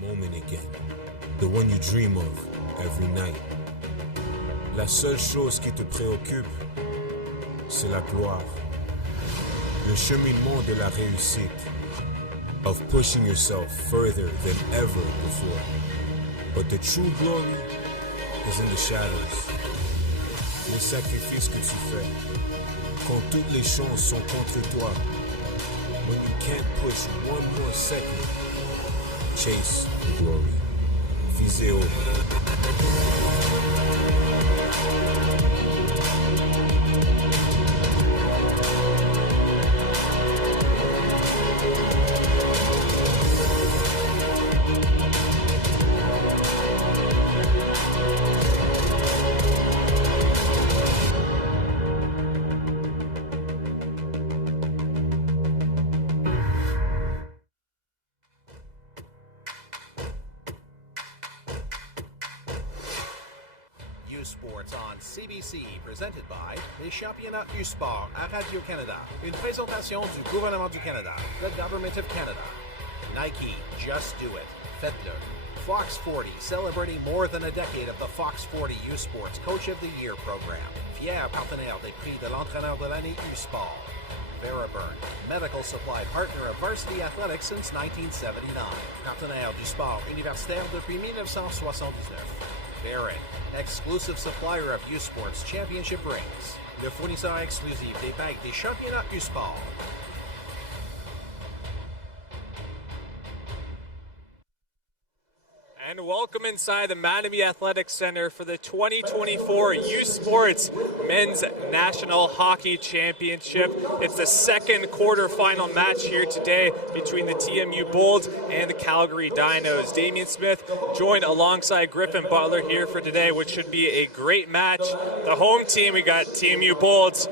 moment again, the one you dream of every night. La seule chose qui te préoccupe, c'est la gloire. Le cheminement de la réussite, of pushing yourself further than ever before. But the true glory is in the shadows. Les sacrifices que tu fais, quand toutes les chances sont contre toi. When you can't push one more second, chase the glory. Visez haut. Sports on CBC, presented by les championnats U-Sport à Radio-Canada. Une présentation du gouvernement du Canada, the Government of Canada. Nike, just do it. Faites-le. Fox 40, celebrating more than a decade of the Fox 40 U-Sports Coach of the Year program. Fier partenaire des prix de l'entraîneur de l'année U-Sport. Veriburn, medical supply partner of Varsity Athletics since 1979. Partenaire du sport universitaire depuis 1979. Barron, exclusive supplier of U-Sports Championship rings. Le fournisseur exclusif des bagues des championnats U-Sport. And welcome inside the Mattamy Athletic Centre for the 2024 U Sports Men's National Hockey Championship. It's the second quarterfinal match here today between the TMU Bulls and the Calgary Dinos. Damian Smith joined alongside Griffin Butler here for today, which should be a great match. The home team, we got TMU Bulls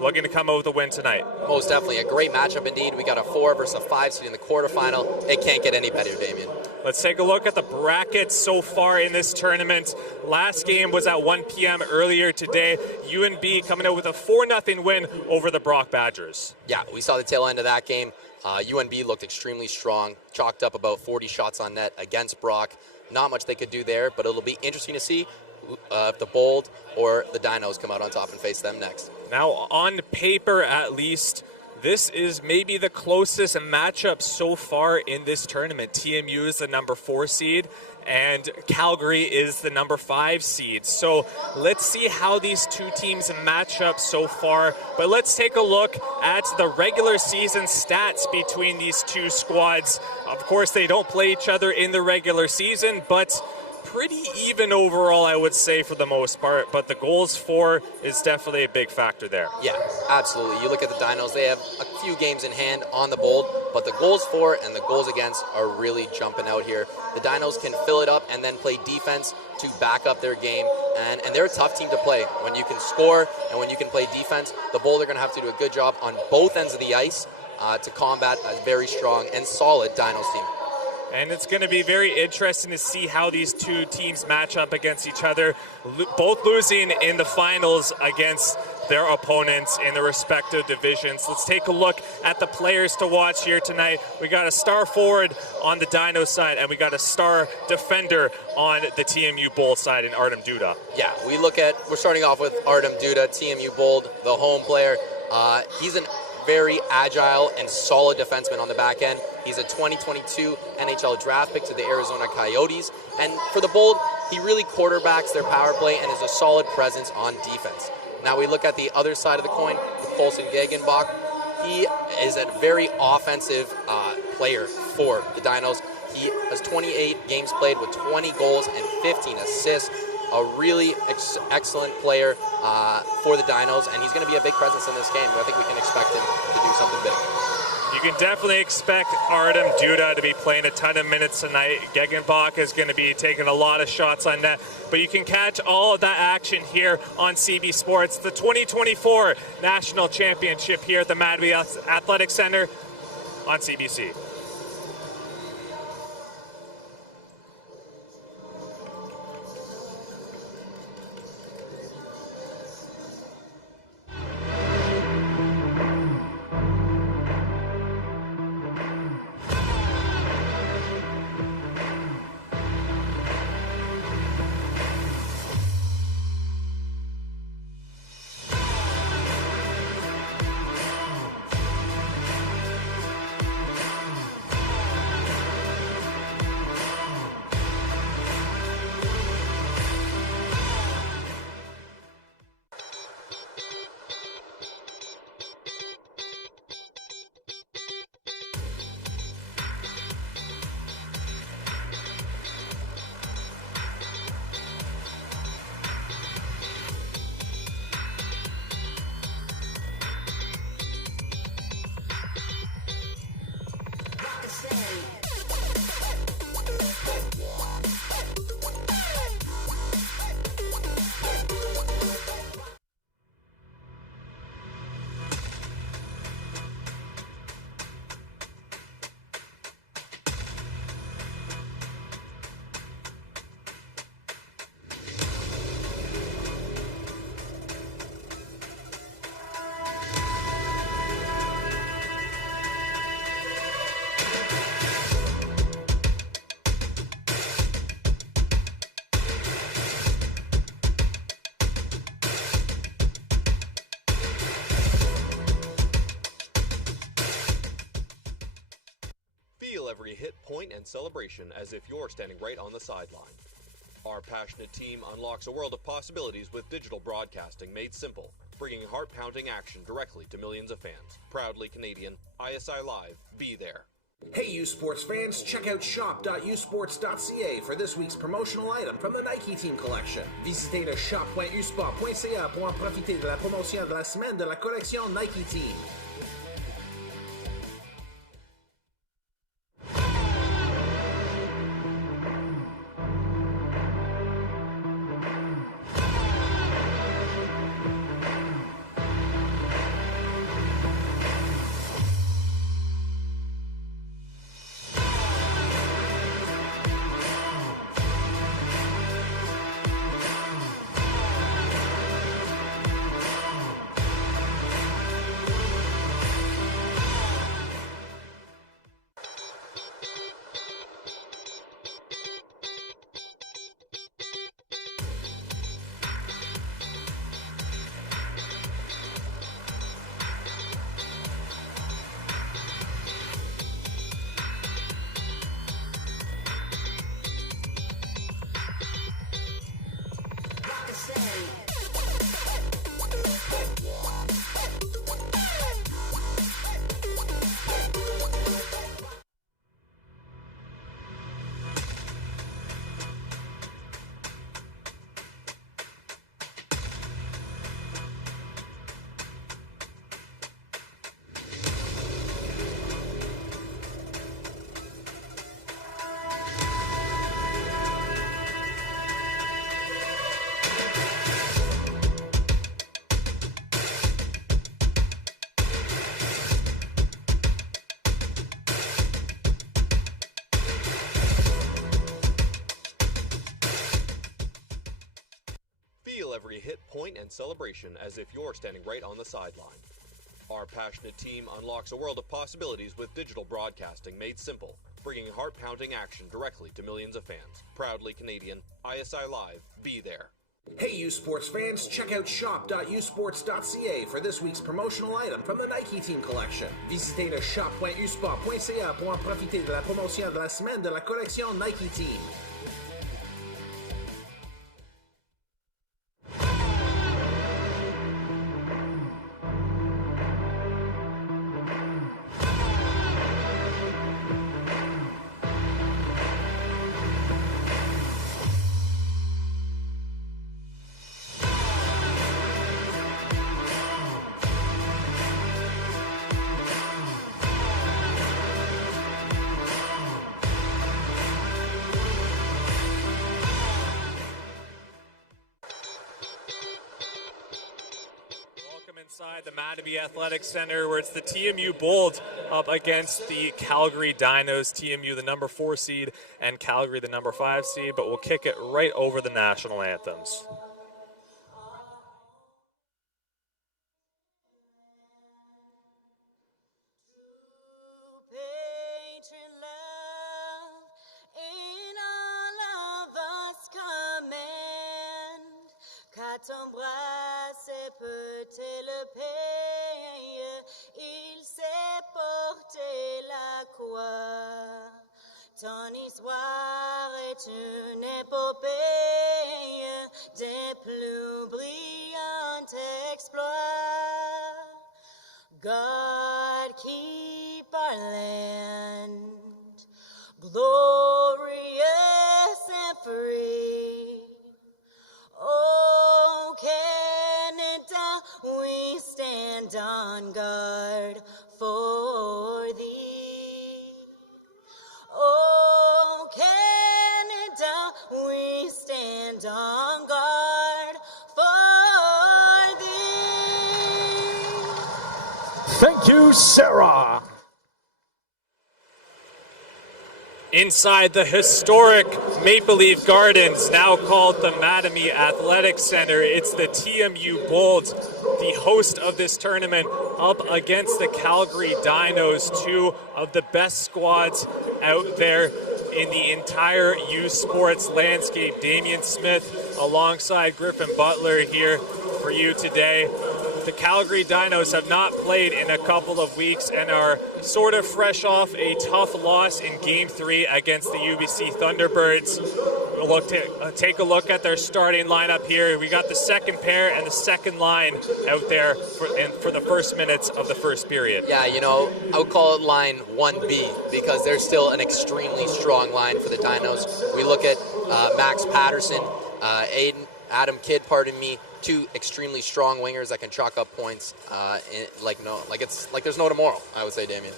looking to come out with a win tonight. Most definitely. A great matchup indeed. We got a 4 versus a 5 seed in the quarterfinal. It can't get any better, Damian. Let's take a look at the brackets so far in this tournament. Last game was at 1 p.m. earlier today. UNB coming out with a 4-0 win over the Brock Badgers. Yeah, we saw the tail end of that game. UNB looked extremely strong, chalked up about 40 shots on net against Brock. Not much they could do there, but it'll be interesting to see if the Bold or the Dinos come out on top and face them next. Now, on paper at least, this is maybe the closest matchup so far in this tournament. TMU is the number 4 seed, and Calgary is the number 5 seed. So let's see how these two teams match up so far. But let's take a look at the regular season stats between these two squads. Of course, they don't play each other in the regular season, but pretty even overall, I would say, for the most part, but the goals for is definitely a big factor there. Yeah, absolutely. You look at the Dinos, they have a few games in hand on the Bold, but the goals for and the goals against are really jumping out here. The Dinos can fill it up and then play defense to back up their game, and they're a tough team to play. When you can score and when you can play defense, the Bold are going to have to do a good job on both ends of the ice to combat a very strong and solid Dinos team. And it's going to be very interesting to see how these two teams match up against each other, both losing in the finals against their opponents in the respective divisions. Let's take a look at the players to watch here tonight. We got a star forward on the Dino side, and we got a star defender on the TMU Bold side in Artem Duda. Yeah, we're starting off with Artem Duda, TMU Bold, the home player. He's an very agile and solid defenseman on the back end. He's a 2022 NHL draft pick to the Arizona Coyotes. And for the Bold, he really quarterbacks their power play and is a solid presence on defense. Now we look at the other side of the coin with Colson Gegenbach. He is a very offensive player for the Dinos. He has 28 games played with 20 goals and 15 assists. A really excellent player for the Dinos, and he's going to be a big presence in this game. I think we can expect him to do something big. You can definitely expect Artem Duda to be playing a ton of minutes tonight. Gegenbach is going to be taking a lot of shots on net, but you can catch all of that action here on CB Sports. The 2024 National Championship here at the Mattamy Athletic Centre on CBC. point and celebration as if you're standing right on the sideline. Our passionate team unlocks a world of possibilities with digital broadcasting made simple, bringing heart-pounding action directly to millions of fans. Proudly Canadian, ISI Live, be there. Hey you sports fans, check out shop.usports.ca for this week's promotional item from the Nike Team collection. Visitez le shop.usport.ca pour en profiter de la promotion de la semaine de la collection Nike Team. Every hit, point, and celebration as if you're standing right on the sideline. Our passionate team unlocks a world of possibilities with digital broadcasting made simple, bringing heart-pounding action directly to millions of fans. Proudly Canadian, ISI Live, be there. Hey you sports fans, check out shop.usports.ca for this week's promotional item from the Nike Team collection. Visitez le shop.usport.ca pour en profiter de la promotion de la semaine de la collection Nike Team. Inside the Mattamy Athletic Centre, where it's the TMU Bold up against the Calgary Dinos. TMU the number 4 seed and Calgary the number 5 seed, but we'll kick it right over the national anthems. Ton bras, c'est peut-être le pays, il sait porter la croix. Ton histoire est une épopée des plus brillants exploits. God keep our land glorious and free. Oh, Canada, we stand on guard for thee. Oh, Canada, we stand on guard for thee. Thank you, Sarah. Inside the historic Maple Leaf Gardens, now called the Mattamy Athletic Centre, it's the TMU Bold, the host of this tournament, up against the Calgary Dinos, two of the best squads out there in the entire U Sports landscape. Damian Smith alongside Griffin Butler here for you today. the Calgary Dinos have not played in a couple of weeks and are sort of fresh off a tough loss in Game 3 against the UBC Thunderbirds. We'll take a look at their starting lineup here. We got the second pair and the second line out there for the first minutes of the first period. Yeah, I would call it line 1B because they're still an extremely strong line for the Dinos. We look at Max Patterson, Adam Kidd, two extremely strong wingers that can chalk up points there's no tomorrow, I would say, Damien.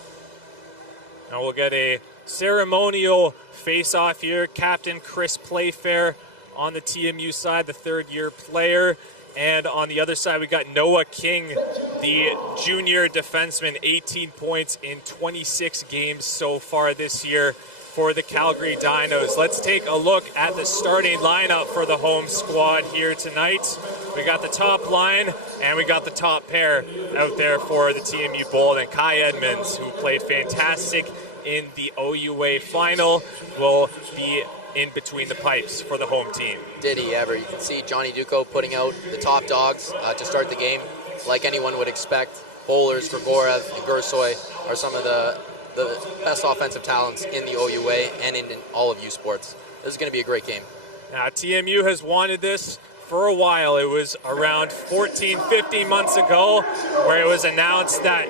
Now we'll get a ceremonial face-off here. Captain Chris Playfair on the TMU side, the third-year player. And on the other side, we got Noah King, the junior defenseman, 18 points in 26 games so far this year for the Calgary Dinos. Let's take a look at the starting lineup for the home squad here tonight. We got the top line and we got the top pair out there for the TMU Bold, and Kai Edmonds, who played fantastic in the OUA final, will be in between the pipes for the home team. Did he ever? You can see Johnny Ducko putting out the top dogs to start the game, like anyone would expect. Bowlers, Grigorev, and Gursoy are some of the best offensive talents in the OUA and in all of U Sports. This is going to be a great game. Now, TMU has wanted this for a while. It was around 15 months ago where it was announced that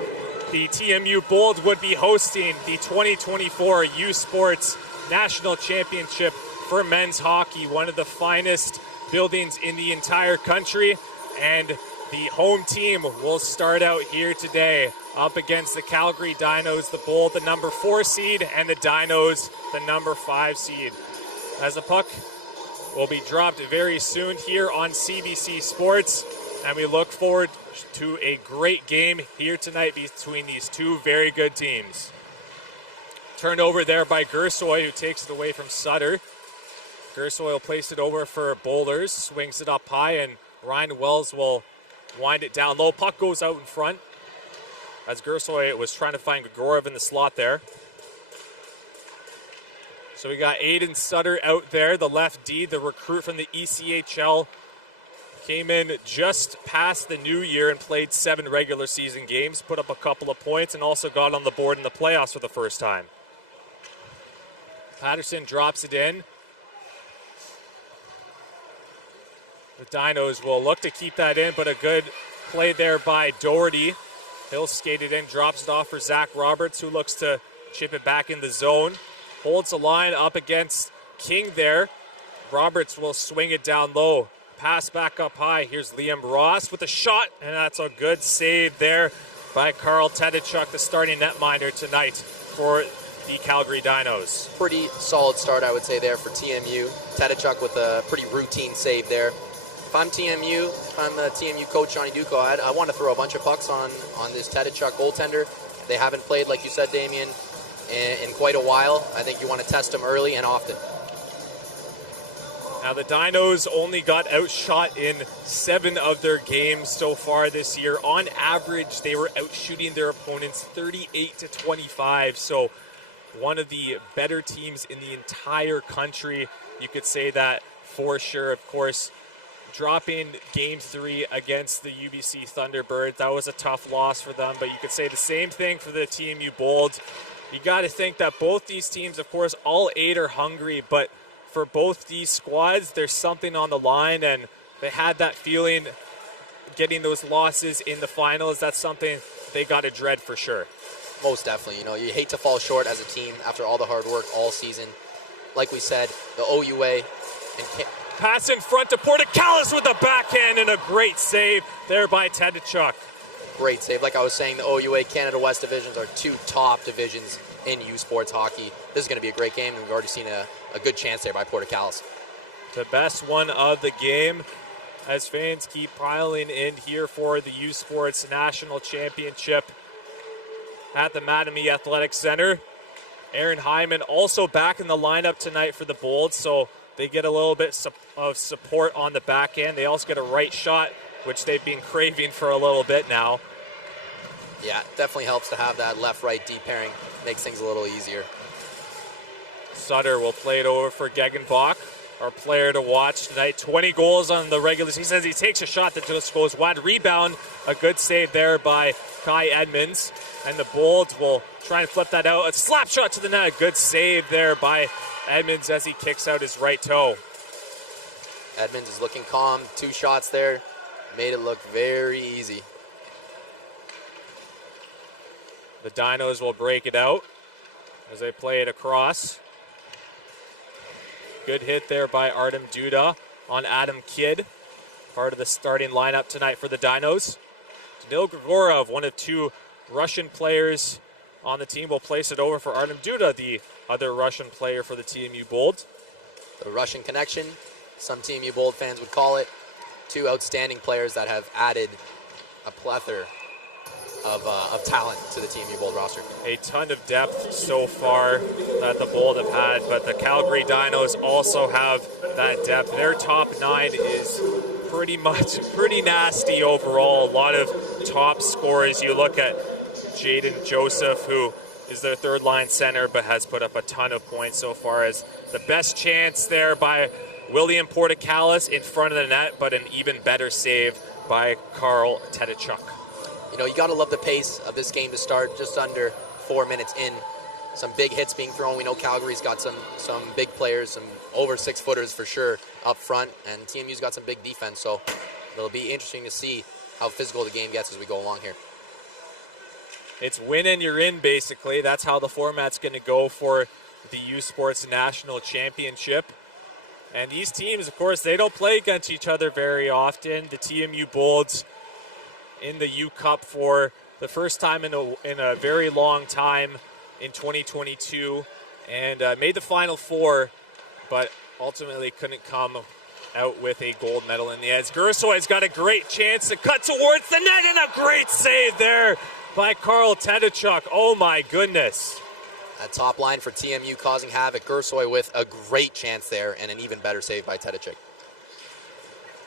the TMU Bold would be hosting the 2024 U Sports National Championship for men's hockey, one of the finest buildings in the entire country. And the home team will start out here today up against the Calgary Dinos, the Bold, the number 4 seed, and the Dinos, the number 5 seed. As the puck will be dropped very soon here on CBC Sports, and we look forward to a great game here tonight between these two very good teams. Turnover there by Gursoy, who takes it away from Sutter. Gursoy will place it over for Bowlers, swings it up high, and Ryan Wells will wind it down low. Puck goes out in front as Gursoy was trying to find Grigorev in the slot there. So we got Aiden Sutter out there, the left D, the recruit from the ECHL. Came in just past the new year and played 7 regular season games, put up a couple of points, and also got on the board in the playoffs for the first time. Patterson drops it in. The Dinos will look to keep that in, but a good play there by Doherty. He'll skate it in, drops it off for Zach Roberts, who looks to chip it back in the zone. Holds the line up against King there. Roberts will swing it down low. Pass back up high. Here's Liam Ross with a shot, and that's a good save there by Carl Tedachuk, the starting netminder tonight for the Calgary Dinos. Pretty solid start, I would say, there for TMU. Tedachuk with a pretty routine save there. If I'm TMU, if I'm the TMU coach, Johnny Ducko, I want to throw a bunch of pucks on this Tedachuk goaltender. They haven't played, like you said, Damien, in quite a while. I think you want to test them early and often. Now the Dinos only got outshot in 7 of their games so far this year. On average, they were outshooting their opponents 38-25. So one of the better teams in the entire country. You could say that for sure. Of course, dropping Game 3 against the UBC Thunderbirds, that was a tough loss for them. But you could say the same thing for the TMU Bold. You got to think that both these teams, of course, all 8 are hungry, but for both these squads, there's something on the line, and they had that feeling getting those losses in the finals. That's something they got to dread for sure. Most definitely. You hate to fall short as a team after all the hard work all season. Like we said, the OUA and pass in front to Pointe-Claire with the backhand, and a great save there by Tedachuk. Great save. Like I was saying, the OUA Canada West divisions are 2 top divisions in U Sports hockey. This is going to be a great game, and we've already seen a good chance there by Pointe-Claire. The best one of the game as fans keep piling in here for the U Sports National Championship at the Mattamy Athletic Centre. Aaron Hyman also back in the lineup tonight for the Bold, so they get a little bit of support on the back end. They also get a right shot, which they've been craving for a little bit now. Yeah, definitely helps to have that left-right D pairing. Makes things a little easier. Sutter will play it over for Gegenbach. our player to watch tonight. 20 goals on the regular season. He says he takes a shot that just goes wide. Rebound, a good save there by Kai Edmonds. And the Bolts will try and flip that out. A slap shot to the net. A good save there by Edmonds as he kicks out his right toe. Edmonds is looking calm. 2 shots there. Made it look very easy. The Dinos will break it out as they play it across. Good hit there by Artem Duda on Adam Kidd. Part of the starting lineup tonight for the Dinos. Danil Grigorov, one of 2 Russian players on the team, will place it over for Artem Duda, the other Russian player for the TMU Bold. The Russian connection, some TMU Bold fans would call it. 2 outstanding players that have added a plethora of talent to the TMU Bold roster. A ton of depth so far that the Bold have had, but the Calgary Dinos also have that depth. Their top 9 is pretty nasty overall. A lot of top scorers. You look at Jaden Joseph, who is their third line center, but has put up a ton of points so far. As the best chance there by William Portocalis in front of the net, but an even better save by Carl Tedachuk. You know, you got to love the pace of this game to start, just under 4 minutes in. Some big hits being thrown. We know Calgary's got some big players, some over 6-footers for sure up front, and TMU's got some big defense, so it'll be interesting to see how physical the game gets as we go along here. It's win and you're in, basically. That's how the format's going to go for the U Sports National Championship. And these teams, of course, they don't play against each other very often. The TMU Bolds in the U Cup for the first time in a very long time in 2022, and made the Final Four, but ultimately couldn't come out with a gold medal in the end. Gersoy's got a great chance to cut towards the net, and a great save there by Carl Tedachuk. Oh my goodness. That top line for TMU causing havoc. Gersoy with a great chance there, and an even better save by Tedachuk.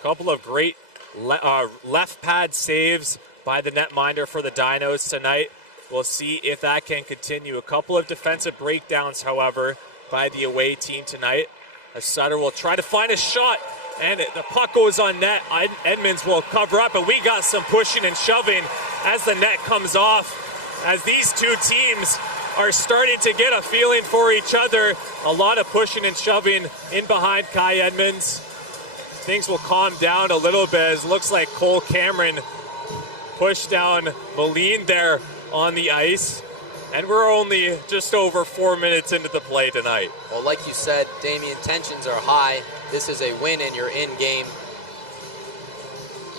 Couple of great left pad saves by the netminder for the Dinos tonight. We'll see if that can continue. A couple of defensive breakdowns, however, by the away team tonight. As Sutter will try to find a shot, and the puck goes on net. Edmonds will cover up, and we got some pushing and shoving as the net comes off. As these 2 teams are starting to get a feeling for each other. A lot of pushing and shoving in behind Kai Edmonds. Things will calm down a little bit as it looks like Cole Cameron pushed down Moline there on the ice. And we're only just over 4 minutes into the play tonight. Well, like you said, Damien, tensions are high. This is a win and you're in game.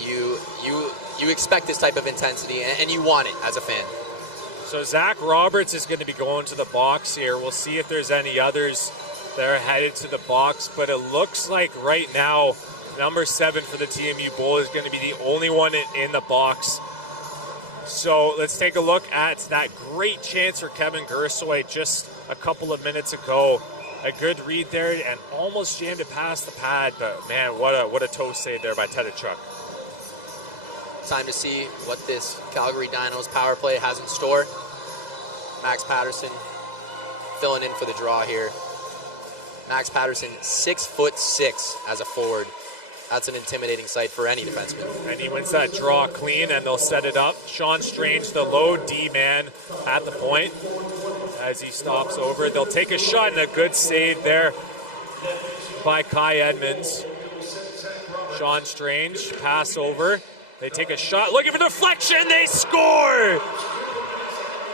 You expect this type of intensity, and you want it as a fan. So Zach Roberts is going to be going to the box here. We'll see if there's any others that are headed to the box, but it looks like right now number 7 for the TMU Bull is going to be the only one in the box. So let's take a look at that great chance for Kevin Gersoy just a couple of minutes ago. A good read there and almost jammed it past the pad, but man, what a toe save there by Tedachuk. Time to see what this Calgary Dinos power play has in store. Max Patterson filling in for the draw here. Max Patterson, 6'6" as a forward. That's an intimidating sight for any defenseman. And he wins that draw clean, and they'll set it up. Sean Strange, the low D-man at the point. As he stops over, they'll take a shot, and a good save there by Kai Edmonds. Sean Strange, pass over. They take a shot, looking for deflection, they score!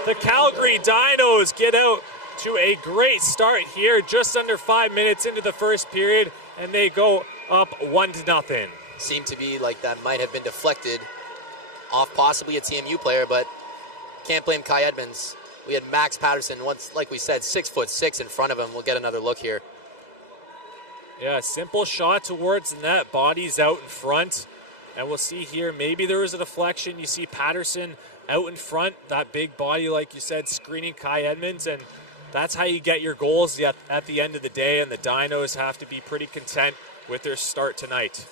The Calgary Dinos get out to a great start here, just under 5 minutes into the first period, and they go up 1-0. Seemed to be like that might have been deflected off possibly a TMU player, but can't blame Kai Edmonds. We had Max Patterson, once, like we said, 6'6" in front of him. We'll get another look here. Yeah, simple shot towards the net, body's out in front. And we'll see here, maybe there was a deflection. You see Patterson out in front, that big body, like you said, screening Kai Edmonds, and that's how you get your goals at the end of the day, and the Dinos have to be pretty content with their start tonight.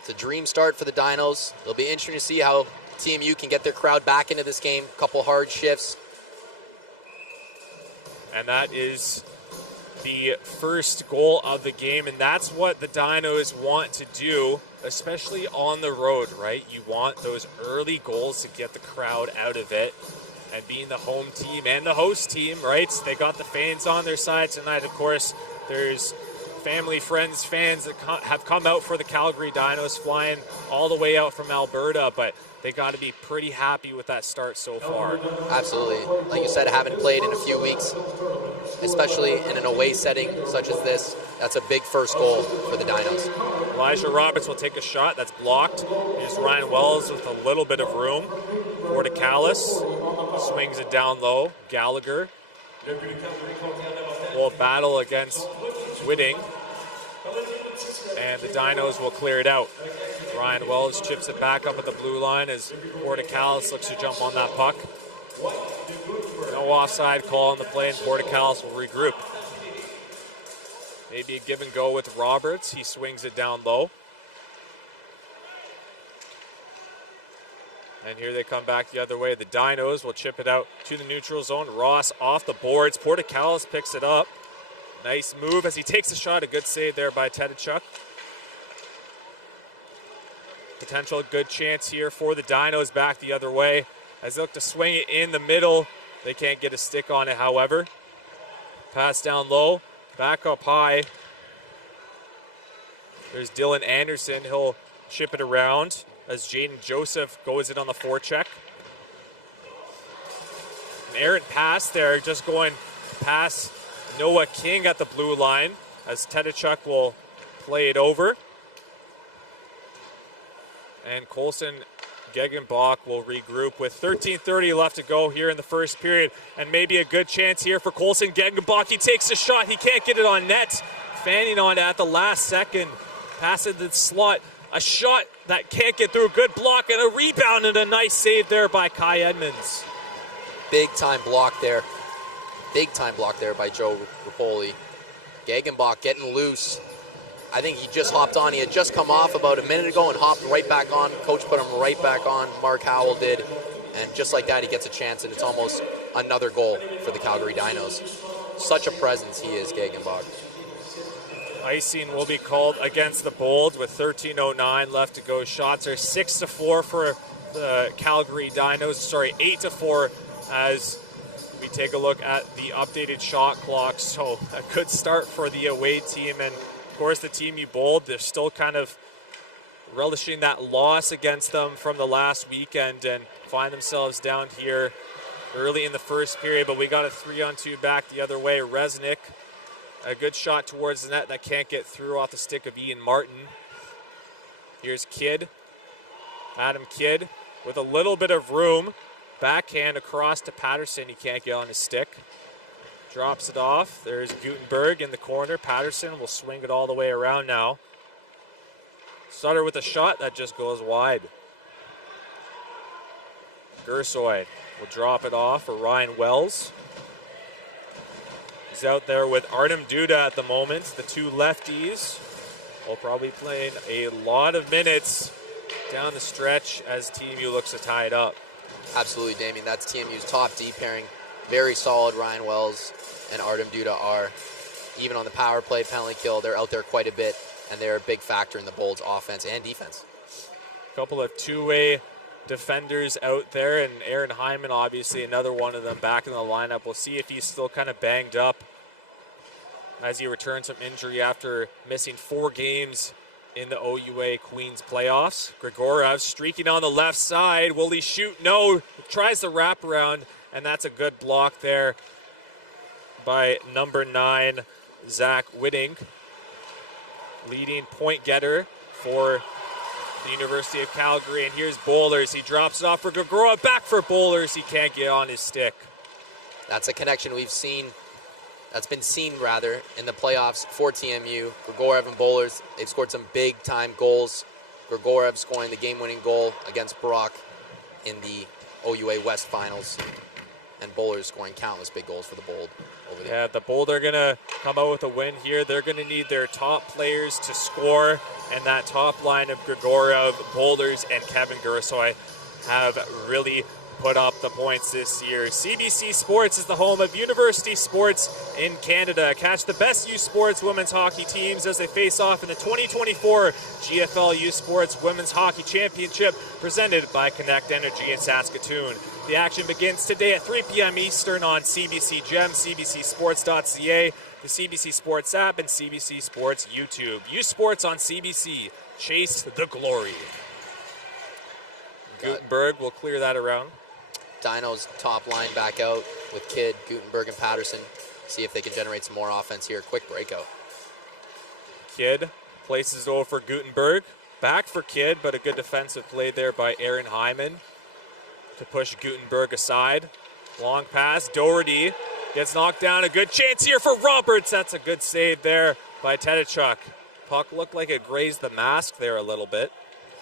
It's a dream start for the Dinos. It'll be interesting to see how TMU can get their crowd back into this game. A couple hard shifts. And that is the first goal of the game, and that's what the Dinos want to do, especially on the road, right? You want those early goals to get the crowd out of it, and being the home team and the host team, right? They got the fans on their side tonight. Of course, there's family, friends, fans that have come out for the Calgary Dinos, flying all the way out from Alberta, but they got to be pretty happy with that start so far. Absolutely. Like you said, haven't played in a few weeks, especially in an away setting such as this. That's a big first goal for the Dinos. Elijah Roberts will take a shot. That's blocked. Here's Ryan Wells with a little bit of room. Portacalis swings it down low. Gallagher will battle against Whitting, and the Dinos will clear it out. Ryan Wells chips it back up at the blue line as Portacalis looks to jump on that puck. No offside call on the play, and Portacalis will regroup. Maybe a give and go with Roberts. He swings it down low. And here they come back the other way. The Dinos will chip it out to the neutral zone. Ross off the boards. Portacalis picks it up. Nice move as he takes a shot. A good save there by Tedachuk. Potential good chance here for the Dinos back the other way as they look to swing it in the middle. They can't get a stick on it, however. Pass down low, back up high. There's Dylan Anderson. He'll chip it around as Jaden Joseph goes in on the forecheck. An errant pass there, just going past Noah King at the blue line as Tedachuk will play it over. And Colson Gegenbach will regroup with 13:30 left to go here in the first period. And maybe a good chance here for Colson Gegenbach. He takes a shot. He can't get it on net. Fanning on it at the last second. Passing the slot. A shot that can't get through. A good block and a rebound and a nice save there by Kai Edmonds. Big time block there. Big time block there by Joe Rapoli. Gegenbach getting loose. I think he just hopped on. He had just come off about a minute ago and hopped right back on. Coach put him right back on. Mark Howell did. And just like that, he gets a chance, and it's almost another goal for the Calgary Dinos. Such a presence he is, Gegenbach. Icing will be called against the Bold with 13:09 left to go. Shots are 6-4 for the Calgary Dinos. Sorry, 8-4 as we take a look at the updated shot clock. So a good start for the away team. And of course, the team you Bold, they're still kind of relishing that loss against them from the last weekend and find themselves down here early in the first period. But we got a 3-on-2 back the other way. Resnick, a good shot towards the net that can't get through off the stick of Ian Martin. Here's Kidd, Adam Kidd with a little bit of room. Backhand across to Patterson. He can't get on his stick. Drops it off. There's Gutenberg in the corner. Patterson will swing it all the way around now. Sutter with a shot that just goes wide. Gersoy will drop it off for Ryan Wells. He's out there with Artem Duda at the moment. The two lefties will probably play a lot of minutes down the stretch as TMU looks to tie it up. Absolutely, Damien. That's TMU's top D pairing. Very solid. Ryan Wells and Artem Duda are, even on the power play, penalty kill, they're out there quite a bit, and they're a big factor in the Bold's offense and defense. A couple of two-way defenders out there, and Aaron Hyman, obviously, another one of them back in the lineup. We'll see if he's still kind of banged up as he returns from injury after missing 4 games in the OUA Queens playoffs. Grigoriev streaking on the left side. Will he shoot? No. Tries the wraparound, and that's a good block there by number 9, Zach Whitting, leading point getter for the University of Calgary. And here's Bowlers. He drops it off for Grigoriev. Back for Bowlers. He can't get on his stick. That's a connection we've seen. That's been seen, rather, in the playoffs for TMU. Grigoriev and Bowlers, they've scored some big-time goals. Grigoriev scoring the game-winning goal against Brock in the OUA West Finals. And Bowlers scoring countless big goals for the Bold over there. Yeah, the Bold are going to come out with a win here. They're going to need their top players to score. And that top line of Grigoriev, Bowlers, and Kevin Gersoy have really put up the points this year. CBC Sports is the home of university sports in Canada. Catch the best youth sports women's hockey teams as they face off in the 2024 GFL Youth Sports Women's Hockey Championship presented by Connect Energy in Saskatoon. The action begins today at 3 p.m. Eastern on CBC Gem, cbcsports.ca, the CBC Sports app, and CBC Sports YouTube. Youth Sports on CBC. Chase the glory. Gutenberg will clear that around. Dinos top line back out with Kidd, Gutenberg, and Patterson. See if they can generate some more offense here. Quick breakout. Kidd places it over for Gutenberg. Back for Kidd, but a good defensive play there by Aaron Hyman to push Gutenberg aside. Long pass. Doherty gets knocked down. A good chance here for Roberts. That's a good save there by Tedachuk. Puck looked like it grazed the mask there a little bit.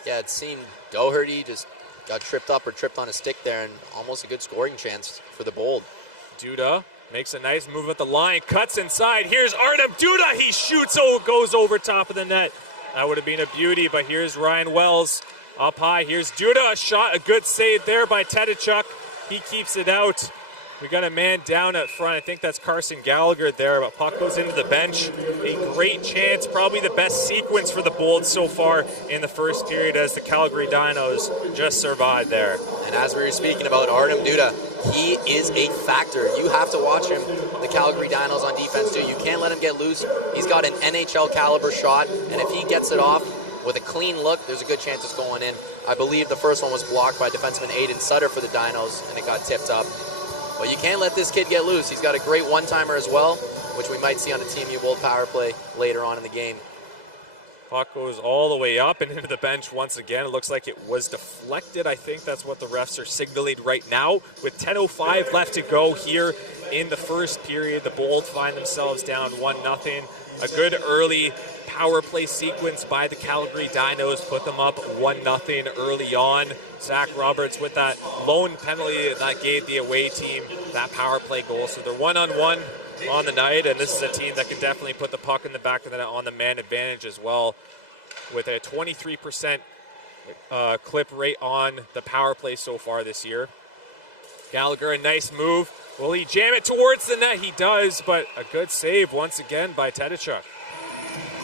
Yeah, it seemed Doherty just got tripped up or tripped on a stick there, and almost a good scoring chance for the Bold. Duda makes a nice move at the line, cuts inside. Here's Artem Duda. He shoots, goes over top of the net. That would have been a beauty, but here's Ryan Wells up high. Here's Duda, a shot, a good save there by Tedachuk. He keeps it out. We got a man down at front. I think that's Carson Gallagher there, but puck goes into the bench. A great chance, probably the best sequence for the Bold so far in the first period as the Calgary Dinos just survived there. And as we were speaking about Artem Duda, he is a factor. You have to watch him, the Calgary Dinos on defense too. You can't let him get loose. He's got an NHL caliber shot, and if he gets it off with a clean look, there's a good chance it's going in. I believe the first one was blocked by defenseman Aiden Sutter for the Dinos, and it got tipped up. But you can't let this kid get loose. He's got a great one-timer as well, which we might see on a TMU Bold power play later on in the game. Puck goes all the way up and into the bench once again. It looks like it was deflected. I think that's what the refs are signaling right now. With 10:05 left to go here in the first period, the Bold find themselves down 1-0. A good early power play sequence by the Calgary Dinos put them up 1-0 early on. Zach Roberts with that lone penalty that gave the away team that power play goal. So they're 1-on-1 on the night, and this is a team that can definitely put the puck in the back of the net on the man advantage as well, with a 23% clip rate on the power play so far this year. Gallagher, a nice move. Will he jam it towards the net? He does, but a good save once again by Tedachuk.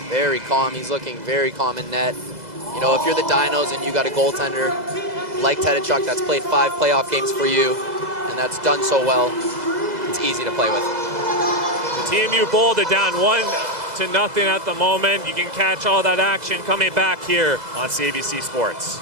Very calm. He's looking very calm in net. You know, if you're the Dinos and you got a goaltender like Tedachuk that's played 5 playoff games for you and that's done so well, it's easy to play with. The TMU Bold are down 1-0 at the moment. You can catch all that action coming back here on CBC Sports.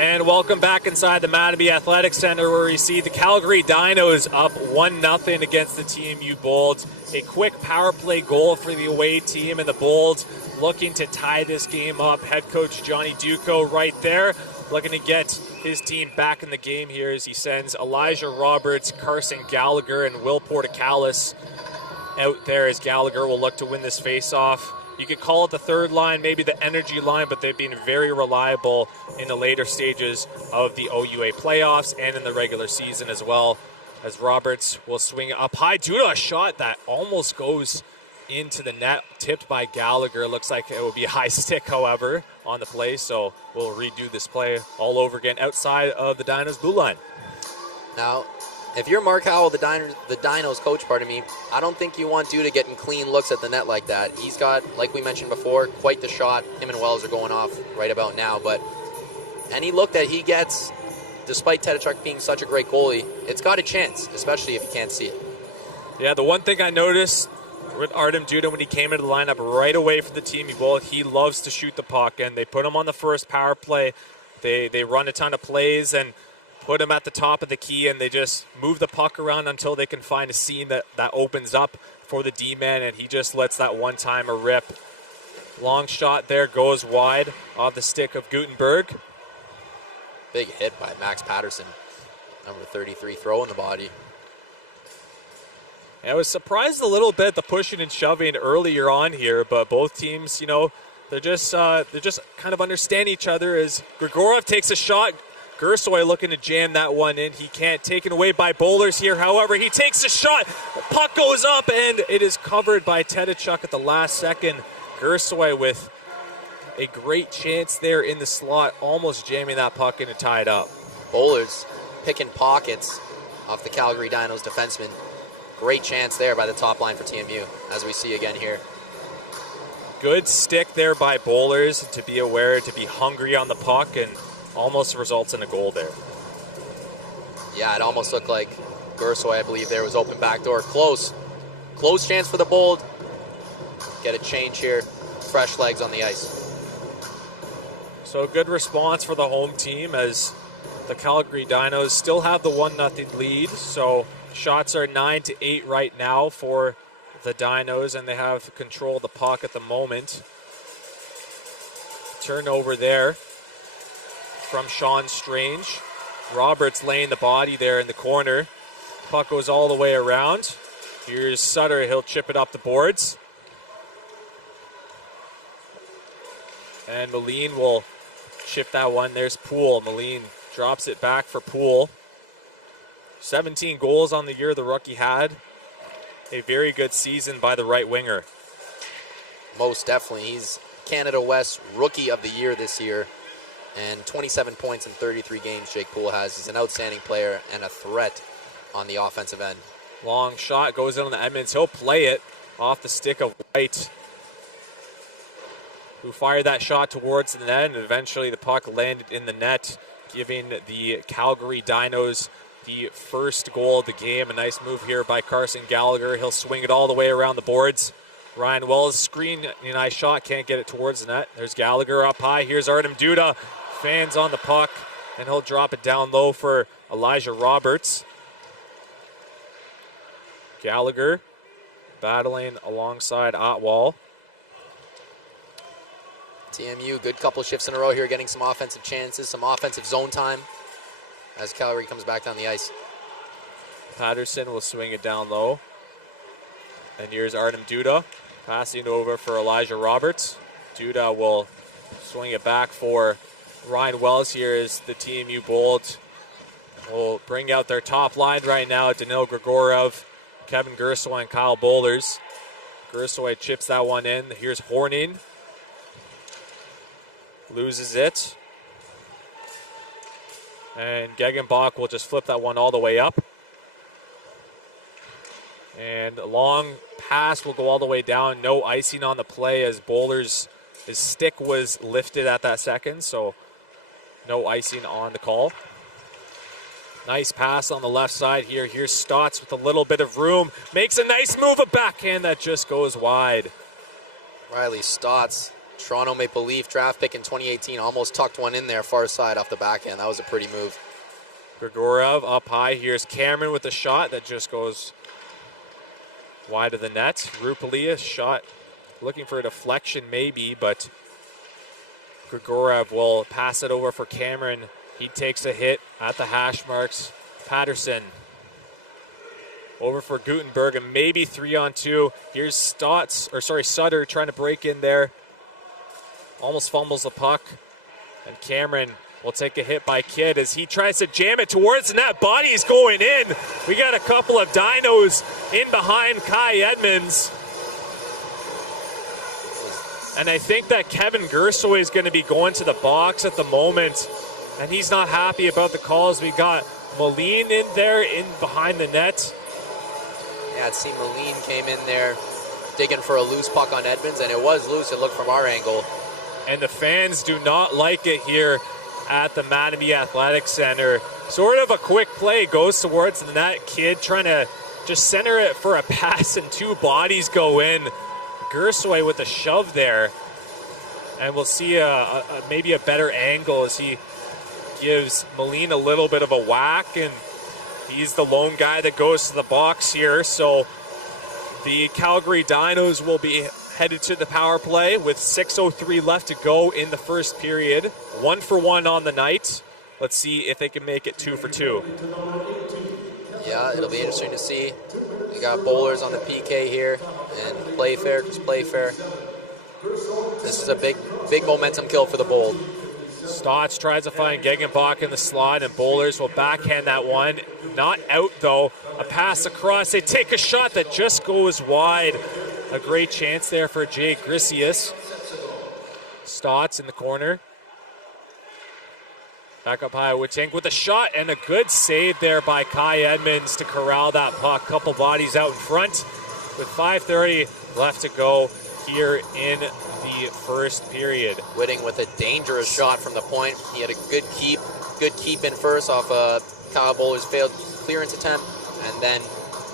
And welcome back inside the Mattamy Athletic Centre, where we see the Calgary Dinos up 1-0 against the TMU Bolds. A quick power play goal for the away team, and the Bolds looking to tie this game up. Head coach Johnny Duco right there, looking to get his team back in the game here as he sends Elijah Roberts, Carson Gallagher, and Will Portocalis out there as Gallagher will look to win this face-off. You could call it the third line, maybe the energy line, but they've been very reliable in the later stages of the OUA playoffs and in the regular season as well, as Roberts will swing up high due to a shot that almost goes into the net, tipped by Gallagher. Looks like it will be a high stick, however, on the play, so we'll redo this play all over again outside of the Dinos' blue line. Now, if you're Mark Howell, the Dinos coach, I don't think you want Duda getting clean looks at the net like that. He's got, like we mentioned before, quite the shot. Him and Wells are going off right about now, but any look that he gets, despite Tedachuk being such a great goalie, it's got a chance, especially if you can't see it. Yeah, the one thing I noticed with Artem Duda when he came into the lineup right away for the team goal, he loves to shoot the puck, and they put him on the first power play. They run a ton of plays and put him at the top of the key, and they just move the puck around until they can find a seam that opens up for the D-man, and he just lets that one-timer rip. Long shot there, goes wide off the stick of Gutenberg. Big hit by Max Patterson, number 33, throw in the body. I was surprised a little bit the pushing and shoving earlier on here, but both teams, they're just kind of understand each other as Grigorov takes a shot. Gersoy looking to jam that one in. He can't. Taken away by Bowlers here. However, he takes a shot. The puck goes up, and it is covered by Tedachuk at the last second. Gersoy with a great chance there in the slot, almost jamming that puck in to tie it up. Bowlers picking pockets off the Calgary Dinos defenseman. Great chance there by the top line for TMU, as we see again here. Good stick there by Bowlers to be aware, to be hungry on the puck, and almost results in a goal there. Yeah, it almost looked like Gersoy, I believe, there was open backdoor. Close chance for the Bold. Get a change here. Fresh legs on the ice. So a good response for the home team as the Calgary Dinos still have the 1-0 lead. So shots are 9-8 right now for the Dinos, and they have control of the puck at the moment. Turnover there from Sean Strange. Roberts laying the body there in the corner. Puck goes all the way around. Here's Sutter. He'll chip it up the boards. And Moline will chip that one. There's Poole. Moline drops it back for Poole. 17 goals on the year the rookie had. A very good season by the right winger. Most definitely. He's Canada West Rookie of the Year this year. And 27 points in 33 games Jake Poole has. He's an outstanding player and a threat on the offensive end. Long shot goes in on the Edmonds. He'll play it off the stick of White, who fired that shot towards the net, and eventually the puck landed in the net, giving the Calgary Dinos the first goal of the game. A nice move here by Carson Gallagher. He'll swing it all the way around the boards. Ryan Wells, screen, nice shot, can't get it towards the net. There's Gallagher up high. Here's Artem Duda. Fans on the puck, and he'll drop it down low for Elijah Roberts. Gallagher battling alongside Otwall. TMU, good couple shifts in a row here, getting some offensive chances, some offensive zone time as Calgary comes back down the ice. Patterson will swing it down low. And here's Artem Duda passing over for Elijah Roberts. Duda will swing it back for Ryan Wells. Here is the TMU Bold. Will bring out their top line right now. Danil Grigorov, Kevin Gersoy, and Kyle Bowlers. Gersoy chips that one in. Here's Horning. Loses it. And Gegenbach will just flip that one all the way up. And a long pass will go all the way down. No icing on the play as Bowlers, his stick was lifted at that second, so no icing on the call. Nice pass on the left side here. Here's Stotts with a little bit of room. Makes a nice move, a backhand that just goes wide. Riley Stotts, Toronto Maple Leaf draft pick in 2018, almost tucked one in there far side off the backhand. That was a pretty move. Grigorov up high. Here's Cameron with a shot that just goes wide of the net. Rupalia shot looking for a deflection maybe, but Grigorov will pass it over for Cameron. He takes a hit at the hash marks. Patterson over for Gutenberg, and maybe 3-on-2. Here's Sutter trying to break in there. Almost fumbles the puck. And Cameron will take a hit by Kidd as he tries to jam it towards the net. Body's going in. We got a couple of Dinos in behind Kai Edmonds. And I think that Kevin Gersoy is going to be going to the box at the moment. And he's not happy about the calls. We got Moline in there, in behind the net. Yeah, it seemed Moline came in there digging for a loose puck on Edmonds, and it was loose, it looked from our angle. And the fans do not like it here at the Mattamy Athletic Centre. Sort of a quick play, goes towards the net. Kid trying to just center it for a pass, and two bodies go in. Gersoy with a shove there. And we'll see maybe a better angle as he gives Moline a little bit of a whack, and he's the lone guy that goes to the box here. So the Calgary Dinos will be headed to the power play with 6:03 left to go in the first period. 1 for 1 on the night. Let's see if they can make it 2 for 2. Yeah, it'll be interesting to see. We got bowlers on the PK here, and play fair, just play fair. This is a big momentum kill for the Bold. Stotts tries to find Gegenbach in the slot, and Bowlers will backhand that one. Not out, though. A pass across. They take a shot that just goes wide. A great chance there for Jay Grisius. Stotts in the corner. Back up high with Tank with a shot, and a good save there by Kai Edmonds to corral that puck. Couple bodies out in front with 5:30 left to go here in the first period. Whitting with a dangerous shot from the point. He had a good keep in first off Kyle Bowler's failed clearance attempt, and then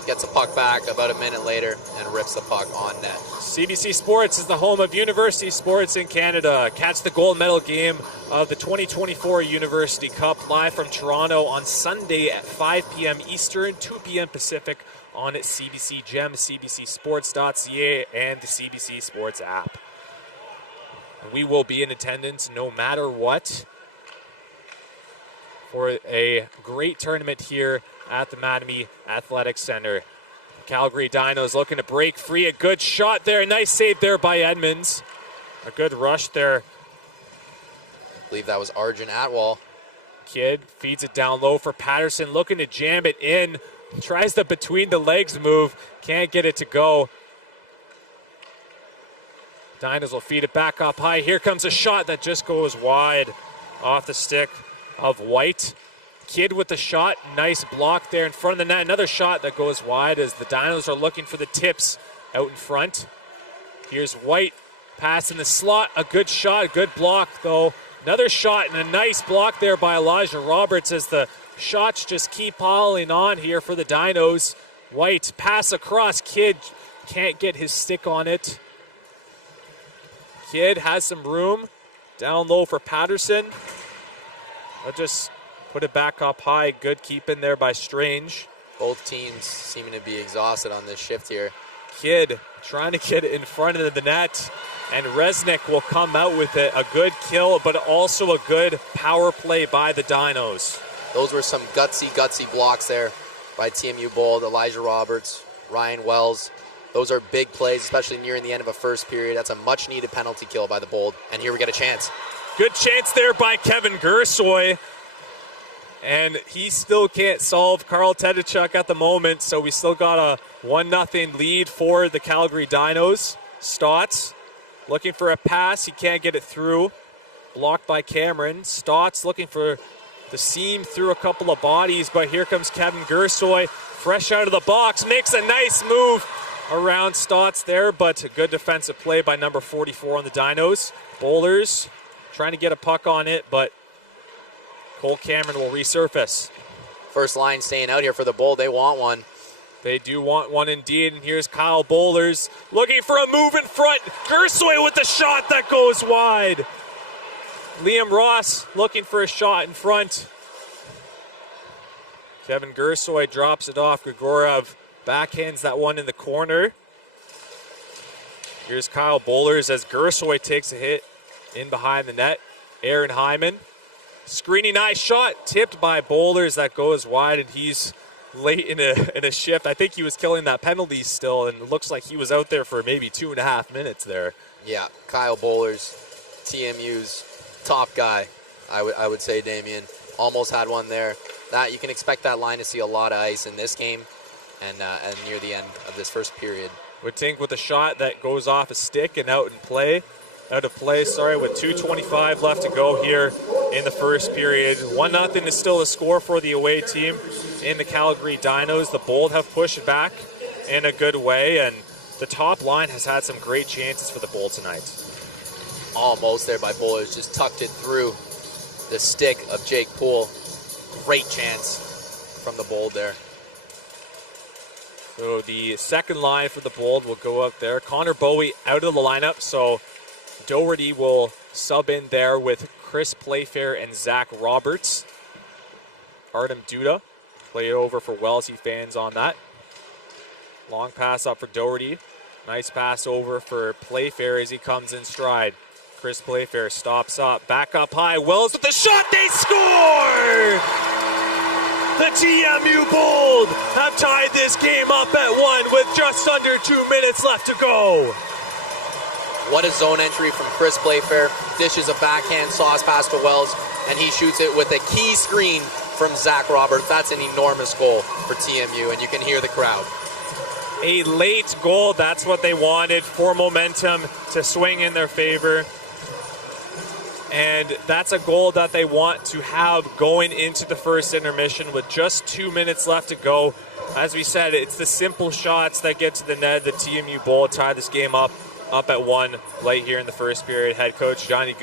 gets a puck back about a minute later and rips the puck on net. CBC Sports is the home of university sports in Canada. Catch the gold medal game of the 2024 University Cup live from Toronto on Sunday at 5 p.m. Eastern, 2 p.m. Pacific on CBC Gem, cbcsports.ca, and the CBC Sports app. We will be in attendance no matter what for a great tournament here at the Mattamy Athletic Centre. Calgary Dinos looking to break free. A good shot there. Nice save there by Edmonds. A good rush there. I believe that was Arjun Atwal. Kid feeds it down low for Patterson, looking to jam it in. Tries the between the legs move. Can't get it to go. Dinos will feed it back up high. Here comes a shot that just goes wide off the stick of White. Kid with the shot. Nice block there in front of the net. Another shot that goes wide as the Dinos are looking for the tips out in front. Here's White. Pass in the slot. A good shot. A good block, though. Another shot and a nice block there by Elijah Roberts as the shots just keep piling on here for the Dinos. White pass across. Kid can't get his stick on it. Kid has some room. Down low for Patterson. I'll just put it back up high. Good keep in there by Strange. Both teams seeming to be exhausted on this shift here. Kid trying to get it in front of the net. And Resnick will come out with it. A good kill, but also a good power play by the Dinos. Those were some gutsy blocks there by TMU Bold. Elijah Roberts, Ryan Wells. Those are big plays, especially nearing the end of a first period. That's a much-needed penalty kill by the Bold. And here we get a chance. Good chance there by Kevin Gersoy. And he still can't solve Carl Tedachuk at the moment, so we still got a 1-0 lead for the Calgary Dinos. Stotts looking for a pass. He can't get it through. Blocked by Cameron. Stotts looking for the seam through a couple of bodies, but here comes Kevin Gersoy, fresh out of the box, makes a nice move around Stotts there, but a good defensive play by number 44 on the Dinos. Bowlers trying to get a puck on it, but Cole Cameron will resurface. First line staying out here for the Bold. They want one. They do want one indeed, and here's Kyle Bowlers looking for a move in front. Gersoy with the shot that goes wide. Liam Ross looking for a shot in front. Kevin Gersoy drops it off. Grigorov backhands that one in the corner. Here's Kyle Bowlers as Gersoy takes a hit in behind the net. Aaron Hyman. Screening nice shot, tipped by Bowlers that goes wide, and he's late in a shift. I think he was killing that penalty still, and it looks like he was out there for maybe 2.5 minutes there. Yeah, Kyle Bowlers, TMU's top guy, I would say, Damien. Almost had one there. That you can expect that line to see a lot of ice in this game and near the end of this first period. Witink with a shot that goes off a stick and out of play, with 2:25 left to go here in the first period. 1-0 is still a score for the away team in the Calgary Dinos. The Bold have pushed back in a good way, and the top line has had some great chances for the Bold tonight. Almost there by Bowlers, just tucked it through. the stick of Jake Poole. Great chance from the Bold there. So the second line for the Bold will go up there. Connor Bowie out of the lineup, so Doherty will sub in there with Chris Playfair and Zach Roberts. Artem Duda play it over for Wellesley fans on that. Long pass up for Doherty. Nice pass over for Playfair as he comes in stride. Chris Playfair stops up, back up high. Wells with the shot, they score! The TMU Bold have tied this game up at 1 with just under 2 minutes left to go. What a zone entry from Chris Playfair. Dishes a backhand sauce pass to Wells, and he shoots it with a key screen from Zach Roberts. That's an enormous goal for TMU, and you can hear the crowd. A late goal, that's what they wanted, for momentum to swing in their favor. And that's a goal that they want to have going into the first intermission with just 2 minutes left to go. As we said, it's the simple shots that get to the net. The TMU Bold tie this game up at 1 late here in the first period. Head coach Johnny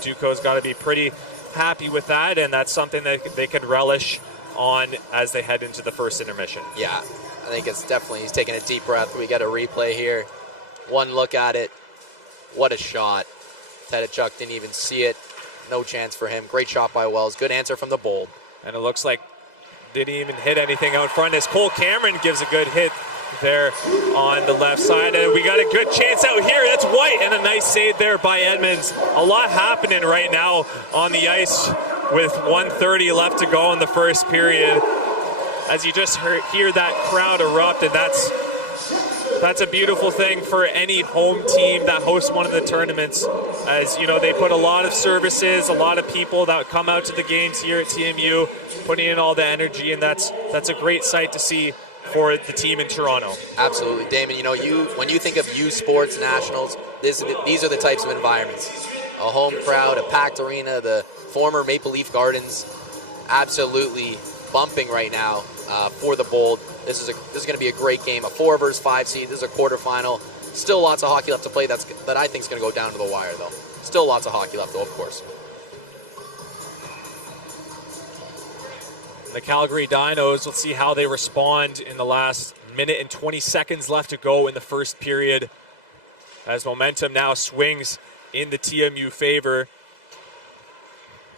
Duco's got to be pretty happy with that, and that's something that they can relish on as they head into the first intermission. Yeah, I think it's definitely, he's taking a deep breath. We got a replay here. One look at it. What a shot. Tedachuk didn't even see it. No chance for him. Great shot by Wells. Good answer from the Bold. And it looks like didn't even hit anything out front as Cole Cameron gives a good hit there on the left side. And we got a good chance out here. That's White, and a nice save there by Edmonds. A lot happening right now on the ice with 1:30 left to go in the first period. As you just hear that crowd erupt, and that's a beautiful thing for any home team that hosts one of the tournaments. As you know, they put a lot of services, a lot of people that come out to the games here at TMU, putting in all the energy, and that's a great sight to see for the team in Toronto. Absolutely, Damon. You know, when you think of U Sports Nationals, these are the types of environments. A home crowd, a packed arena, the former Maple Leaf Gardens, absolutely bumping right now for the Bold. This is going to be a great game. A 4 versus 5 seed. This is a quarterfinal. Still lots of hockey left to play. That I think is going to go down to the wire, though. Still lots of hockey left, though, of course. The Calgary Dinos, let's see how they respond in the last minute and 20 seconds left to go in the first period, as momentum now swings in the TMU favor.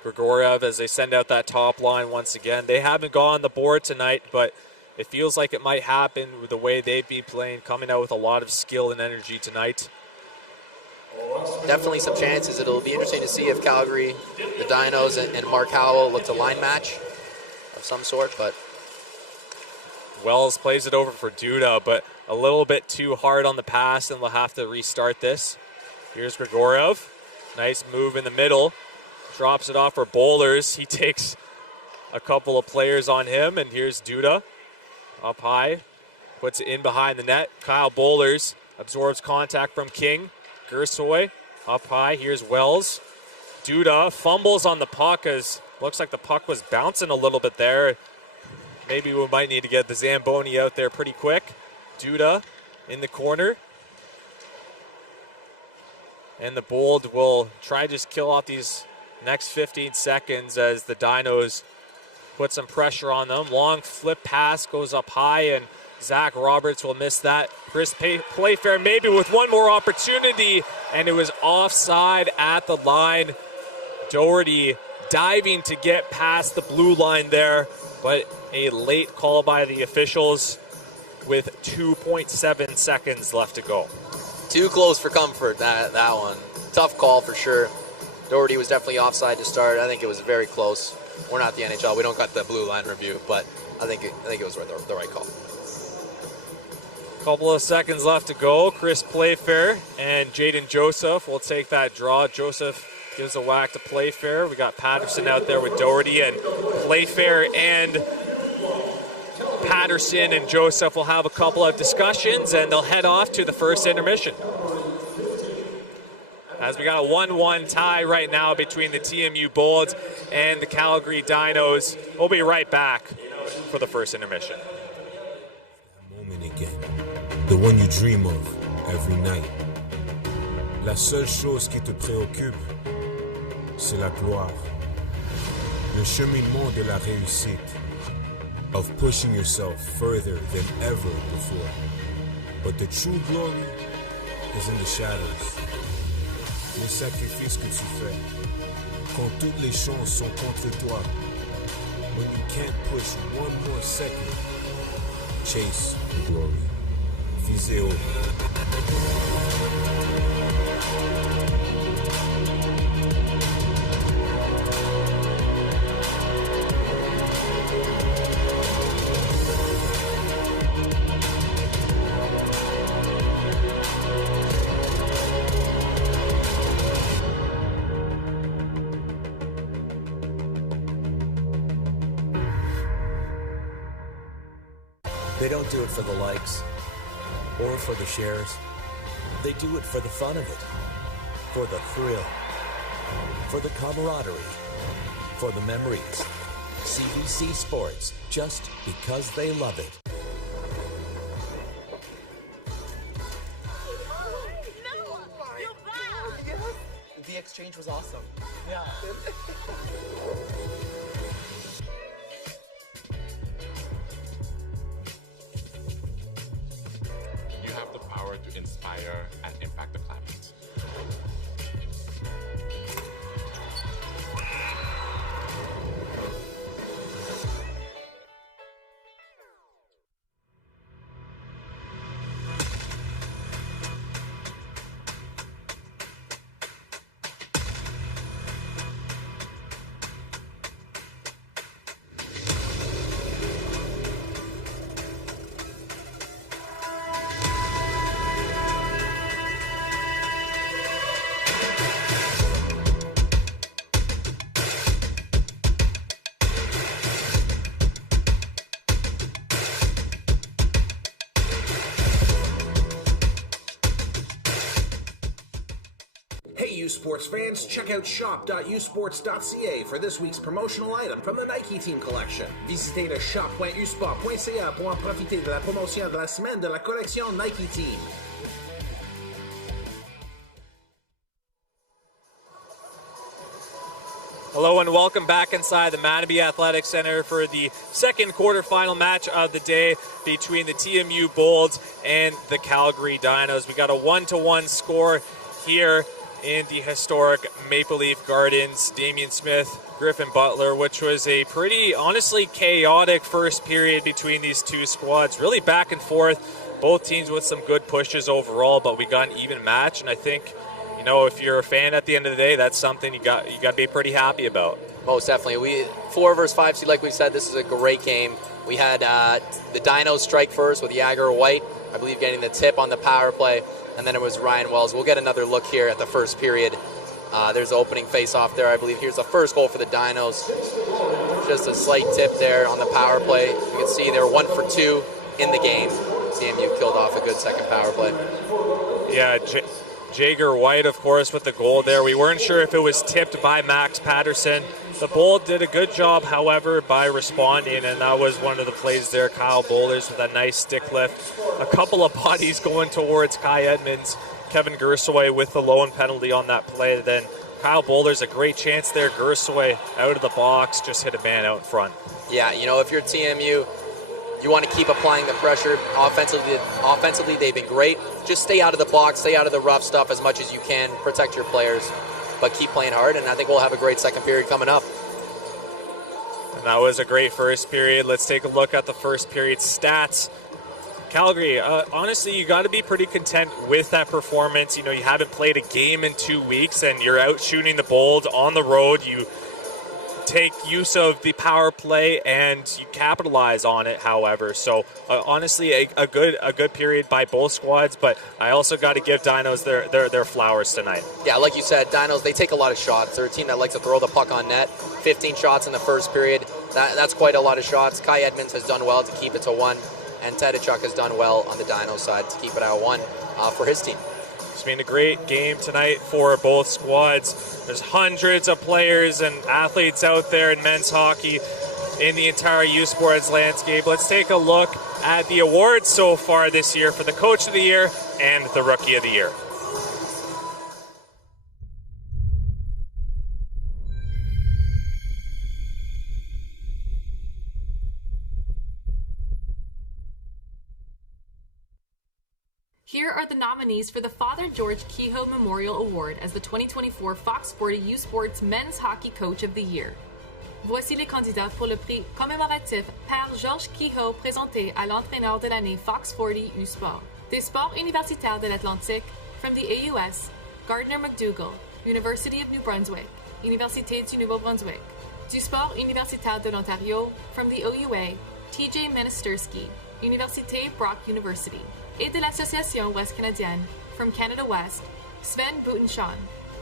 Grigoriev, as they send out that top line once again. They haven't gone on the board tonight, but it feels like it might happen with the way they've been playing, coming out with a lot of skill and energy tonight. Definitely some chances. It'll be interesting to see if Calgary, the Dinos, and Mark Howell look to line match of some sort, but Wells plays it over for Duda, but a little bit too hard on the pass, and they'll have to restart this. Here's Grigoriev. Nice move in the middle. Drops it off for Bowlers. He takes a couple of players on him, and here's Duda up high. Puts it in behind the net. Kyle Bowlers absorbs contact from King. Gersoy up high. Here's Wells. Duda fumbles on the puck as looks like the puck was bouncing a little bit there. Maybe we might need to get the Zamboni out there pretty quick. Duda in the corner. And the Bold will try to just kill off these next 15 seconds as the Dinos put some pressure on them. Long flip pass goes up high, and Zach Roberts will miss that. Chris Playfair maybe with one more opportunity, and it was offside at the line. Doherty diving to get past the blue line there, but a late call by the officials with 2.7 seconds left to go. Too close for comfort, that one. Tough call for sure. Doherty was definitely offside to start. I think it was very close. We're not the NHL. We don't got the blue line review, but I think it was the right call. Couple of seconds left to go. Chris Playfair and Jaden Joseph will take that draw. Joseph gives a whack to Playfair. We got Patterson out there with Doherty, and Playfair and Patterson and Joseph will have a couple of discussions, and they'll head off to the first intermission. As we got a 1-1 tie right now between the TMU Bolds and the Calgary Dinos. We'll be right back for the first intermission. Moment again, the one you dream of every night. La seule chose qui te préoccupe, c'est la gloire. Le cheminement de la réussite, of pushing yourself further than ever before. But the true glory is in the shadows. Les sacrifices que tu fais, quand toutes les chances sont contre toi, when you can't push one more second, chase the glory. Visez haut. They don't do it for the likes or for the shares. They do it for the fun of it, for the thrill, for the camaraderie, for the memories. CBC Sports, just because they love it. The exchange was awesome. Yeah. You have the power to inspire and impact the climate. Hey, U Sports fans, check out shop.usports.ca for this week's promotional item from the Nike Team Collection. Visitez le shop.usport.ca pour en profiter de la promotion de la semaine de la collection Nike Team. Hello and welcome back inside the Mattamy Athletic Centre for the second quarterfinal match of the day between the TMU Bolds and the Calgary Dinos. We got a 1-1 score here in the historic Maple Leaf Gardens. Damian Smith, Griffin Butler, which was a pretty, honestly, chaotic first period between these two squads. Really back and forth. Both teams with some good pushes overall, but we got an even match, and I think, you know, if you're a fan at the end of the day, that's something you got to be pretty happy about. Most definitely. We 4 versus 5 seed, like we said, this is a great game. We had the Dinos strike first with Jagger White, I believe, getting the tip on the power play, and then it was Ryan Wells. We'll get another look here at the first period. There's the opening face-off there, I believe. Here's the first goal for the Dinos. Just a slight tip there on the power play. You can see they're 1 for 2 in the game. CMU killed off a good second power play. Yeah, Jagger White, of course, with the goal there. We weren't sure if it was tipped by Max Patterson. The Bold did a good job, however, by responding, and that was one of the plays there. Kyle Bowlers with a nice stick lift. A couple of bodies going towards Kai Edmonds. Kevin Gersaway with the low penalty on that play. Then Kyle Bowlers, a great chance there. Gersaway out of the box, just hit a man out in front. Yeah, you know, if you're TMU, you want to keep applying the pressure. Offensively, they've been great. Just stay out of the box, stay out of the rough stuff as much as you can. Protect your players, but keep playing hard, and I think we'll have a great second period coming up. And that was a great first period. Let's take a look at the first period stats. Calgary, honestly, you got to be pretty content with that performance. You know, you haven't played a game in 2 weeks, and you're out shooting the Bold on the road. You take use of the power play and you capitalize on it, however. So honestly, a good period by both squads, but I also got to give Dinos their flowers tonight. Yeah, like you said, Dinos, they take a lot of shots. They're a team that likes to throw the puck on net. 15 shots in the first period. That's quite a lot of shots. Kai Edmonds has done well to keep it to 1, and Tedachuk has done well on the Dino side to keep it at 1 for his team. It's been a great game tonight for both squads. There's hundreds of players and athletes out there in men's hockey in the entire U Sports landscape. Let's take a look at the awards so far this year for the Coach of the Year and the Rookie of the Year. are the nominees for the Father George Kehoe Memorial Award as the 2024 Fox 40 U Sports Men's Hockey Coach of the Year. Voici les candidats pour le prix commémoratif Père Georges Kehoe présenté à l'entraîneur de l'année Fox 40 U Sport. Des sports universitaires de l'Atlantique, from the AUS, Gardner McDougall, University of New Brunswick, Université du Nouveau-Brunswick. Du sport universitaire de l'Ontario, from the OUA, TJ Ministerski, Université Brock University. Et de l'Association Ouest Canadienne, from Canada West, Sven Butenshawn,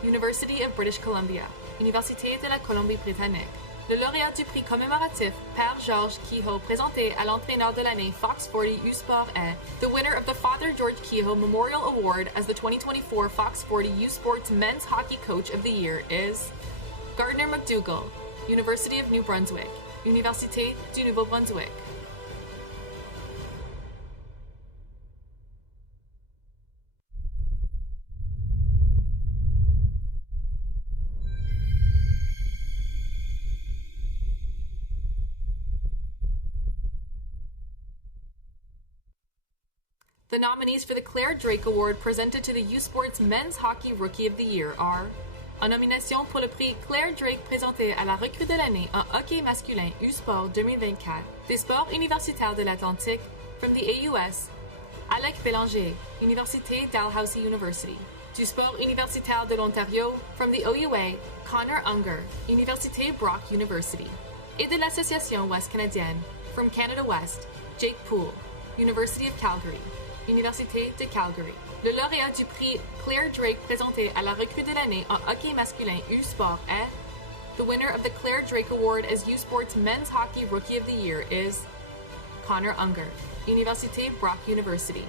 University of British Columbia, Université de la Colombie-Britannique. Le lauréat du prix commémoratif Père Georges Kehoe présenté à l'entraîneur de l'année Fox 40 U Sport est the winner of the Father George Kehoe Memorial Award as the 2024 Fox 40 U Sports Men's Hockey Coach of the Year is Gardner McDougall, University of New Brunswick, Université du Nouveau-Brunswick. The nominees for the Claire Drake Award presented to the U Sports Men's Hockey Rookie of the Year are en nomination pour le prix Claire Drake présenté à la recrue de l'année en hockey masculin U Sport 2024 des sports universitaires de l'Atlantique, from the AUS, Alec Bélanger, Université Dalhousie University. Du sport universitaire de l'Ontario, from the OUA, Connor Unger, Université Brock University. Et de l'Association Ouest Canadienne, from Canada West, Jake Poole, University of Calgary, Université de Calgary. Le lauréat du prix Claire Drake présenté à la recrue de l'année en hockey masculin U Sport est the winner of the Claire Drake Award as U Sports Men's Hockey Rookie of the Year is Connor Unger, Université Brock University.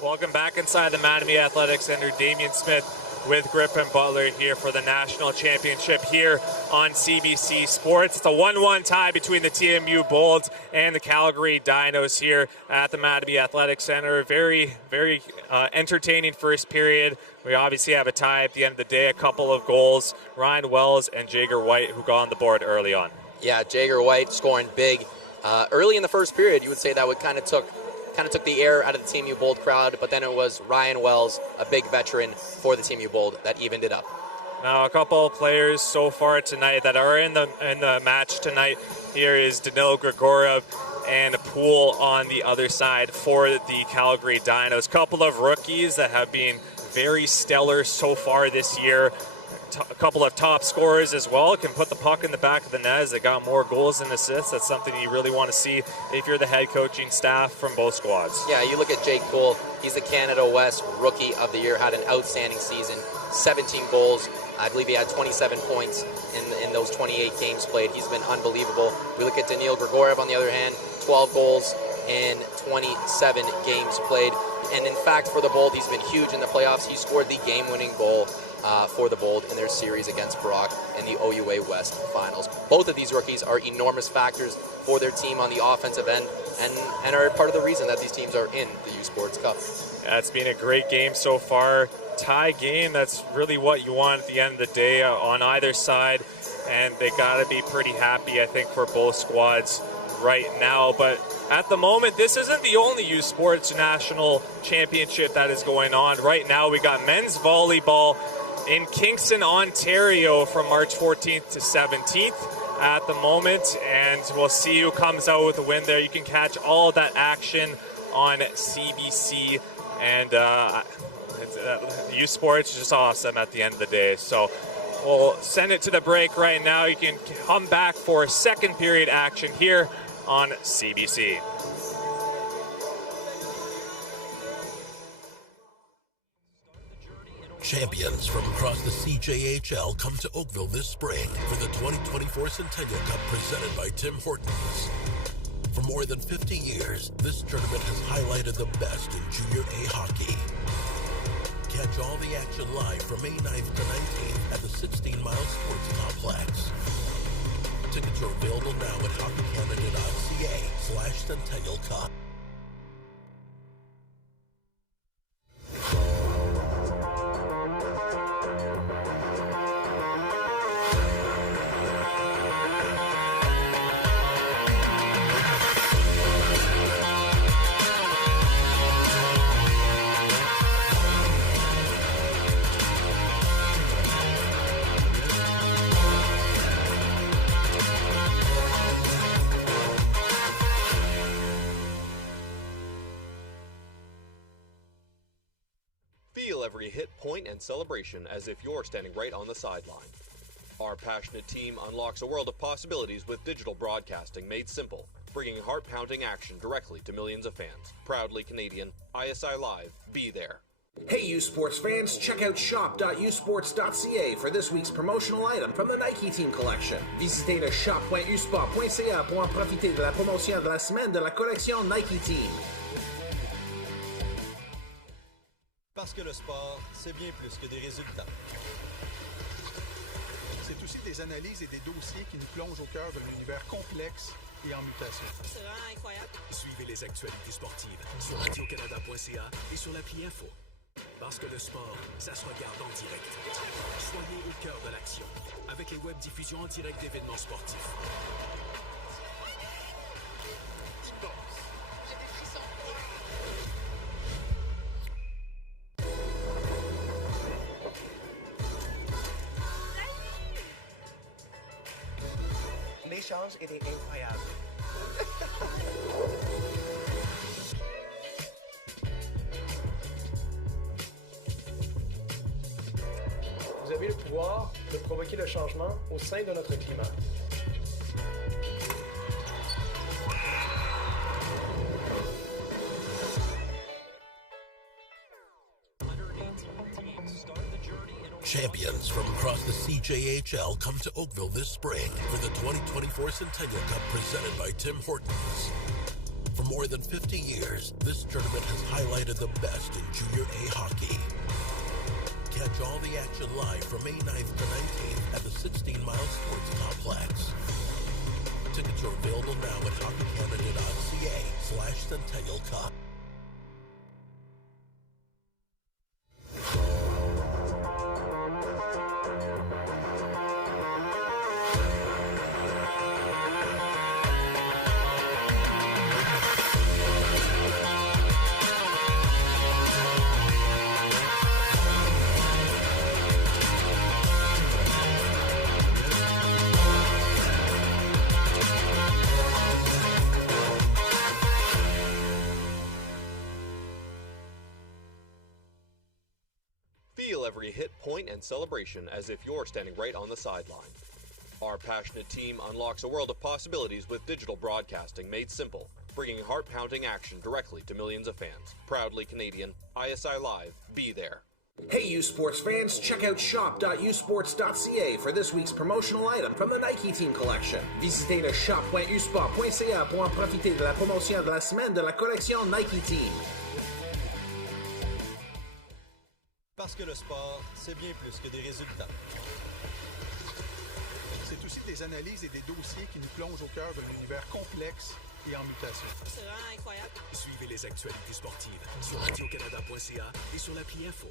Welcome back inside the Mattamy Athletic Centre. Damian Smith with Griffin Butler here for the National Championship here on CBC Sports. It's a 1-1 tie between the TMU Bolds and the Calgary Dinos here at the Mattamy Athletic Centre. Very, very entertaining first period. We obviously have a tie at the end of the day, a couple of goals. Ryan Wells and Jager White who got on the board early on. Yeah, Jager White scoring big. Early in the first period, you would say that would kind of took the air out of the TMU Bold crowd, but then it was Ryan Wells, a big veteran for the TMU Bold, that evened it up. Now, a couple of players so far tonight that are in the match tonight. Here is Danil Grigoriev and Poole on the other side for the Calgary Dinos. Couple of rookies that have been very stellar so far this year. A couple of top scorers as well, can put the puck in the back of the net as they got more goals and assists. That's something you really want to see if you're the head coaching staff from both squads. Yeah, you look at Jake Poole, he's the Canada West Rookie of the Year, had an outstanding season, 17 goals. I believe he had 27 points in those 28 games played. He's been unbelievable. We look at Danil Grigoriev on the other hand, 12 goals in 27 games played. And in fact, for the Bold, he's been huge in the playoffs. He scored the game-winning goal for the Bold in their series against Brock in the OUA West Finals. Both of these rookies are enormous factors for their team on the offensive end and are part of the reason that these teams are in the U Sports Cup. Yeah, it's been a great game so far. Tie game, that's really what you want at the end of the day on either side, and they got to be pretty happy, I think, for both squads right now. But at the moment, this isn't the only U Sports National Championship that is going on. Right now, we got men's volleyball in Kingston, Ontario from March 14th to 17th at the moment, and we'll see who comes out with a win there. You can catch all of that action on CBC, and U Sports is just awesome at the end of the day. So we'll send it to the break right now. You can come back for second period action here on CBC. Champions from across the CJHL come to Oakville this spring for the 2024 Centennial Cup presented by Tim Hortons. For more than 50 years, this tournament has highlighted the best in Junior A hockey. Catch all the action live from May 9th to 19th at the 16 Mile Sports Complex. Tickets are available now at hockeycanada.ca/Centennial Cup. Feel every hit, point, and celebration as if you're standing right on the sideline. Our passionate team unlocks a world of possibilities with digital broadcasting made simple, bringing heart-pounding action directly to millions of fans. Proudly Canadian, ISI Live, be there. Hey you sports fans, check out shop.usports.ca for this week's promotional item from the Nike Team Collection. Visitez le shop.usport.ca pour en profiter de la promotion de la semaine de la collection Nike Team. Parce que le sport, c'est bien plus que des résultats. C'est aussi des analyses et des dossiers qui nous plongent au cœur d'un univers complexe et en mutation. C'est vraiment incroyable. Suivez les actualités sportives sur radiocanada.ca et sur l'appli Info. Parce que le sport, ça se regarde en direct. Soyez au cœur de l'action avec les web diffusions en direct d'événements sportifs. L'échange était incroyable. Vous avez le pouvoir de provoquer le changement au sein de notre climat. Champions from across the CJHL come to Oakville this spring for the 2024 Centennial Cup presented by Tim Hortons. For more than 50 years, this tournament has highlighted the best in Junior A hockey. Catch all the action live from May 9th to 19th at the 16 Mile Sports Complex. Tickets are available now at hockeycanada.ca/Centennial Cup. Feel every hit, point, and celebration as if you're standing right on the sideline. Our passionate team unlocks a world of possibilities with digital broadcasting made simple, bringing heart-pounding action directly to millions of fans. Proudly Canadian, ISI Live, be there. Hey you sports fans, check out shop.usports.ca for this week's promotional item from the Nike Team Collection. Visitez le shop.usport.ca pour en profiter de la promotion de la semaine de la collection Nike Team. Parce que le sport, c'est bien plus que des résultats. C'est aussi des analyses et des dossiers qui nous plongent au cœur d'un univers complexe et en mutation. C'est vraiment incroyable. Suivez les actualités sportives sur radiocanada.ca et sur l'appli Info.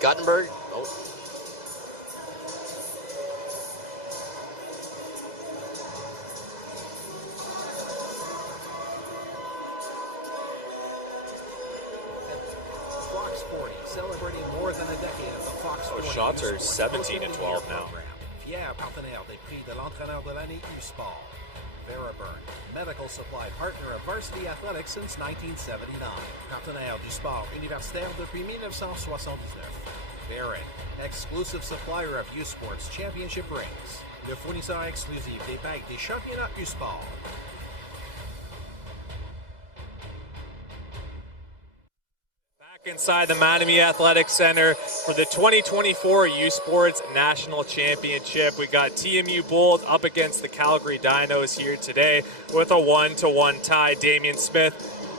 Guttenberg. Oh. Fox 40, celebrating more than a decade of the Fox 40 shots are U-Sport 17 and 12 now. program. Fier partenaire des prix de l'entraîneur de l'année U-Sport. Veraburn, medical supply partner of Varsity Athletics since 1979. Partenaire du sport universitaire depuis 1979. Barron, exclusive supplier of U-Sports championship rings. Le fournisseur exclusif des bagues des championnats U-Sport. Inside the Mattamy Athletic Centre for the 2024 U Sports National Championship. We got TMU Bold up against the Calgary Dinos here today with a 1-1 tie. Damian Smith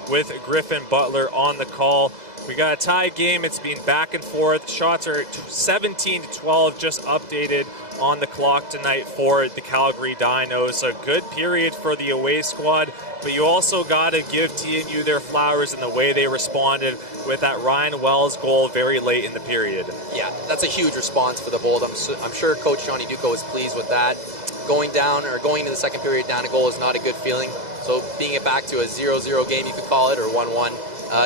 with Griffin Butler on the call. We got a tie game. It's been back and forth. Shots are 17-12, just updated on the clock tonight for the Calgary Dinos. A good period for the away squad, but you also got to give TMU their flowers in the way they responded with that Ryan Wells goal very late in the period. Yeah, that's a huge response for the Bold. I'm sure Coach Johnny Duco is pleased with that. Going into the second period down a goal is not a good feeling. So being it back to a 0-0 game, you could call it, or 1-1,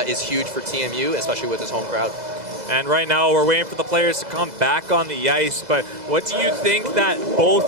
is huge for TMU, especially with his home crowd. And right now we're waiting for the players to come back on the ice. But what do you think that both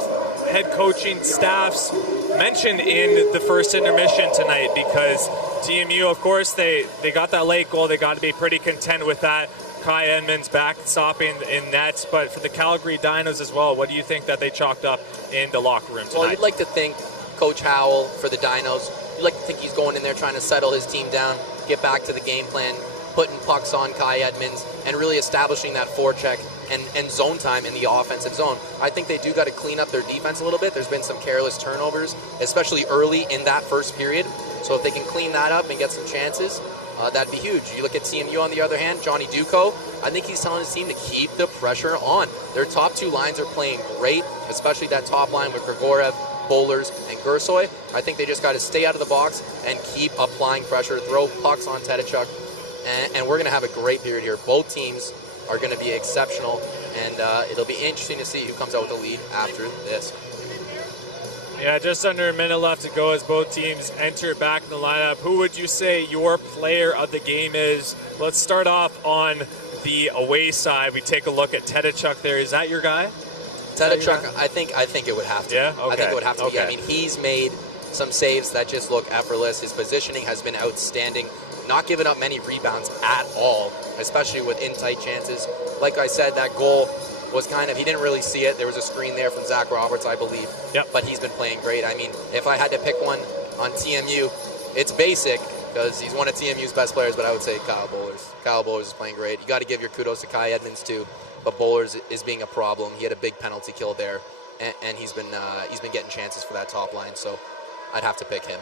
head coaching staffs mentioned in the first intermission tonight, because TMU, of course, they got that late goal. They got to be pretty content with that. Kai Edmonds back stopping in nets, but for the Calgary Dinos as well, what do you think that they chalked up in the locker room tonight? Well, you'd like to think Coach Howell for the Dinos, you'd like to think he's going in there trying to settle his team down, get back to the game plan, putting pucks on Kai Edmonds, and really establishing that forecheck and zone time in the offensive zone. I think they do got to clean up their defense a little bit. There's been some careless turnovers, especially early in that first period. So if they can clean that up and get some chances, that'd be huge. You look at TMU on the other hand, Johnny Ducko, I think he's telling his team to keep the pressure on. Their top two lines are playing great, especially that top line with Grigorev, Bowlers, and Gersoy. I think they just got to stay out of the box and keep applying pressure, throw pucks on Tedachuk, and we're going to have a great period here. Both teams are going to be exceptional, and it'll be interesting to see who comes out with the lead after this. Yeah, just under a minute left to go as both teams enter back in the lineup. Who would you say your player of the game is? Let's start off on the away side. We take a look at Tedachuk there. Is that your guy? Tedachuk, I think it would have to. Yeah? Okay. I think it would have to be. Okay. I mean, he's made some saves that just look effortless. His positioning has been outstanding. Not giving up many rebounds at all, especially with in-tight chances. Like I said, that goal was kind of, he didn't really see it. There was a screen there from Zach Roberts, I believe. Yep. But he's been playing great. I mean, if I had to pick one on TMU, it's basic because he's one of TMU's best players, but I would say Kyle Bowlers. Kyle Bowlers is playing great. You got to give your kudos to Kai Edmonds too, but Bowlers is being a problem. He had a big penalty kill there, and he's been getting chances for that top line, so I'd have to pick him.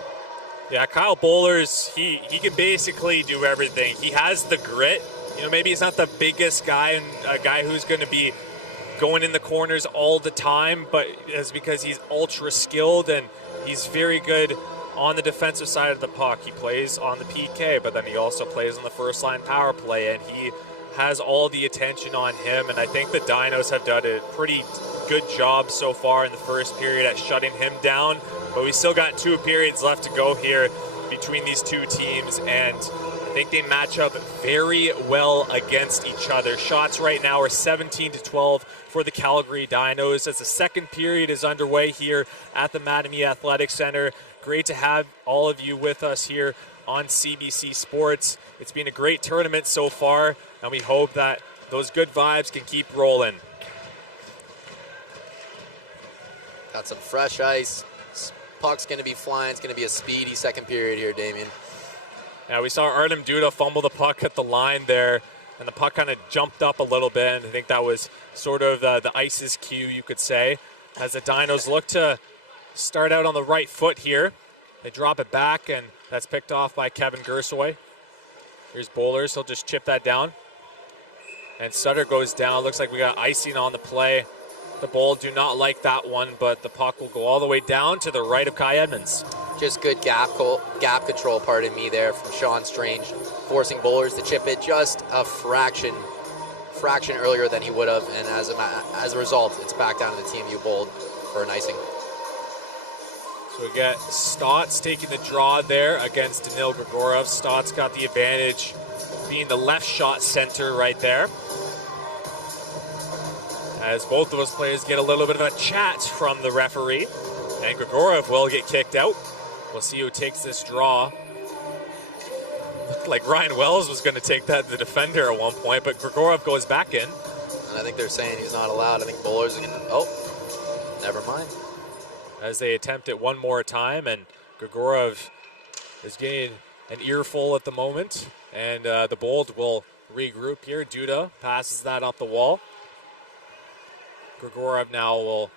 Yeah, Kyle Bowlers, he can basically do everything. He has the grit. You know, maybe he's not the biggest guy and a guy who's going to be going in the corners all the time, but it's because he's ultra skilled and he's very good on the defensive side of the puck. He plays on the PK, but then he also plays on the first line power play, and he has all the attention on him, and I think the Dinos have done a pretty good job so far in the first period at shutting him down, but we still got 2 periods left to go here between these two teams, and I think they match up very well against each other. Shots right now are 17-12 for the Calgary Dinos as the second period is underway here at the Mattamy Athletic Centre. Great to have all of you with us here on CBC Sports. It's been a great tournament so far, and we hope that those good vibes can keep rolling. Got some fresh ice. Puck's going to be flying. It's going to be a speedy second period here, Damien. Yeah, we saw Artem Duda fumble the puck at the line there, and the puck kind of jumped up a little bit, and I think that was sort of the ice's cue, you could say, as the Dinos look to start out on the right foot here. They drop it back, and that's picked off by Kevin Gersoy. Here's Bowlers. He'll just chip that down. And Sutter goes down. Looks like we got icing on the play. The Bull do not like that one, but the puck will go all the way down to the right of Kai Edmonds. Just good gap control, pardon me, there from Sean Strange, forcing Bowlers to chip it just a fraction earlier than he would have, and as a result, it's back down to the TMU Bowl for an icing. So we get Stotts taking the draw there against Danil Grigorov. Stotts got the advantage being the left shot center right there. As both of those players get a little bit of a chat from the referee. And Grigorov will get kicked out. We'll see who takes this draw. Looked like Ryan Wells was going to take that the defender at one point, but Grigorov goes back in. And I think they're saying he's not allowed. I think Bowlers are going to... Oh, never mind. As they attempt it one more time, and Grigorov is getting an earful at the moment, and the Bold will regroup here. Duda passes that up the wall. Grigorov now will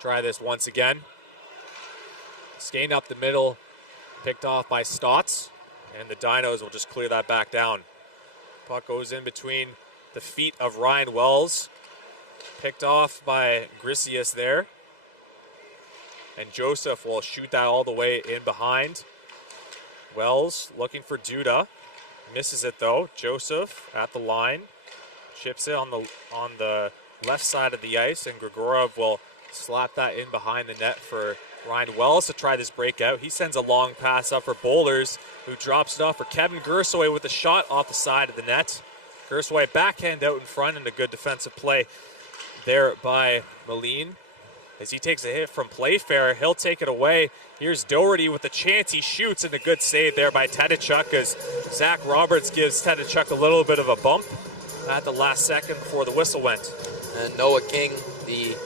try this once again. Skating up the middle, picked off by Stotts, and the Dinos will just clear that back down. Puck goes in between the feet of Ryan Wells, picked off by Grisius there. And Joseph will shoot that all the way in behind. Wells looking for Duda. Misses it though. Joseph at the line. Chips it on the left side of the ice, and Grigorov will slap that in behind the net for Ryan Wells to try this breakout. He sends a long pass up for Bowlers, who drops it off for Kevin Gersoy with a shot off the side of the net. Gersoy backhand out in front, and a good defensive play there by Moline. as he takes a hit from Playfair. He'll take it away. Here's Doherty with the chance. He shoots, and a good save there by Tedachuk as Zach Roberts gives Tedachuk a little bit of a bump at the last second before the whistle went. And Noah King, the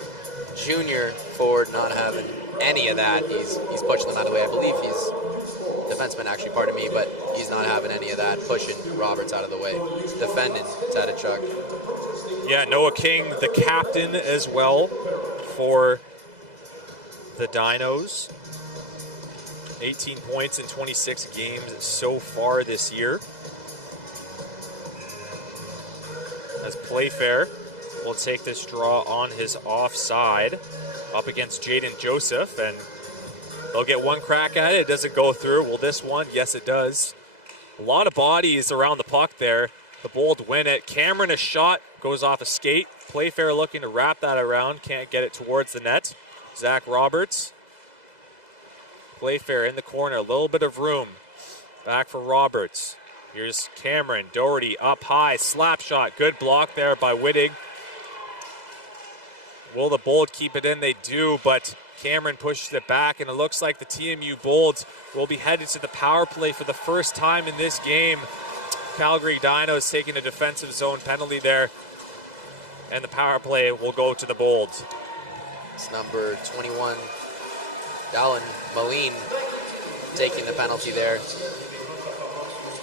junior forward, not having any of that. He's pushing them out of the way. I believe he's defenseman, actually, pardon me, but he's not having any of that, pushing Roberts out of the way, defending Tedachuk. Yeah, Noah King, the captain as well for the Dinos. 18 points in 26 games so far this year. As Playfair will take this draw on his offside up against Jaden Joseph, and they'll get one crack at it. It doesn't go through. Will this one? Yes, it does. A lot of bodies around the puck there. The Bold win it. Cameron, a shot, goes off a skate. Playfair looking to wrap that around. Can't get it towards the net. Zach Roberts. Playfair in the corner. A little bit of room. Back for Roberts. Here's Cameron. Doherty up high. Slap shot. Good block there by Wittig. Will the Bold keep it in? They do, but Cameron pushes it back, and it looks like the TMU Bolds will be headed to the power play for the first time in this game. Calgary Dinos taking a defensive zone penalty there, and the power play will go to the Bolds. It's number 21, Dallin Moline, taking the penalty there.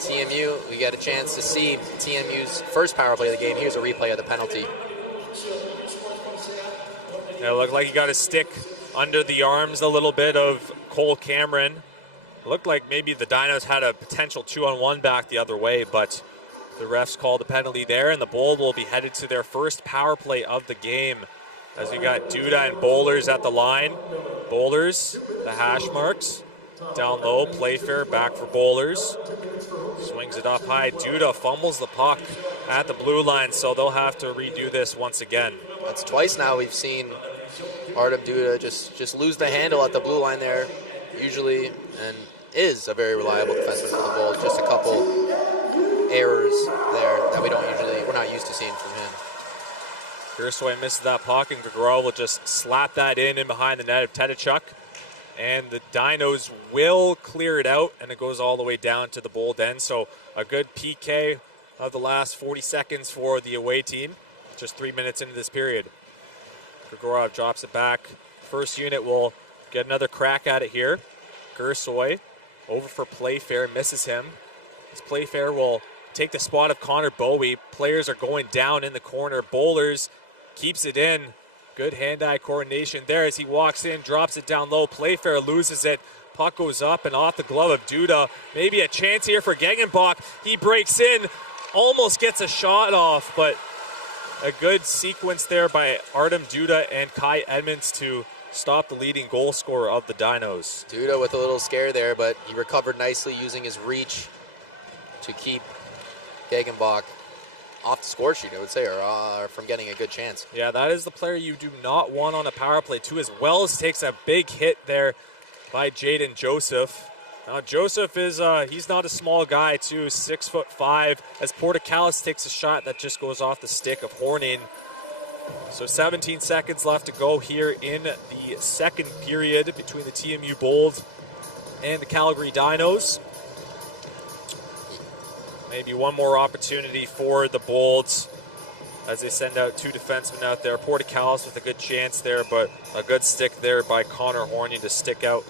TMU, we get a chance to see TMU's first power play of the game. Here's a replay of the penalty. Yeah, it looked like he got a stick under the arms a little bit of Cole Cameron. It looked like maybe the Dinos had a potential 2-on-1 back the other way, but the refs called a penalty there, and the Bold will be headed to their first power play of the game. As we got Duda and Bowlers at the line. Bowlers, the hash marks. Down low, Playfair back for Bowlers. Swings it up high. Duda fumbles the puck at the blue line, so they'll have to redo this once again. That's twice now we've seen Artem Duda just lose the handle at the blue line there, usually, and is a very reliable defenseman for the Bulls. Just a couple errors there that we're not used to seeing from him. Gersway misses that puck, and Gagaro will just slap that in behind the net of Tedachuk. And the Dinos will clear it out, and it goes all the way down to the Bold end. So a good PK of the last 40 seconds for the away team. Just 3 minutes into this period. Grigorov drops it back. First unit will get another crack at it here. Gersoy over for Playfair, misses him. As Playfair will take the spot of Connor Bowie. Players are going down in the corner. Bowlers keeps it in. Good hand-eye coordination there as he walks in, drops it down low. Playfair loses it. Puck goes up and off the glove of Duda. Maybe a chance here for Gegenbach. He breaks in, almost gets a shot off, but a good sequence there by Artem Duda and Kai Edmonds to stop the leading goal scorer of the Dinos. Duda with a little scare there, but he recovered nicely using his reach to keep Gegenbach off the score sheet, I would say, or from getting a good chance. Yeah, that is the player you do not want on a power play, too, as Wells takes a big hit there by Jaden Joseph. Now, Joseph is, he's not a small guy, too, 6'5", as Portocalis takes a shot that just goes off the stick of Horning. So 17 seconds left to go here in the second period between the TMU Bulls and the Calgary Dinos. Maybe one more opportunity for the Bolds as they send out two defensemen out there. Portocalis with a good chance there, but a good stick there by Connor Horning to stick out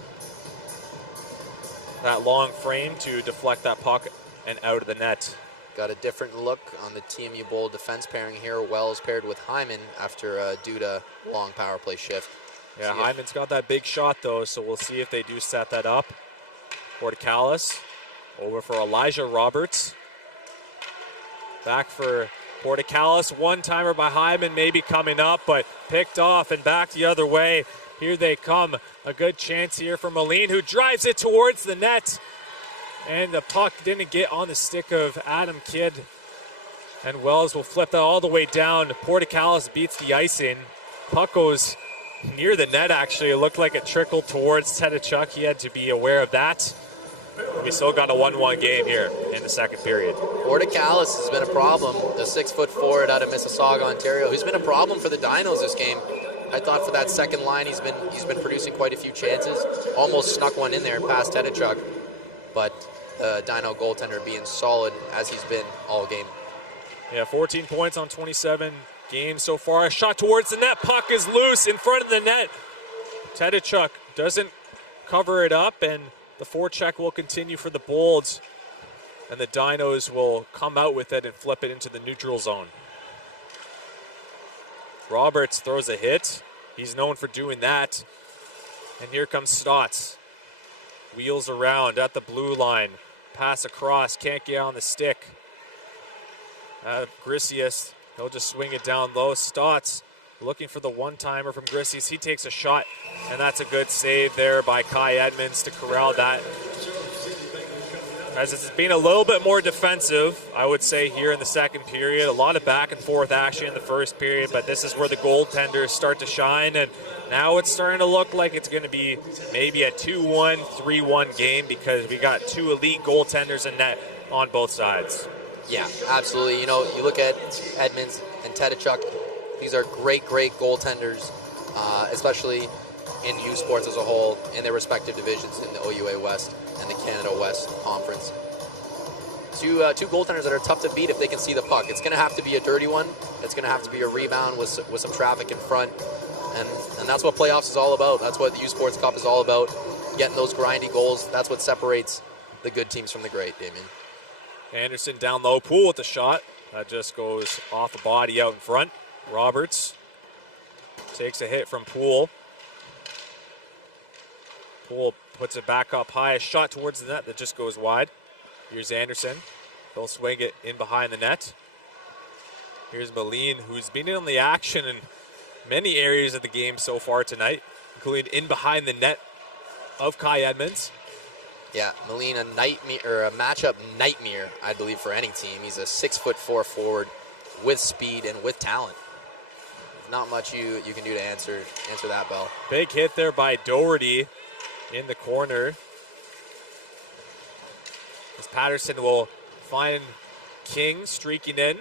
that long frame to deflect that puck and out of the net. Got a different look on the TMU Bold defense pairing here. Wells paired with Hyman after a Duda long power play shift. Yeah, Hyman's got that big shot though, so we'll see if they do set that up. Portocalis over for Elijah Roberts. Back for Portocalis. One-timer by Hyman maybe coming up, but picked off and back the other way. Here they come. A good chance here for Moline, who drives it towards the net. And the puck didn't get on the stick of Adam Kidd. And Wells will flip that all the way down. Portocalis beats the icing. Puck goes near the net, actually. It looked like it trickled towards Tedachuk. He had to be aware of that. We still got a 1-1 game here in the second period. Portocalis has been a problem. The 6'4" out of Mississauga, Ontario, who's been a problem for the Dinos this game. I thought for that second line, he's been producing quite a few chances. Almost snuck one in there past Tedachuk, but Dino goaltender being solid as he's been all game. Yeah, 14 points on 27 games so far. A shot towards the net. Puck is loose in front of the net. Tedachuk doesn't cover it up, and the forecheck will continue for the Bolts. And the Dinos will come out with it and flip it into the neutral zone. Roberts throws a hit. He's known for doing that. And here comes Stotts. Wheels around at the blue line. Pass across, can't get on the stick. Grisius, he'll just swing it down low. Stotts looking for the one-timer from Grisius. He takes a shot, and that's a good save there by Kai Edmonds to corral that. As it's been a little bit more defensive, I would say, here in the second period. A lot of back and forth action in the first period, but this is where the goaltenders start to shine, and now it's starting to look like it's going to be maybe a 2-1, 3-1 game because we got two elite goaltenders in net on both sides. Yeah, absolutely. You know, you look at Edmonds and Tedachuk, these are great goaltenders, especially in U Sports as a whole, in their respective divisions in the OUA West and the Canada West Conference. Two goaltenders that are tough to beat if they can see the puck. It's going to have to be a dirty one. It's going to have to be a rebound with some traffic in front. And that's what playoffs is all about. That's what the U Sports Cup is all about, getting those grindy goals. That's what separates the good teams from the great, Damien. Anderson down low, Poole with the shot. That just goes off the body out in front. Roberts takes a hit from Poole. Poole puts it back up high. A shot towards the net that just goes wide. Here's Anderson. He'll swing it in behind the net. Here's Moline, who's been in on the action in many areas of the game so far tonight, including in behind the net of Kai Edmonds. Yeah, Moline, a matchup nightmare, I believe, for any team. He's a 6'4" forward with speed and with talent. Not much you can do to answer that bell. Big hit there by Doherty in the corner. As Patterson will find King streaking in.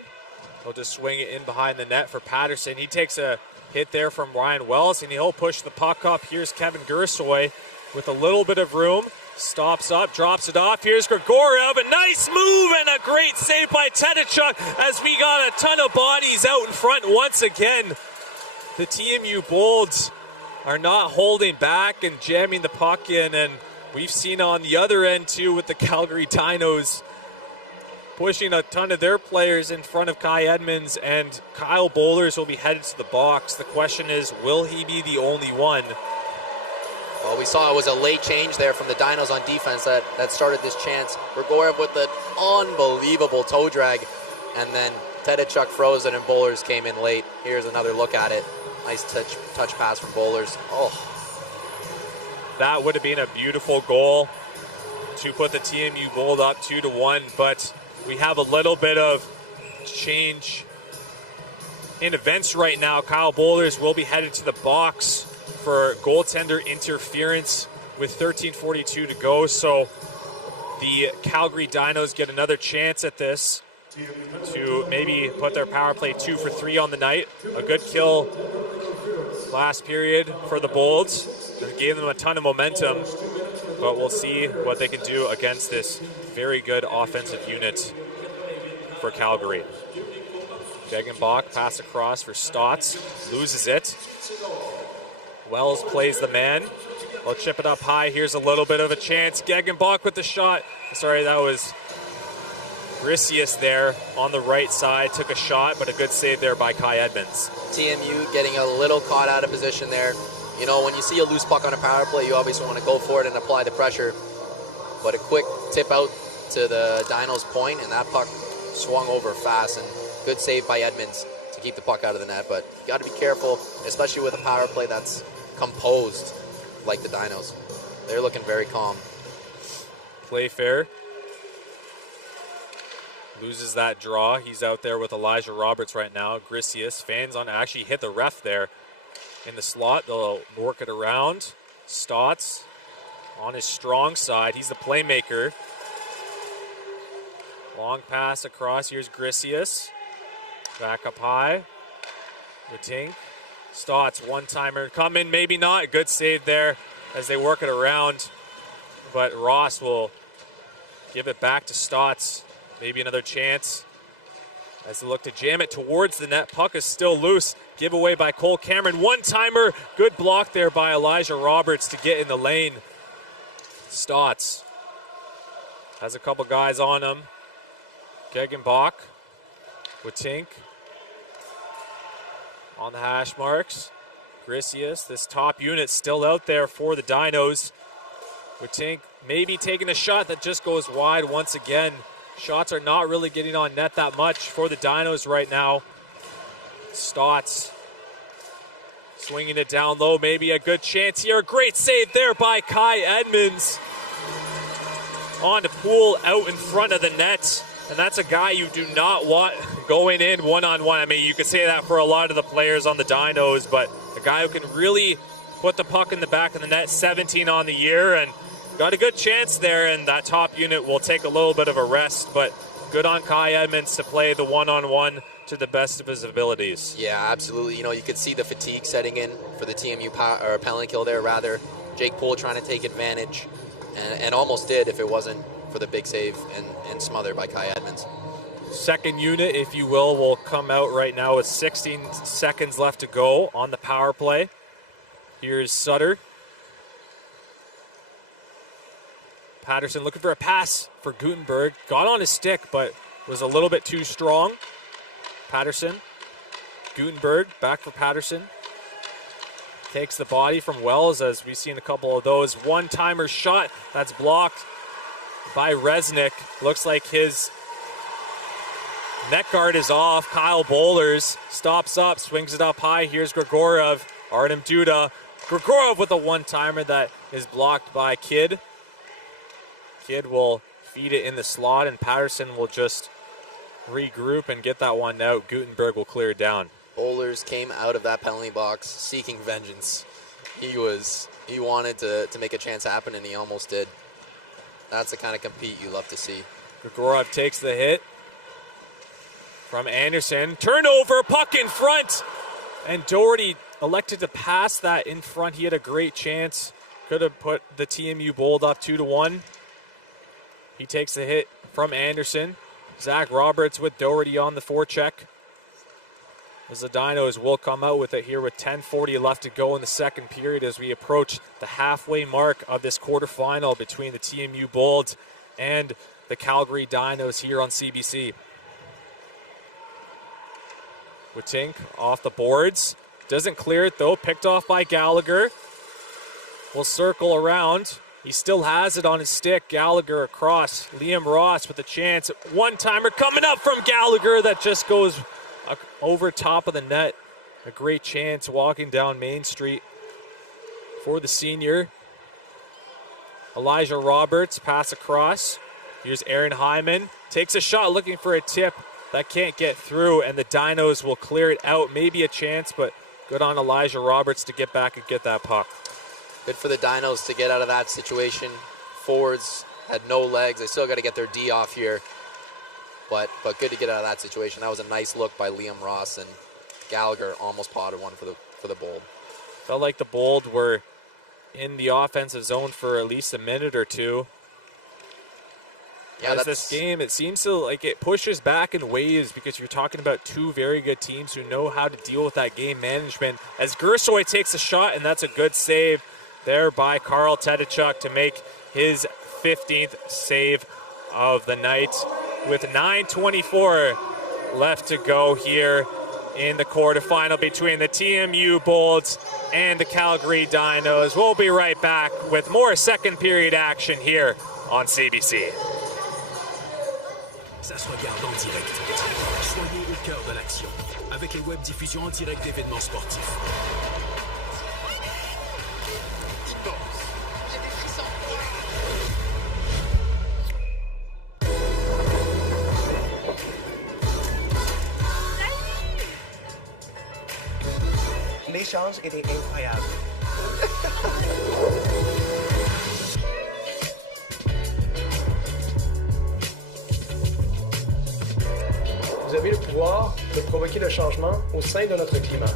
He'll just swing it in behind the net for Patterson. He takes a hit there from Ryan Wells, and he'll push the puck up. Here's Kevin Gersoy with a little bit of room. Stops up, drops it off. Here's Grigoriev. A nice move and a great save by Tedachuk as we got a ton of bodies out in front once again. The TMU Bolts are not holding back and jamming the puck in, and we've seen on the other end too with the Calgary Dinos pushing a ton of their players in front of Kai Edmonds, and Kyle Bowlers will be headed to the box. The question is, will he be the only one? Well, we saw it was a late change there from the Dinos on defense that started this chance. Grigoriev with an unbelievable toe drag, and then Tedachuk froze it and Bowlers came in late. Here's another look at it. Nice touch pass from Bowlers. Oh, that would have been a beautiful goal to put the TMU Bold up 2-1, but we have a little bit of change in events right now. Kyle Bowlers will be headed to the box for goaltender interference with 13:42 to go, so the Calgary Dinos get another chance at this to maybe put their power play 2 for 3 on the night. A good kill last period for the Bolts. It gave them a ton of momentum, but we'll see what they can do against this very good offensive unit for Calgary. Degenbach pass across for Stotts, loses it. Wells plays the man. We'll chip it up high. Here's a little bit of a chance. Gegenbach with the shot. Sorry, that was Grisius there on the right side. Took a shot, but a good save there by Kai Edmonds. TMU getting a little caught out of position there. You know, when you see a loose puck on a power play, you obviously want to go for it and apply the pressure. But a quick tip out to the Dinos' point, and that puck swung over fast. And good save by Edmonds to keep the puck out of the net. But you got to be careful, especially with a power play that's composed like the Dinos. They're looking very calm. Playfair loses that draw. He's out there with Elijah Roberts right now. Grisius, fans on actually hit the ref there in the slot. They'll work it around. Stotts on his strong side. He's the playmaker. Long pass across. Here's Grisius. Back up high. Rutink Stotts, one-timer, come in, maybe not. Good save there as they work it around. But Ross will give it back to Stotts. Maybe another chance as they look to jam it towards the net. Puck is still loose. Giveaway by Cole Cameron. One-timer. Good block there by Elijah Roberts to get in the lane. Stotts has a couple guys on him. Gegenbach with Tink on the hash marks. Grisius, this top unit still out there for the Dinos. With Tink maybe taking a shot that just goes wide once again. Shots are not really getting on net that much for the Dinos right now. Stotts swinging it down low, maybe a good chance here. Great save there by Kai Edmonds. On to Poole out in front of the net. And that's a guy you do not want going in one-on-one. I mean, you could say that for a lot of the players on the Dinos, but a guy who can really put the puck in the back of the net, 17 on the year, and got a good chance there, and that top unit will take a little bit of a rest, but good on Kai Edmonds to play the one-on-one to the best of his abilities. Yeah, absolutely. You know, you could see the fatigue setting in for the TMU penalty kill there, rather. Jake Poole trying to take advantage, and almost did if it wasn't for the big save and smother by Kai Edmonds. Second unit, if you will come out right now with 16 seconds left to go on the power play. Here's Sutter. Patterson looking for a pass for Gutenberg. Got on his stick, but was a little bit too strong. Patterson. Gutenberg back for Patterson. Takes the body from Wells, as we've seen a couple of those. One-timer shot that's blocked by Resnick. Looks like his net guard is off. Kyle Bowlers stops up, swings it up high. Here's Grigorov. Artem Duda. Grigorov with a one-timer that is blocked by Kidd. Kidd will feed it in the slot, and Patterson will just regroup and get that one out. Gutenberg will clear it down. Bowlers came out of that penalty box seeking vengeance. He wanted to make a chance happen, and he almost did. That's the kind of compete you love to see. Grigorov takes the hit from Anderson. Turnover, puck in front. And Doherty elected to pass that in front. He had a great chance. Could have put the TMU Bold up 2-1. He takes the hit from Anderson. Zach Roberts with Doherty on the forecheck. As the Dinos will come out with it here with 10:40 left to go in the second period as we approach the halfway mark of this quarterfinal between the TMU Bolds and the Calgary Dinos here on CBC. With Tink off the boards. Doesn't clear it though, picked off by Gallagher. Will circle around. He still has it on his stick. Gallagher across. Liam Ross with a chance. One-timer coming up from Gallagher that just goes over top of the net. A great chance walking down Main Street for the senior. Elijah Roberts, pass across. Here's Aaron Hyman. Takes a shot looking for a tip. That can't get through, and the Dinos will clear it out. Maybe a chance, but good on Elijah Roberts to get back and get that puck. Good for the Dinos to get out of that situation. Forwards had no legs. They still got to get their D off here. But good to get out of that situation. That was a nice look by Liam Ross, and Gallagher almost potted one for the Bold. Felt like the Bold were in the offensive zone for at least a minute or two. Yeah, this game, it seems to like it pushes back in waves because you're talking about two very good teams who know how to deal with that game management. As Gersoy takes a shot, and that's a good save there by Carl Tedachuk to make his 15th save of the night. With 9:24 left to go here in the quarterfinal between the TMU Bolds and the Calgary Dinos. We'll be right back with more second period action here on CBC. Ça se regarde en direct. Soyez au cœur de l'action avec les web diffusions en direct d'événements sportifs. L'échange était incroyable. Vous avez le pouvoir de provoquer le changement au sein de notre climat.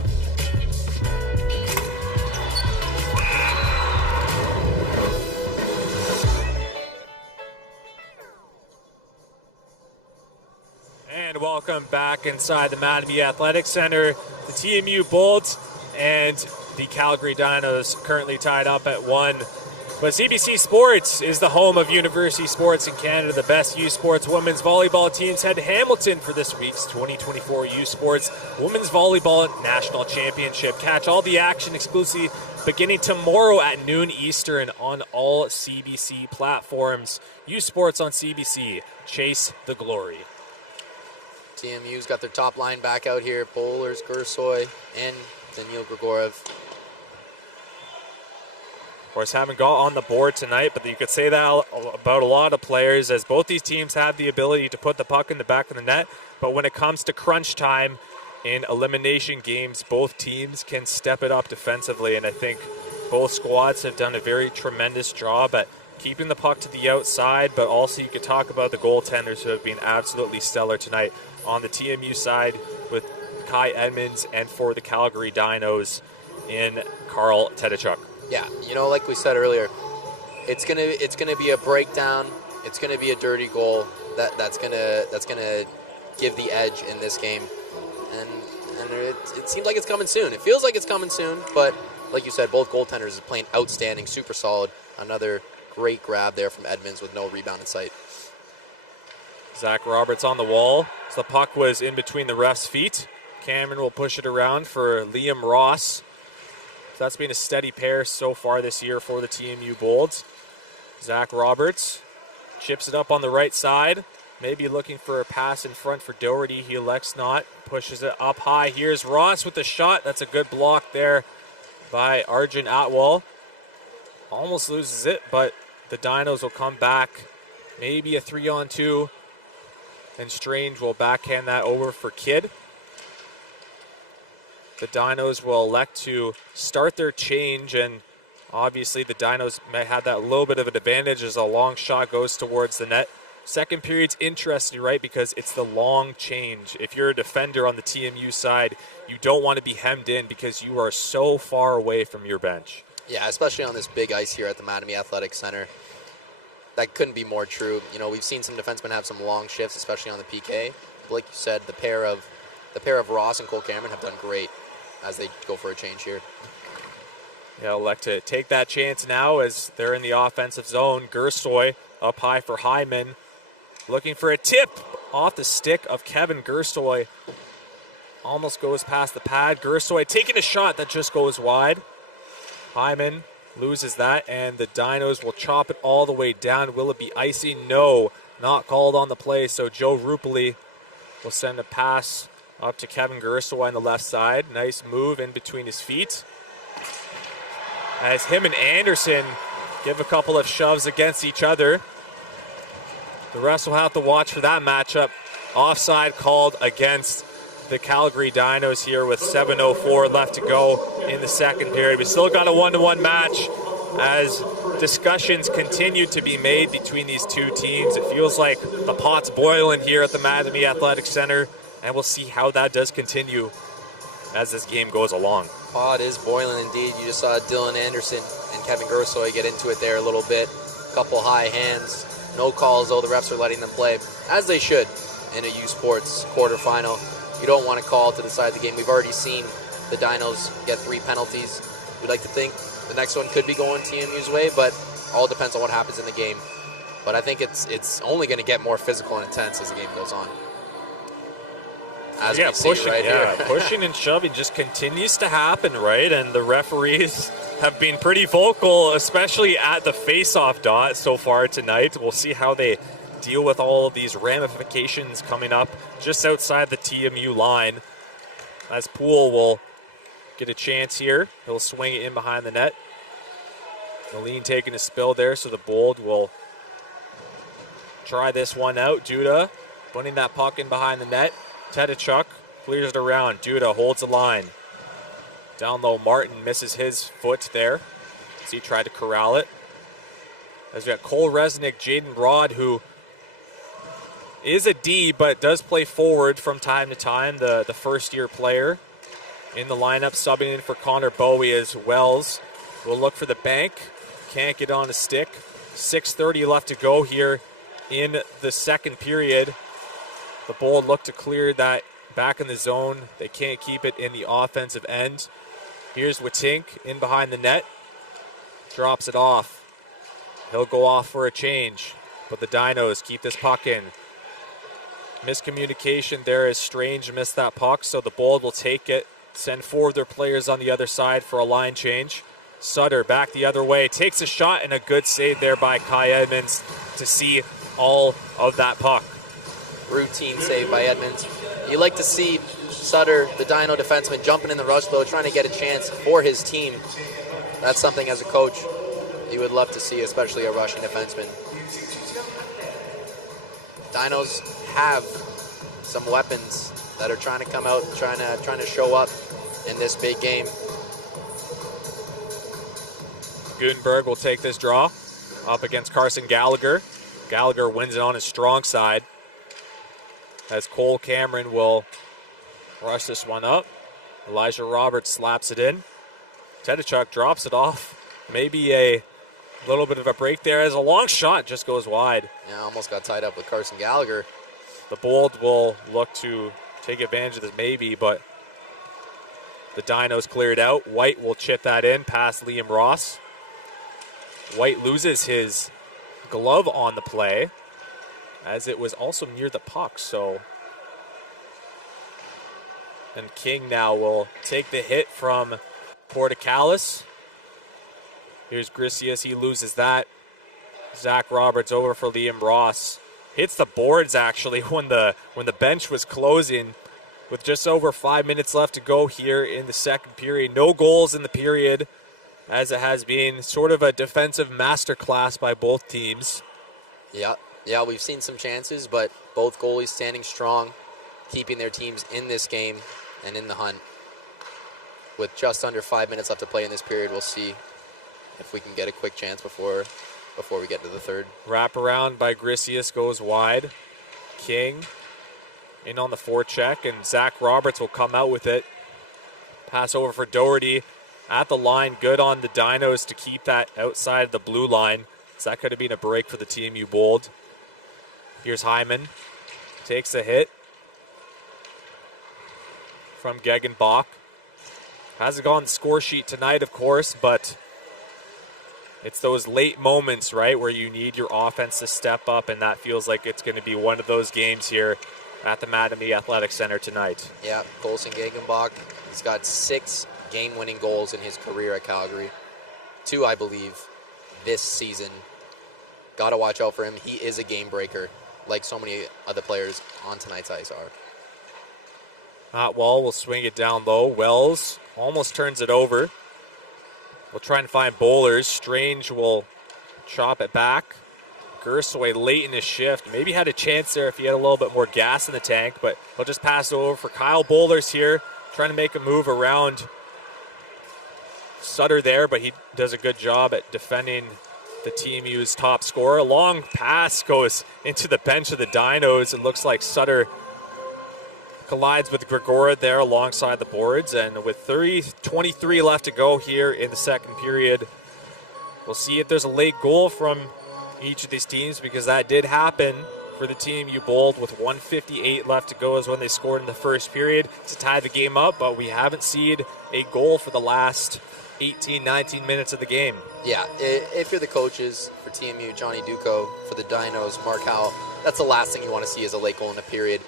And welcome back inside the Mattamy Athletic Centre. The TMU Bolts and the Calgary Dinos currently tied up at 1. But CBC Sports is the home of university sports in Canada. The best U Sports women's volleyball teams head to Hamilton for this week's 2024 U Sports Women's Volleyball National Championship. Catch all the action exclusively beginning tomorrow at noon Eastern on all CBC platforms. U Sports on CBC. Chase the glory. TMU's got their top line back out here. Bowlers, Gursoy, and Daniil Grigoriev. Of course, haven't got on the board tonight, but you could say that about a lot of players, as both these teams have the ability to put the puck in the back of the net. But when it comes to crunch time in elimination games, both teams can step it up defensively. And I think both squads have done a very tremendous job at keeping the puck to the outside, but also you could talk about the goaltenders who have been absolutely stellar tonight on the TMU side with Kai Edmonds, and for the Calgary Dinos in Carl Tedachuk. Yeah, you know, like we said earlier, it's gonna be a breakdown. It's gonna be a dirty goal that's gonna give the edge in this game, and it seems like it's coming soon. It feels like it's coming soon, but like you said, both goaltenders are playing outstanding, super solid. Another great grab there from Edmonds with no rebound in sight. Zach Roberts on the wall. So the puck was in between the ref's feet. Cameron will push it around for Liam Ross. So that's been a steady pair so far this year for the TMU Bolts. Zach Roberts chips it up on the right side. Maybe looking for a pass in front for Doherty. He elects not. Pushes it up high. Here's Ross with the shot. That's a good block there by Arjun Atwal. Almost loses it, but the Dinos will come back. Maybe a 3-on-2. And Strange will backhand that over for Kidd. The Dinos will elect to start their change, and obviously the Dinos may have that little bit of an advantage as a long shot goes towards the net. Second period's interesting, right, because it's the long change. If you're a defender on the TMU side, you don't want to be hemmed in because you are so far away from your bench. Yeah, especially on this big ice here at the Mattamy Athletic Centre. That couldn't be more true. You know, we've seen some defensemen have some long shifts, especially on the PK. But like you said, the pair of Ross and Cole Cameron have done great as they go for a change here. Yeah, elect to take that chance now as they're in the offensive zone. Gursoy up high for Hyman. Looking for a tip off the stick of Kevin Gursoy. Almost goes past the pad. Gursoy taking a shot that just goes wide. Hyman loses that, and the Dinos will chop it all the way down. Will it be icy? No, not called on the play. So Joe Rupoli will send a pass up to Kevin Gursoy on the left side. Nice move in between his feet. As him and Anderson give a couple of shoves against each other. The rest will have to watch for that matchup. Offside called against the Calgary Dinos here with 7:04 left to go in the second period. We still got a 1-1 match as discussions continue to be made between these two teams. It feels like the pot's boiling here at the Mattamy Athletic Centre, and we'll see how that does continue as this game goes along. Pot is boiling indeed. You just saw Dylan Anderson and Kevin Gursoy get into it there a little bit. Couple high hands. No calls, though. The refs are letting them play, as they should, in a U Sports quarterfinal. You don't want to call to decide the game. We've already seen the Dinos get 3 penalties. We'd like to think the next one could be going TMU's way, but all depends on what happens in the game. But I think it's only going to get more physical and intense as the game goes on. As we see pushing, right here. pushing and shoving just continues to happen, right? And the referees have been pretty vocal, especially at the face-off dot so far tonight. We'll see how they deal with all of these ramifications coming up just outside the TMU line. As Poole will get a chance here. He'll swing it in behind the net. Moline taking a spill there, so the Bold will try this one out. Duda putting that puck in behind the net. Tedachuk clears it around. Duda holds the line. Down low, Martin misses his foot there as he tried to corral it. As we got Cole Resnick, Jaden Rod, who is a D but does play forward from time to time, the first-year player in the lineup, subbing in for Connor Bowie as Wells will look for the bank. Can't get on a stick. 6:30 left to go here in the second period. The Bold look to clear that back in the zone. They can't keep it in the offensive end. Here's Witink in behind the net. Drops it off. He'll go off for a change, but the Dinos keep this puck in. Miscommunication there as Strange missed that puck, so the Bold will take it, send four of their players on the other side for a line change. Sutter back the other way, takes a shot, and a good save there by Kai Edmonds to see all of that puck. Routine save by Edmonds. You like to see Sutter, the Dino defenseman, jumping in the rush though, trying to get a chance for his team. That's something as a coach you would love to see, especially a rushing defenseman. Dinos have some weapons that are trying to come out, trying to show up in this big game. Gutenberg will take this draw up against Carson Gallagher. Gallagher wins it on his strong side as Cole Cameron will rush this one up. Elijah Roberts slaps it in. Tedachuk drops it off. Maybe a little bit of a break there as a long shot just goes wide. Yeah, almost got tied up with Carson Gallagher. The Bold will look to take advantage of this maybe, but the Dinos cleared out. White will chip that in past Liam Ross. White loses his glove on the play as it was also near the puck, so. And King now will take the hit from Portocalis. Here's Grisius, he loses that. Zach Roberts over for Liam Ross. Hits the boards actually when the bench was closing with just over 5 minutes left to go here in the second period. No goals in the period, as it has been sort of a defensive masterclass by both teams. Yeah, we've seen some chances, but both goalies standing strong, keeping their teams in this game and in the hunt. With just under 5 minutes left to play in this period, we'll see if we can get a quick chance before we get to the third. Wraparound by Grisius goes wide. King in on the forecheck, and Zach Roberts will come out with it. Pass over for Doherty at the line. Good on the Dinos to keep that outside the blue line. So that could have been a break for the TMU Bold. Here's Hyman. Takes a hit from Gegenbach. Hasn't gone on the score sheet tonight, of course, but it's those late moments, right, where you need your offense to step up, and that feels like it's going to be one of those games here at the Mattamy Athletic Centre tonight. Yeah, Colson Gegenbach, he's got 6 game-winning goals in his career at Calgary. 2, I believe, this season. Got to watch out for him. He is a game breaker, like so many other players on tonight's ice are. Hotwall will swing it down low. Wells almost turns it over. We'll try and find bowlers. Strange will chop it back. Gersaway late in his shift. Maybe had a chance there if he had a little bit more gas in the tank, but he'll just pass it over for Kyle Bowlers here, trying to make a move around Sutter there, but he does a good job at defending the TMU's top scorer. A long pass goes into the bench of the Dinos. It looks like Sutter collides with Gregora there alongside the boards, and with 23 left to go here in the second period, we'll see if there's a late goal from each of these teams, because that did happen for the TMU Bold with 1:58 left to go is when they scored in the first period to tie the game up, but we haven't seen a goal for the last 18-19 minutes of the game. Yeah, if you're the coaches for TMU, Johnny Duco, for the Dinos, Mark Howell, that's the last thing you want to see is a late goal in a period.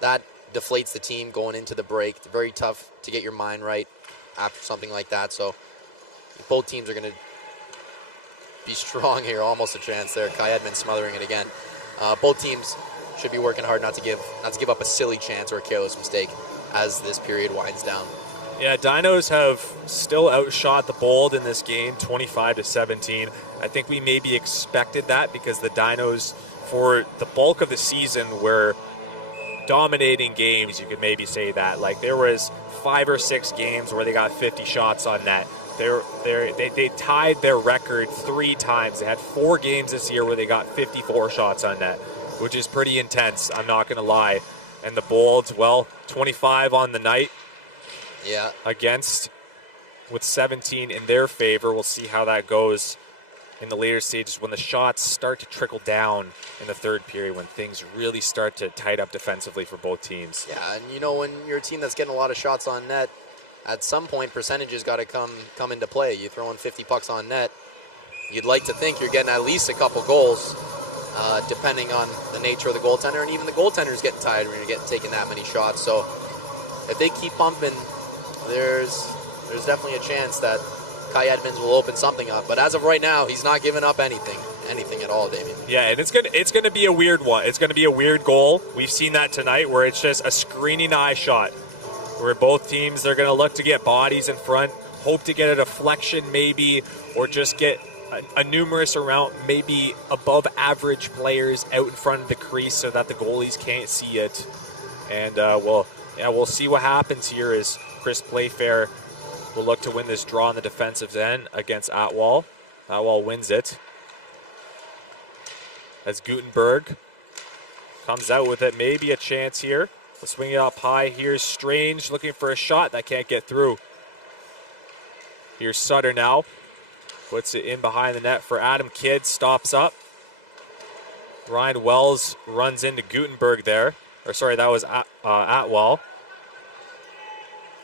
That deflates the team going into the break. It's very tough to get your mind right after something like that, so both teams are going to be strong here. Almost a chance there. Kai Edmonds smothering it again. Both teams should be working hard not to give up a silly chance or a careless mistake as this period winds down. Yeah, Dinos have still outshot the Bold in this game, 25-17. I think we maybe expected that because the Dinos, for the bulk of the season, were dominating games. You could maybe say that. Like, there was 5 or 6 games where they got 50 shots on net. They tied their record 3 times. They had 4 games this year where they got 54 shots on net, which is pretty intense, I'm not going to lie. And the Bolds, well, 25 on the night. Yeah. Against, with 17 in their favor. We'll see how that goes in the later stages when the shots start to trickle down in the third period, when things really start to tight up defensively for both teams. Yeah, and you know, when you're a team that's getting a lot of shots on net, at some point percentages got to come into play. You throw in 50 pucks on net, you'd like to think you're getting at least a couple goals, depending on the nature of the goaltender, and even the goaltender's getting tired when you're taking that many shots. So if they keep pumping, there's definitely a chance that Kai Edmonds will open something up. But as of right now, he's not giving up anything at all, Damien. Yeah, and it's gonna be a weird one. It's gonna be a weird goal. We've seen that tonight, where it's just a screening eye shot, where both teams are gonna look to get bodies in front, hope to get a deflection maybe, or just get a numerous amount, maybe above average players out in front of the crease so that the goalies can't see it. And we'll see what happens here as Chris Playfair will look to win this draw on the defensive end against Atwell. Atwell wins it. As Gutenberg comes out with it, maybe a chance here. We'll swing it up high. Here's Strange looking for a shot that can't get through. Here's Sutter now. Puts it in behind the net for Adam Kidd. Stops up. Ryan Wells runs into Gutenberg there. Or sorry, that was Atwell.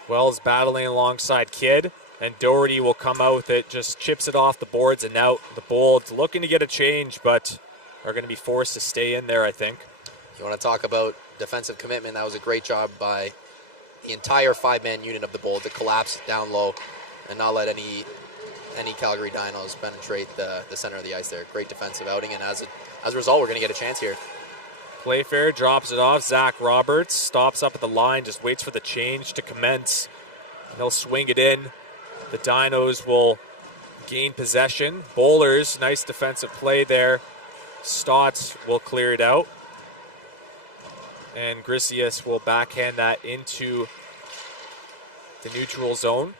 Wells battling alongside Kidd. And Doherty will come out with it. Just chips it off the boards. And now the Bolts looking to get a change, but are going to be forced to stay in there, I think. You want to talk about defensive commitment? That was a great job by the entire five-man unit of the Bold to collapse down low and not let any Calgary Dinos penetrate the center of the ice there. Great defensive outing, and as a result, we're going to get a chance here. Playfair drops it off. Zach Roberts stops up at the line, just waits for the change to commence. And they'll swing it in. The Dinos will gain possession. Bowlers, nice defensive play there. Stotts will clear it out. And Grisius will backhand that into the neutral zone.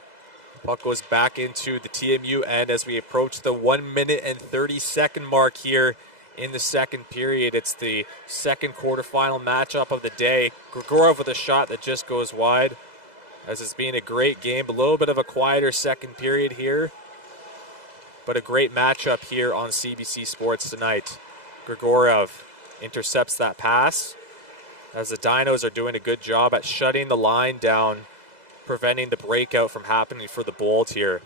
Puck goes back into the TMU end as we approach the 1 minute and 30-second mark here in the second period. It's the second quarterfinal matchup of the day. Grigorov with a shot that just goes wide, as it's been a great game. A little bit of a quieter second period here, but a great matchup here on CBC Sports tonight. Grigorov intercepts that pass, as the Dinos are doing a good job at shutting the line down, preventing the breakout from happening for the Bold here.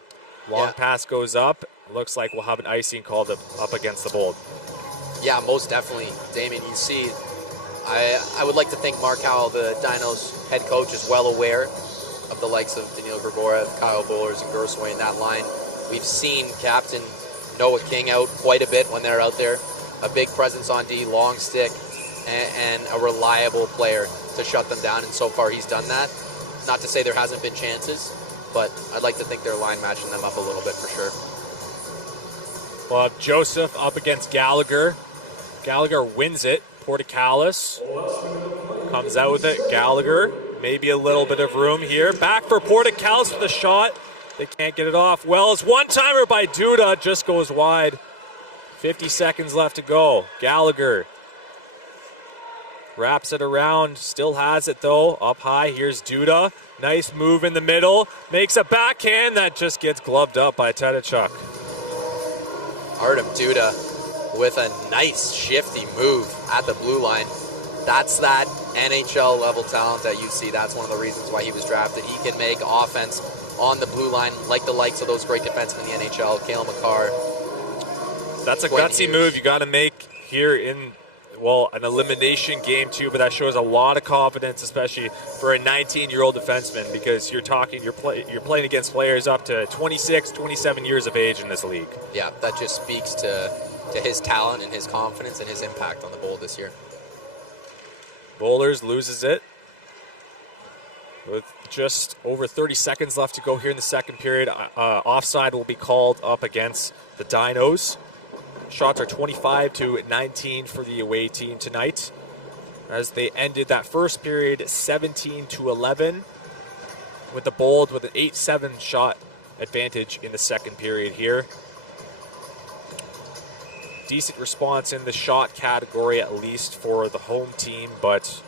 Long pass goes up. Looks like we'll have an icing called up against the Bold. Yeah, most definitely. Damien, you see, I would like to think Mark Howell, the Dinos head coach, is well aware of the likes of Daniil Grigorov, Kyle Bowlers, and Gersway in that line. We've seen Captain Noah King out quite a bit when they're out there. A big presence on D, long stick, and a reliable player to shut them down, and so far he's done that. Not to say there hasn't been chances, but I'd like to think their line matching them up a little bit for sure. Well, Joseph up against Gallagher. Gallagher wins it. Portocalis comes out with it. Gallagher, maybe a little bit of room here. Back for Portocalis with a shot. They can't get it off. Wells, one-timer by Duda, just goes wide. 50 seconds left to go. Gallagher wraps it around, still has it though. Up high, here's Duda. Nice move in the middle. Makes a backhand that just gets gloved up by Tedachuk. Artem Duda with a nice shifty move at the blue line. That's that NHL level talent that you see. That's one of the reasons why he was drafted. He can make offense on the blue line like the likes of those great defensemen in the NHL, Cale Makar. That's a gutsy move you got to make here in, well, an elimination game too, but that shows a lot of confidence, especially for a 19-year-old defenseman, because you're playing against players up to 26, 27 years of age in this league. Yeah, that just speaks to his talent and his confidence and his impact on the Bold this year. Bowlers loses it with just over 30 seconds left to go here in the second period. Offside will be called up against the Dinos. Shots are 25-19 for the away team tonight, as they ended that first period 17-11, with the Bold with an 8-7 shot advantage in the second period here. Decent response in the shot category, at least for the home team, but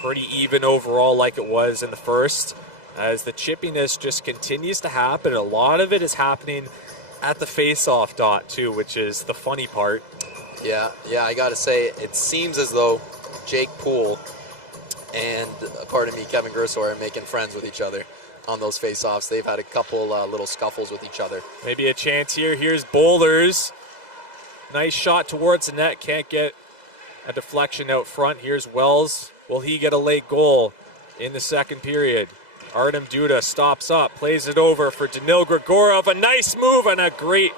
pretty even overall like it was in the first, as the chippiness just continues to happen. A lot of it is happening at the face-off dot too, which is the funny part. Yeah, I gotta say, it seems as though Jake Poole and, Kevin Gersoy are making friends with each other on those face-offs. They've had a couple little scuffles with each other. Maybe a chance here. Here's Boulders. Nice shot towards the net. Can't get a deflection out front. Here's Wells. Will he get a late goal in the second period? Artem Duda stops up, plays it over for Danil Grigorov. A nice move and a great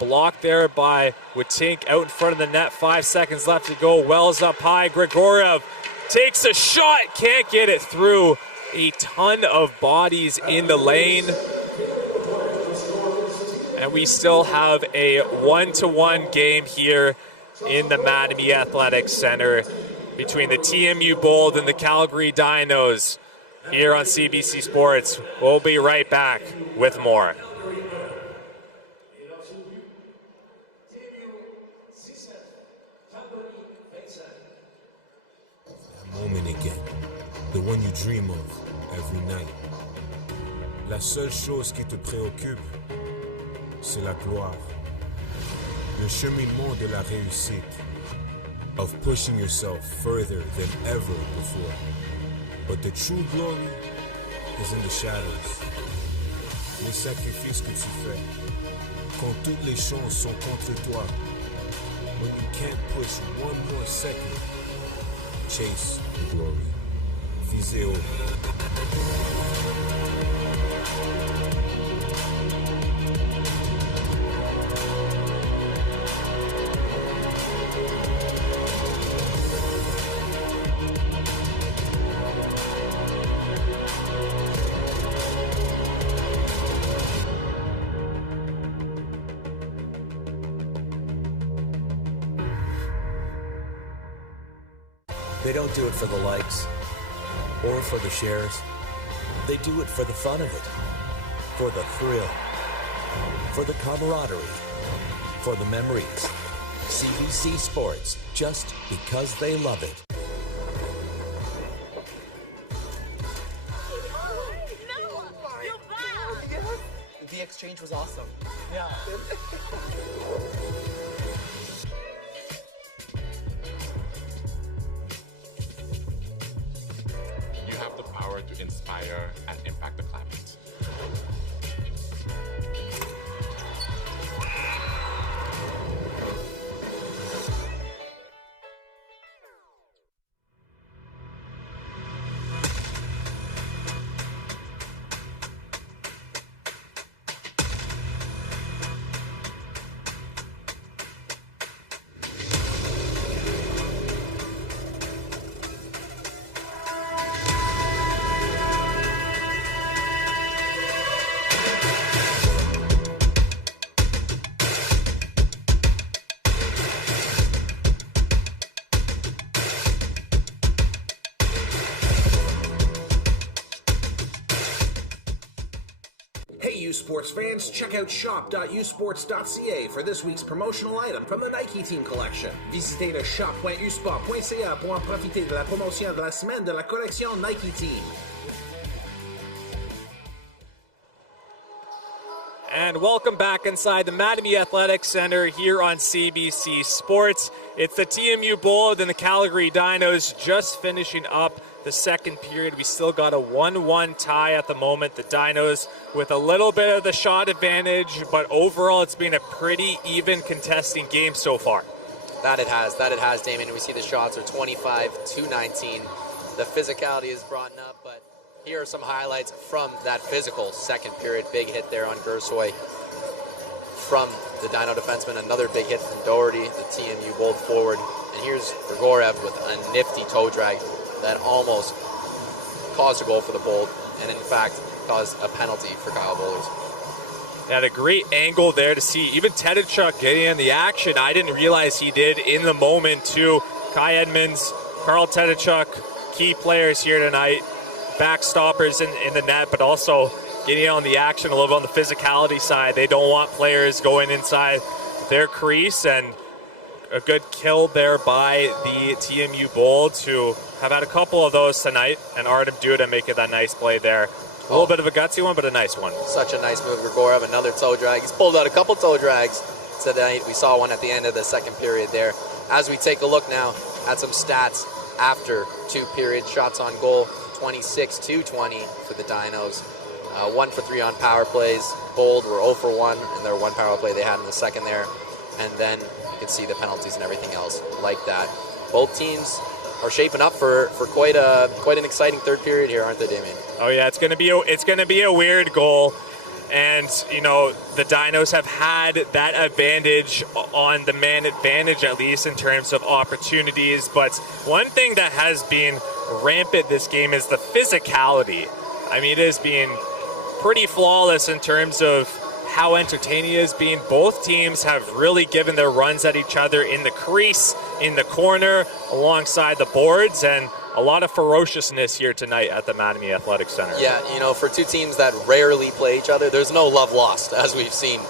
block there by Witink out in front of the net. 5 seconds left to go. Wells up high. Grigorov takes a shot. Can't get it through. A ton of bodies in the lane. And we still have a 1-1 game here in the Mattamy Athletic Centre between the TMU Bold and the Calgary Dinos here on CBC Sports. We'll be right back with more. That moment again, the one you dream of every night. La seule chose qui te préoccupe, c'est la gloire. Le cheminement de la réussite, of pushing yourself further than ever before. But the true glory is in the shadows. Les sacrifices que tu fais, quand toutes les chances sont contre toi. When you can't push one more second, chase the glory. Visez haut. They don't do it for the likes or for the shares. They do it for the fun of it, for the thrill, for the camaraderie, for the memories. CBC Sports, just because they love it. The exchange was awesome. Yeah. You have the power to inspire and impact the climate. Hey, U Sports fans, check out shop.usports.ca for this week's promotional item from the Nike Team collection. Visitez le shop.usport.ca pour en profiter de la promotion de la semaine de la collection Nike Team. And welcome back inside the Mattamy Athletic Centre here on CBC Sports. It's the TMU Bold and the Calgary Dinos just finishing up the second period. We still got a 1-1 tie at the moment. The Dinos with a little bit of the shot advantage, but overall it's been a pretty even contesting game so far. That it has, Damien. We see the shots are 25-19. The physicality is brought up, but here are some highlights from that physical second period. Big hit there on Gersoy from the Dino defenseman. Another big hit from Doherty, the TMU Bold forward. And here's Grigorov with a nifty toe drag that almost caused a goal for the Bold, and in fact caused a penalty for Kyle Bowlers. Had a great angle there to see even Tedachuk getting in the action. I didn't realize he did in the moment too. Kai Edmonds, Carl Tedachuk, key players here tonight. Backstoppers in the net, but also getting on the action a little bit on the physicality side. They don't want players going inside their crease, and a good kill there by the TMU Bolds, who have had a couple of those tonight, and Artem Duda making that nice play there A little bit of a gutsy one, but a nice one. Such a nice move, Grigoriev. Another toe drag. He's pulled out a couple toe drags tonight. We saw one at the end of the second period there. As we take a look now at some stats after 2 periods, shots on goal, 26-20 for the Dinos. 1 for 3 on power plays. Bold were 0 for 1 in their 1 power play they had in the second there. And then you can see the penalties and everything else like that. Both teams are shaping up for quite an exciting third period here, aren't they, Damien? Oh yeah, it's gonna be a weird goal, and the Dinos have had that advantage on the man advantage, at least in terms of opportunities. But one thing that has been rampant this game is the physicality. I mean, it has been pretty flawless in terms of how entertaining it has been. Both teams have really given their runs at each other in the crease, in the corner, alongside the boards, and a lot of ferociousness here tonight at the Mattamy Athletic Centre. Yeah, for 2 teams that rarely play each other, there's no love lost, as we've seen.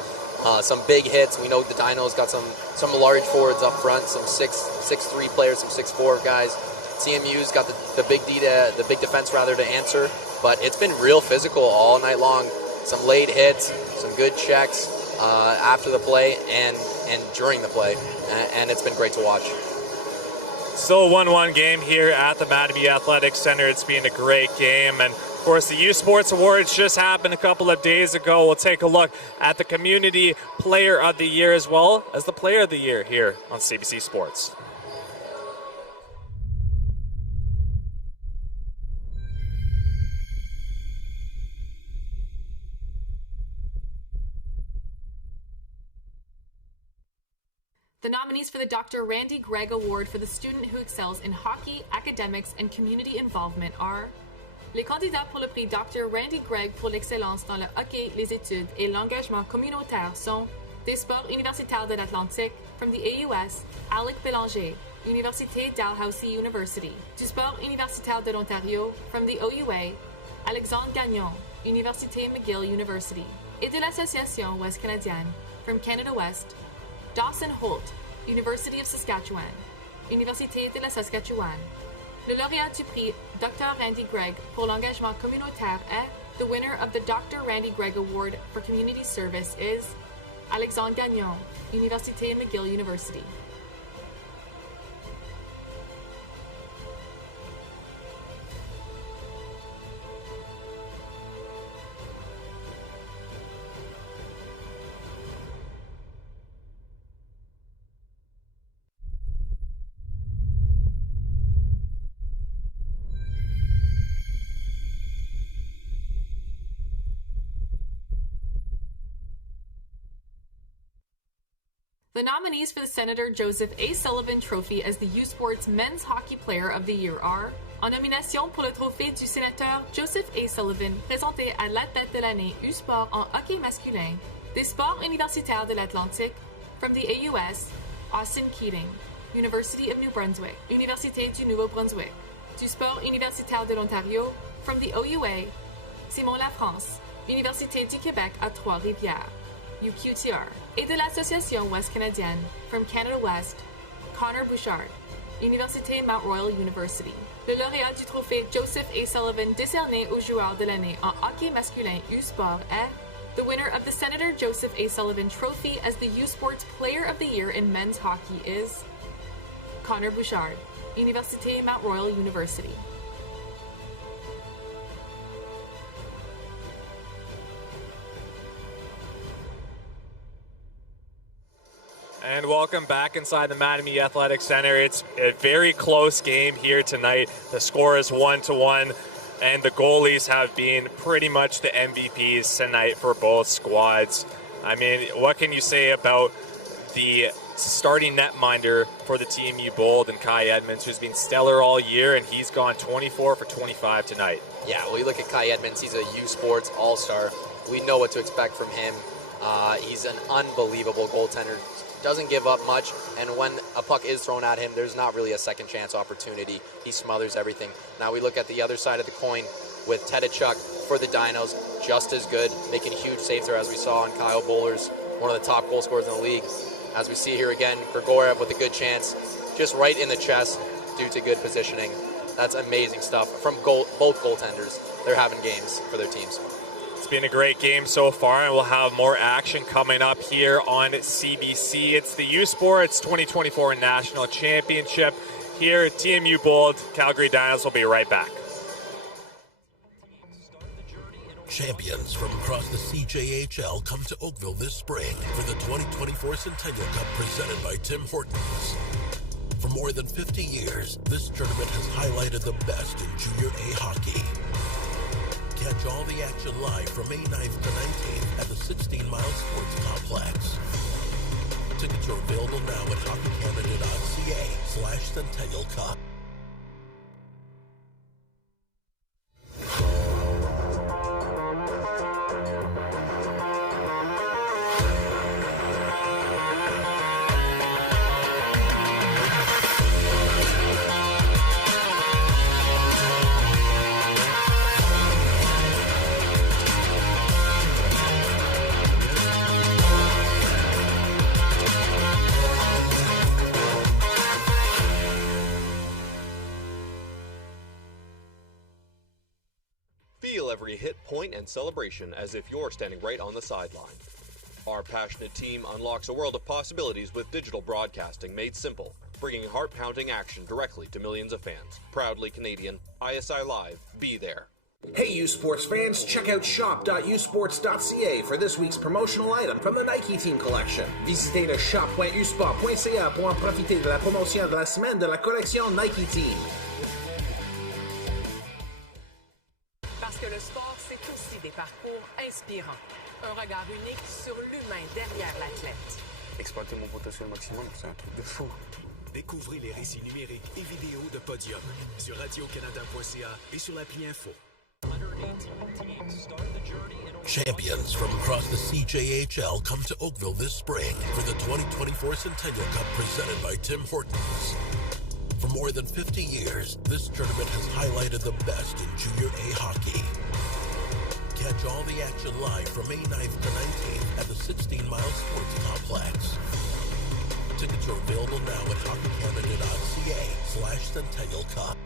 Some big hits. We know the Dinos got some large forwards up front, some 6'3" players, some 6'4" guys. CMU's got the big defense to answer, but it's been real physical all night long. Some late hits, some good checks after the play and during the play, and it's been great to watch. Still a 1-1 game here at the Mattamy Athletic Centre. It's been a great game, and of course the U Sports Awards just happened a couple of days ago. We'll take a look at the Community Player of the Year as well as the Player of the Year here on CBC Sports. The nominees for the Dr. Randy Gregg Award for the student who excels in hockey, academics, and community involvement are les candidats pour le prix Dr. Randy Gregg pour l'excellence dans le hockey, les études et l'engagement communautaire sont des sports universitaires de l'Atlantique from the AUS, Alec Bélanger, Université Dalhousie University, du sport universitaire de l'Ontario from the OUA, Alexandre Gagnon, Université McGill University, et de l'Association Ouest Canadienne from Canada West, Dawson Holt, University of Saskatchewan, Université de la Saskatchewan. Le lauréat du prix Dr. Randy Gregg pour l'engagement communautaire est, the winner of the Dr. Randy Gregg Award for Community Service is Alexandre Gagnon, Université McGill University. The nominees for the Senator Joseph A. Sullivan Trophy as the U Sports Men's Hockey Player of the Year are, en nomination pour le trophée du sénateur Joseph A. Sullivan, présenté à l'athlète de l'année U Sport en hockey masculin, des sports universitaires de l'Atlantique, from the AUS, Austin Keating, University of New Brunswick, Université du Nouveau-Brunswick, du sport universitaire de l'Ontario, from the OUA, Simon Lafrance, Université du Québec à Trois-Rivières, UQTR, et de l'Association Ouest Canadienne, from Canada West, Connor Bouchard, Université Mount Royal University. Le lauréat du trophée Joseph A. Sullivan décerné au joueur de l'année en hockey masculin U-Sport est, the winner of the Senator Joseph A. Sullivan Trophy as the U-Sports Player of the Year in men's hockey is Connor Bouchard, Université Mount Royal University. And welcome back inside the Mattamy Athletic Centre. It's a very close game here tonight. The score is 1-1, and the goalies have been pretty much the MVPs tonight for both squads. I mean, what can you say about the starting netminder for the Team U Bold and Kai Edmonds, who's been stellar all year, and he's gone 24 for 25 tonight. Yeah, well, you look at Kai Edmonds, he's a U Sports All-Star. We know what to expect from him. He's an unbelievable goaltender. Doesn't give up much, and when a puck is thrown at him, there's not really a second chance opportunity. He smothers everything. Now we look at the other side of the coin with Tedachuk for the Dinos, just as good, making huge saves there, as we saw on Kyle Bowlers, one of the top goal scorers in the league. As we see here again, Grigoriev with a good chance, just right in the chest due to good positioning. That's amazing stuff from both goaltenders. they're having games for their teams. It's been a great game so far, and we'll have more action coming up here on CBC. It's the U Sports 2024 National Championship here at TMU Bold. Calgary Dinos will be right back. Champions from across the CJHL come to Oakville this spring for the 2024 Centennial Cup presented by Tim Hortons. For more than 50 years, this tournament has highlighted the best in Junior A hockey. Catch all the action live from May 9th to 19th at the 16 Mile Sports Complex. Tickets are available now at hockeycanada.ca/Centennial Cup. Every hit, point, and celebration as if you're standing right on the sideline. Our passionate team unlocks a world of possibilities with digital broadcasting made simple, bringing heart-pounding action directly to millions of fans. Proudly Canadian, ISI Live, be there. Hey U Sports fans, check out shop.usports.ca for this week's promotional item from the Nike Team Collection. Visitez le shop.usport.ca pour en profiter de la promotion de la semaine de la collection Nike Team. Parce que le sport, c'est aussi des parcours inspirants. Un regard unique sur l'humain derrière l'athlète. Exploiter mon potentiel maximum, c'est un truc de fou. Découvrez les récits numériques et vidéos de Podium sur radiocanada.ca et sur l'appli Info. Champions from across the CJHL come to Oakville this spring for the 2024 Centennial Cup presented by Tim Hortons. For more than 50 years, this tournament has highlighted the best in Junior A hockey. Catch all the action live from May 9th to 19th at the 16 Mile Sports Complex. Tickets are available now at hockeycanada.ca/Centennial Cup.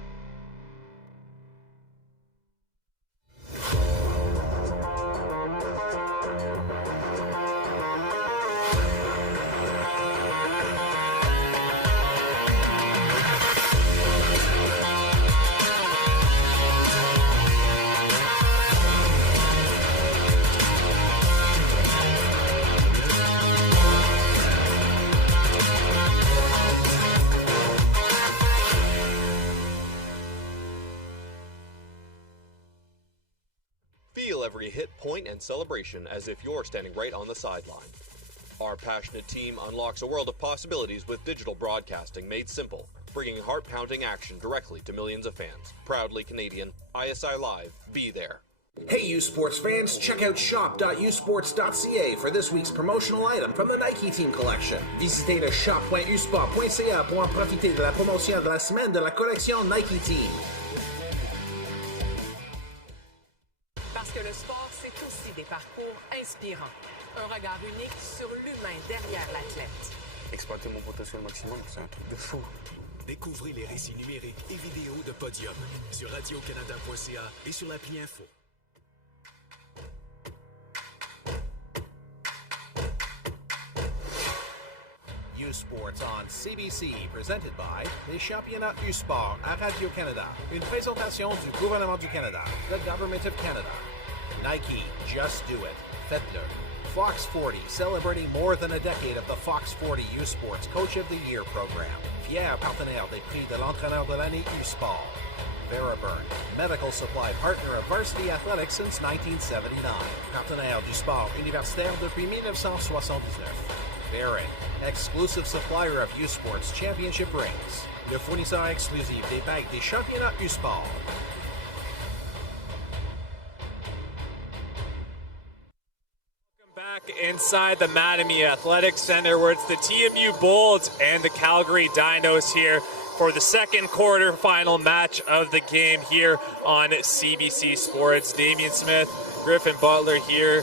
Every hit, point, and celebration as if you're standing right on the sideline. Our passionate team unlocks a world of possibilities with digital broadcasting made simple, bringing heart-pounding action directly to millions of fans. Proudly Canadian, ISI Live, be there. Hey U Sports fans, check out shop.usports.ca for this week's promotional item from the Nike Team Collection. Visitez le shop.usport.ca pour en profiter de la promotion de la semaine de la collection Nike Team. Parce que le sport, c'est aussi des parcours inspirants. Un regard unique sur l'humain derrière l'athlète. Exploiter mon potentiel maximum, c'est un truc de fou. Découvrez les récits numériques et vidéos de Podium sur radiocanada.ca et sur l'appli Info. U Sports on CBC, presented by les championnats U Sport à Radio-Canada. Une présentation du gouvernement du Canada, the Government of Canada. Nike, just do it. Faites-le. Fox 40, celebrating more than a decade of the Fox 40 U Sports Coach of the Year program. Fier partenaire des prix de l'entraîneur de l'année U Sport. Veriburn, medical supply partner of Varsity Athletics since 1979. Partenaire du sport universitaire depuis 1979. Barron, exclusive supplier of U Sports Championship rings. Le fournisseur exclusif des bagues des championnats U Sport. Back inside the Mattamy Athletic Centre, where it's the TMU Bolds and the Calgary Dinos here for the second quarterfinal match of the game here on CBC Sports. Damian Smith, Griffin Butler here.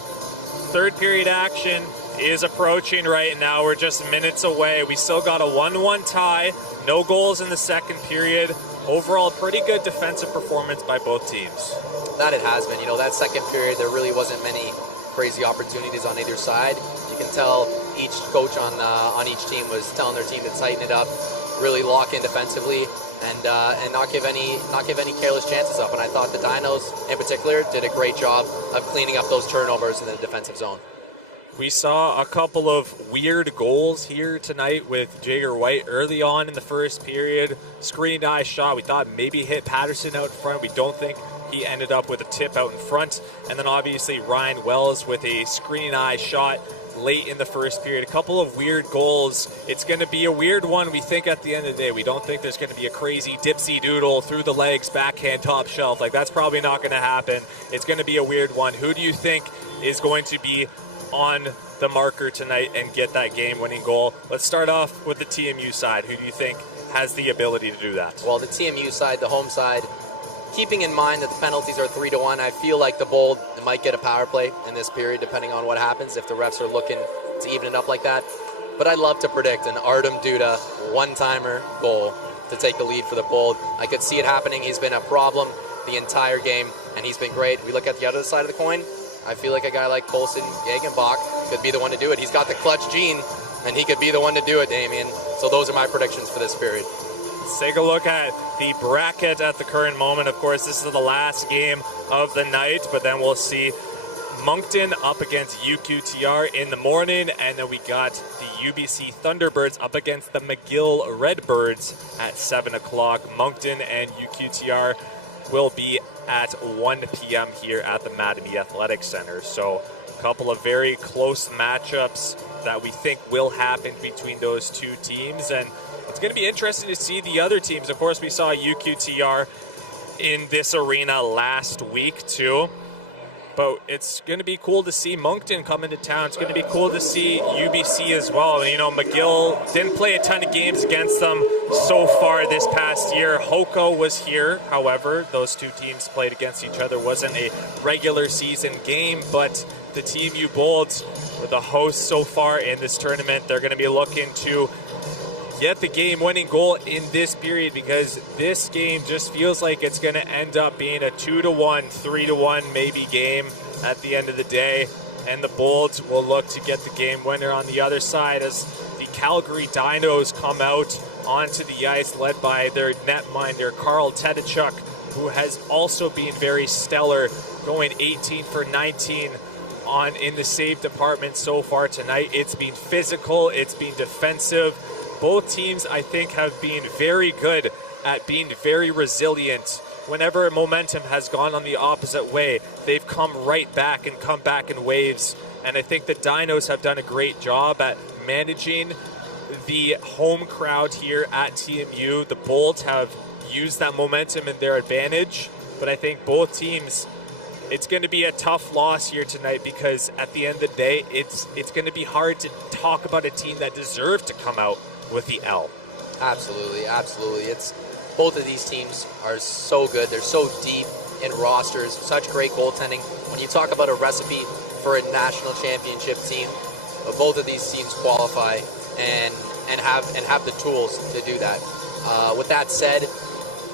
Third period action is approaching right now. We're just minutes away. We still got a 1-1 tie. No goals in the second period. Overall, pretty good defensive performance by both teams. That it has been. That second period, there really wasn't many crazy opportunities on either side. You can tell each coach on each team was telling their team to tighten it up, really lock in defensively, and not give any careless chances up. And I thought the Dinos, in particular, did a great job of cleaning up those turnovers in the defensive zone. We saw a couple of weird goals here tonight with Jagger White early on in the first period. Screened eye shot. We thought maybe hit Patterson out in front. We don't think he ended up with a tip out in front. And then obviously Ryan Wells with a screening eye shot late in the first period. A couple of weird goals. It's going to be a weird one, we think, at the end of the day. We don't think there's going to be a crazy dipsy doodle through the legs, backhand, top shelf. That's probably not going to happen. It's going to be a weird one. Who do you think is going to be on the marker tonight and get that game-winning goal? Let's start off with the TMU side. Who do you think has the ability to do that? Well, the TMU side, the home side, keeping in mind that the penalties are 3-1, I feel like the Bold might get a power play in this period, depending on what happens, if the refs are looking to even it up like that. But I'd love to predict an Artem Duda one-timer goal to take the lead for the Bold. I could see it happening. He's been a problem the entire game, and he's been great. We look at the other side of the coin. I feel like a guy like Colson Jagenbach could be the one to do it. He's got the clutch gene, and he could be the one to do it, Damien. So those are my predictions for this period. Let's take a look at the bracket at the current moment. Of course, this is the last game of the night, but then we'll see Moncton up against UQTR in the morning, and then we got the UBC Thunderbirds up against the McGill Redbirds at 7 o'clock. Moncton and UQTR will be at 1 p.m. here at the Mattamy Athletic Centre. So a couple of very close matchups that we think will happen between those two teams, and it's going to be interesting to see the other teams. Of course, we saw UQTR in this arena last week too, but it's going to be cool to see Moncton come into town. It's going to be cool to see UBC as well. McGill didn't play a ton of games against them so far this past year. Hoko was here, however. Those two teams played against each other. Wasn't a regular season game, but the TMU Bolts were the hosts so far in this tournament. They're going to be looking to get the game-winning goal in this period, because this game just feels like it's going to end up being a 2-1, 3-1 maybe game at the end of the day, and the Bolts will look to get the game winner on the other side as the Calgary Dinos come out onto the ice, led by their netminder Carl Tedachuk, who has also been very stellar, going 18 for 19 in the save department so far tonight. It's been physical, it's been defensive. Both teams, I think, have been very good at being very resilient. Whenever momentum has gone on the opposite way, they've come right back and come back in waves. And I think the Dinos have done a great job at managing the home crowd here at TMU. The Bolts have used that momentum in their advantage. But I think both teams, it's going to be a tough loss here tonight, because at the end of the day, it's going to be hard to talk about a team that deserved to come out with the L. Absolutely. It's both of these teams are so good. They're so deep in rosters, such great goaltending. When you talk about a recipe for a national championship team, both of these teams qualify and have the tools to do that. With that said,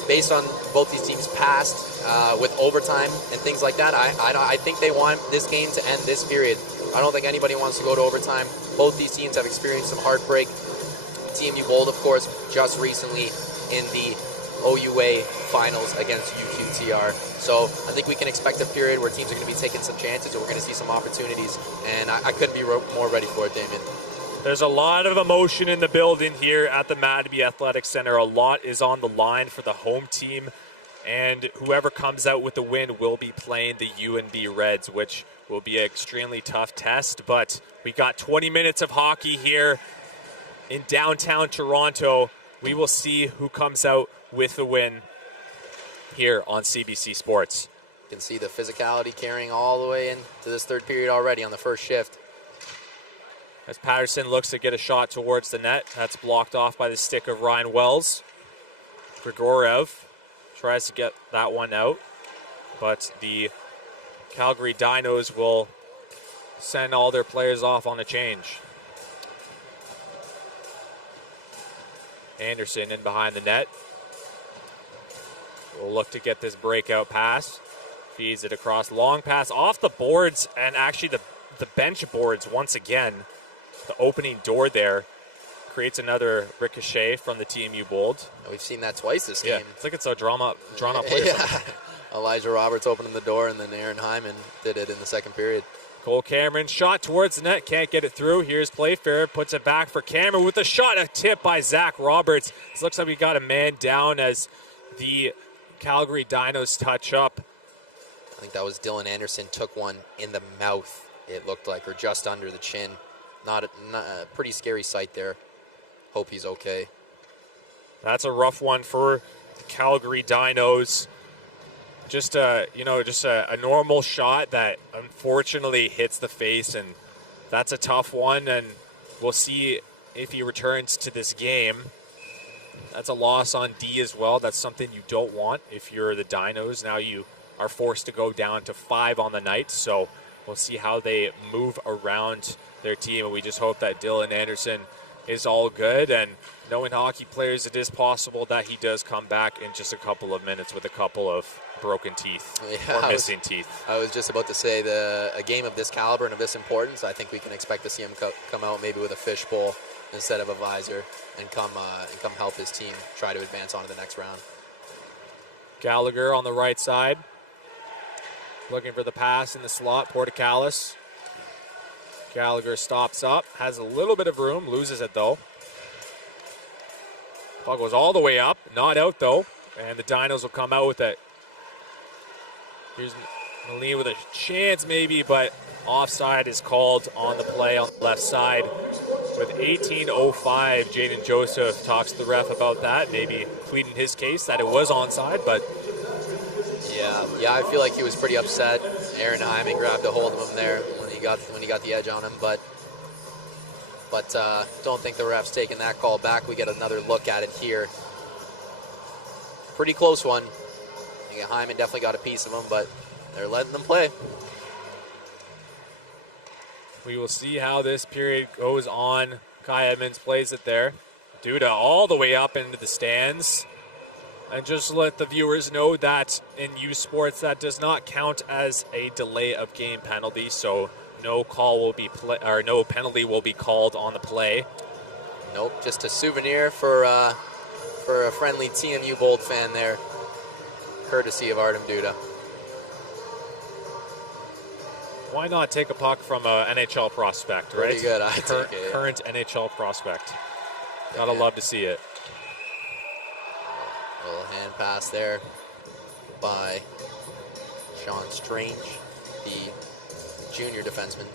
based on both these teams' past with overtime and things like that, I think they want this game to end this period. I don't think anybody wants to go to overtime. Both these teams have experienced some heartbreak. TMU Bold, of course, just recently in the OUA finals against UQTR. So I think we can expect a period where teams are going to be taking some chances, or we're going to see some opportunities, and I couldn't be more ready for it, Damien. There's a lot of emotion in the building here at the Mattamy Athletic Centre. A lot is on the line for the home team, and whoever comes out with the win will be playing the UNB Reds, which will be an extremely tough test. But we got 20 minutes of hockey here in downtown Toronto. We will see who comes out with the win here on CBC Sports. You can see the physicality carrying all the way into this third period already on the first shift. As Patterson looks to get a shot towards the net, that's blocked off by the stick of Ryan Wells. Grigorev tries to get that one out, but the Calgary Dinos will send all their players off on a change. Anderson in behind the net. Will look to get this breakout pass. Feeds it across. Long pass off the boards, and actually the bench boards once again. The opening door there creates another ricochet from the TMU Bold. We've seen that twice this game. It's like it's a drawn up play. Yeah. Elijah Roberts opening the door, and then Aaron Hyman did it in the second period. Cole Cameron shot towards the net, can't get it through. Here's Playfair, puts it back for Cameron with a shot, a tip by Zach Roberts. It looks like we got a man down as the Calgary Dinos touch up. I think that was Dylan Anderson, took one in the mouth, it looked like, or just under the chin. Not a pretty scary sight there. Hope he's okay. That's a rough one for the Calgary Dinos. Just a normal shot that unfortunately hits the face, and that's a tough one, and we'll see if he returns to this game. That's a loss on D as well. That's something you don't want if you're the Dinos. Now you are forced to go down to 5 on the night, so we'll see how they move around their team, and we just hope that Dylan Anderson is all good, and knowing hockey players, it is possible that he does come back in just a couple of minutes with a couple of broken teeth or missing teeth. I was just about to say, a game of this caliber and of this importance, I think we can expect to see him come out maybe with a fishbowl instead of a visor and come help his team try to advance on to the next round. Gallagher on the right side, looking for the pass in the slot. Portocalis. Gallagher stops up, has a little bit of room, loses it though. Puck goes all the way up, not out though, and the Dinos will come out with it. Here's Moline with a chance maybe, but offside is called on the play on the left side. With 18:05, Jaden Joseph talks to the ref about that, maybe pleading his case that it was onside, but... Yeah, I feel like he was pretty upset. Aaron Hyman grabbed a hold of him there when he got the edge on him, but don't think the ref's taking that call back. We get another look at it here. Pretty close one. I think Hyman definitely got a piece of him, but they're letting them play. We will see how this period goes on. Kai Edmonds plays it there. Duda all the way up into the stands. And just let the viewers know that in U Sports, that does not count as a delay of game penalty, so no penalty will be called on the play. Nope, just a souvenir for a friendly TMU Bold fan there, courtesy of Artem Duda. Why not take a puck from an NHL prospect, right? Pretty good, I take it. Yeah. Current NHL prospect. Gotta love to see it. A little hand pass there by Sean Strange, the junior defenseman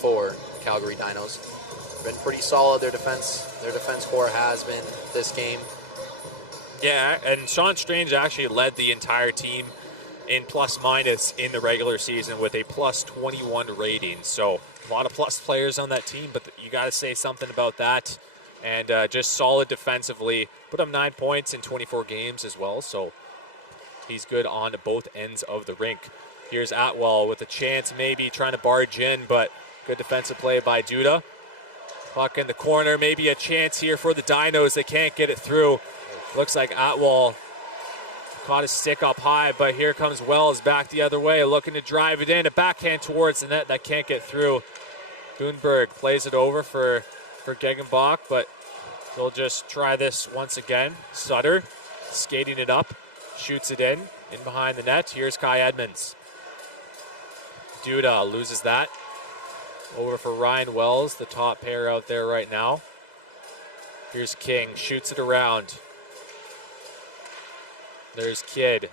for Calgary Dinos. Been pretty solid, their defense core has been this game. Yeah, and Sean Strange actually led the entire team in plus-minus in the regular season with a plus 21 rating. So a lot of plus players on that team, but you got to say something about that. And just solid defensively. Put him 9 points in 24 games as well, so he's good on both ends of the rink. Here's Atwell with a chance, maybe trying to barge in, but good defensive play by Duda. Puck in the corner, maybe a chance here for the Dinos. They can't get it through. Looks like Atwell caught his stick up high, but here comes Wells back the other way, looking to drive it in. A backhand towards the net that can't get through. Thunberg plays it over for Gegenbach, but they'll just try this once again. Sutter skating it up, shoots it in behind the net. Here's Kai Edmonds. Duda loses that. Over for Ryan Wells, the top pair out there right now. Here's King, shoots it around. There's Kidd.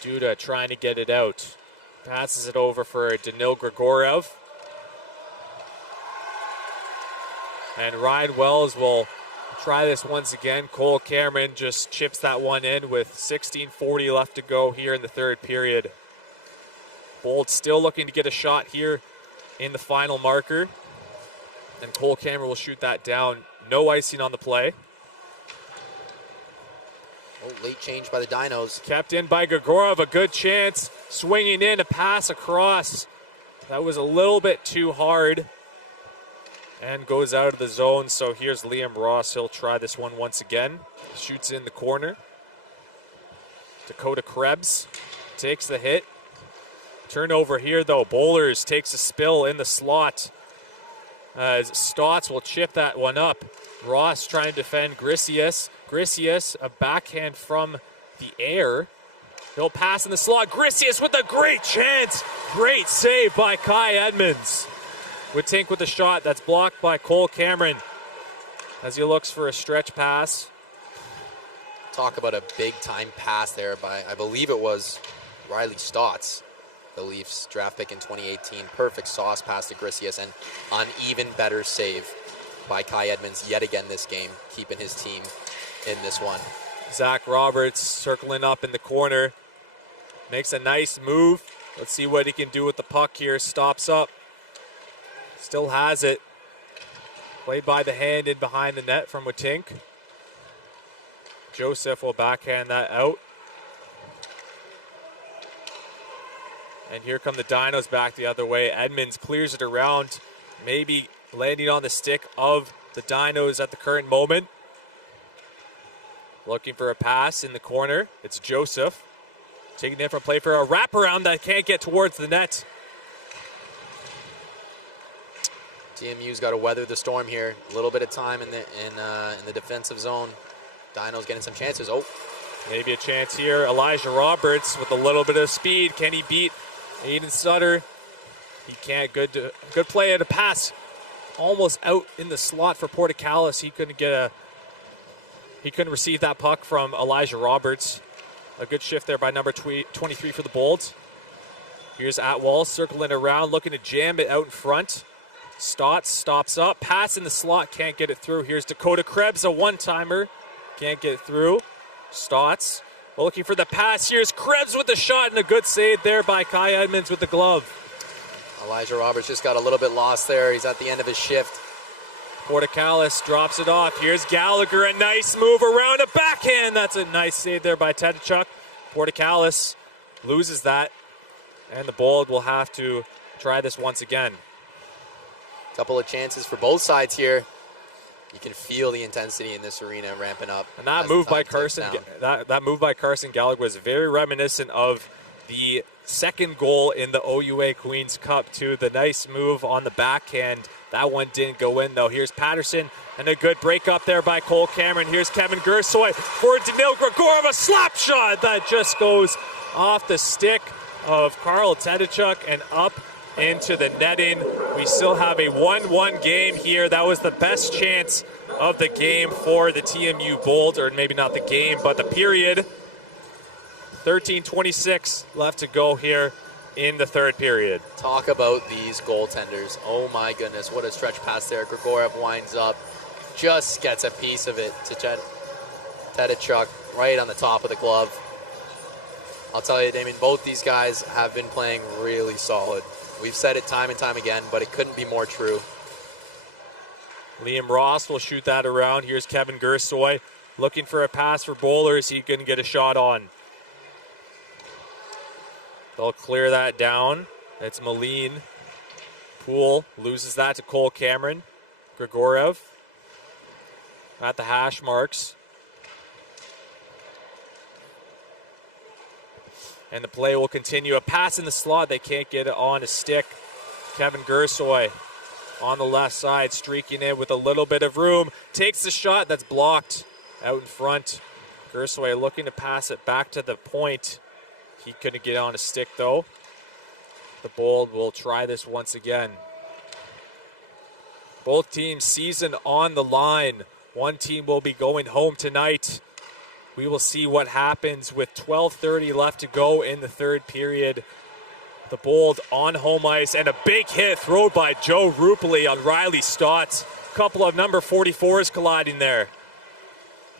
Duda trying to get it out. Passes it over for Danil Grigoriev. And Ryan Wells will try this once again. Cole Cameron just chips that one in with 16:40 left to go here in the third period. Bold still looking to get a shot here in the final marker. And Cole Cameron will shoot that down. No icing on the play. Oh, late change by the Dinos. Kept in by Grigoriev, a good chance. Swinging in, a pass across That was a little bit too hard and goes out of the zone. So here's Liam Ross. He'll try this one once again. Shoots in the corner. Dakota Krebs takes the hit. Turnover here, though. Bowlers takes a spill in the slot. As Stotts will chip that one up. Ross trying to defend Grisius. Grisius, a backhand from the air. He'll pass in the slot. Grisius with a great chance. Great save by Kai Edmonds. Witink with the shot that's blocked by Cole Cameron as he looks for a stretch pass. Talk about a big time pass there by, I believe it was Riley Stotts, the Leafs draft pick in 2018. Perfect sauce pass to Grisius, and an even better save by Kai Edmonds yet again this game, keeping his team in this one. Zach Roberts circling up in the corner. Makes a nice move. Let's see what he can do with the puck here. Stops up. Still has it. Played by the hand in behind the net from Witink. Joseph will backhand that out. And here come the Dinos back the other way. Edmonds clears it around, maybe landing on the stick of the Dinos at the current moment. Looking for a pass in the corner. It's Joseph. Taking the different play for a wraparound that can't get towards the net. TMU's got to weather the storm here. A little bit of time in the defensive zone. Dino's getting some chances. Oh, maybe a chance here. Elijah Roberts with a little bit of speed. Can he beat Aiden Sutter? He can't. Good play and a pass. Almost out in the slot for Portecalis. He couldn't receive that puck from Elijah Roberts. A good shift there by number 23 for the Bolts. Here's Atwall circling around, looking to jam it out in front. Stotts stops up, pass in the slot, can't get it through. Here's Dakota Krebs, a one-timer. Can't get through. Stotts looking for the pass. Here's Krebs with the shot and a good save there by Kai Edmonds with the glove. Elijah Roberts just got a little bit lost there. He's at the end of his shift. Portecalis drops it off. Here's Gallagher, a nice move around a backhand. That's a nice save there by Tedachuk. Portecalis loses that, and the Bold will have to try this once again. Couple of chances for both sides here. You can feel the intensity in this arena ramping up. And that move by Carson, that move by Carson Gallagher was very reminiscent of the second goal in the OUA Queens Cup too. The nice move on the backhand. That one didn't go in though. Here's Patterson and a good break up there by Cole Cameron. Here's Kevin Gersoy for Danil Grigorov, a slap shot that just goes off the stick of Carl Tedachuk and up into the netting. We still have a 1-1 game here. That was the best chance of the game for the TMU Bold, or maybe not the game, but the period. 13:26 left to go here in the third period. Talk about these goaltenders. Oh my goodness, what a stretch pass there. Grigorov winds up, just gets a piece of it to Tedachuk right on the top of the glove. I'll tell you, Damien, both these guys have been playing really solid. We've said it time and time again, but it couldn't be more true. Liam Ross will shoot that around. Here's Kevin Gersoy looking for a pass for Bowlers. He couldn't get a shot on. They'll clear that down. It's Moline. Poole loses that to Cole Cameron. Grigorov at the hash marks. And the play will continue. A pass in the slot. They can't get it on a stick. Kevin Gersoy on the left side, streaking in with a little bit of room. Takes the shot that's blocked out in front. Gersoy looking to pass it back to the point. He couldn't get on a stick, though. The Bold will try this once again. Both teams' season on the line. One team will be going home tonight. We will see what happens with 12:30 left to go in the third period. The Bold on home ice, and a big hit thrown by Joe Rupoli on Riley Stotts. A couple of number 44s colliding there.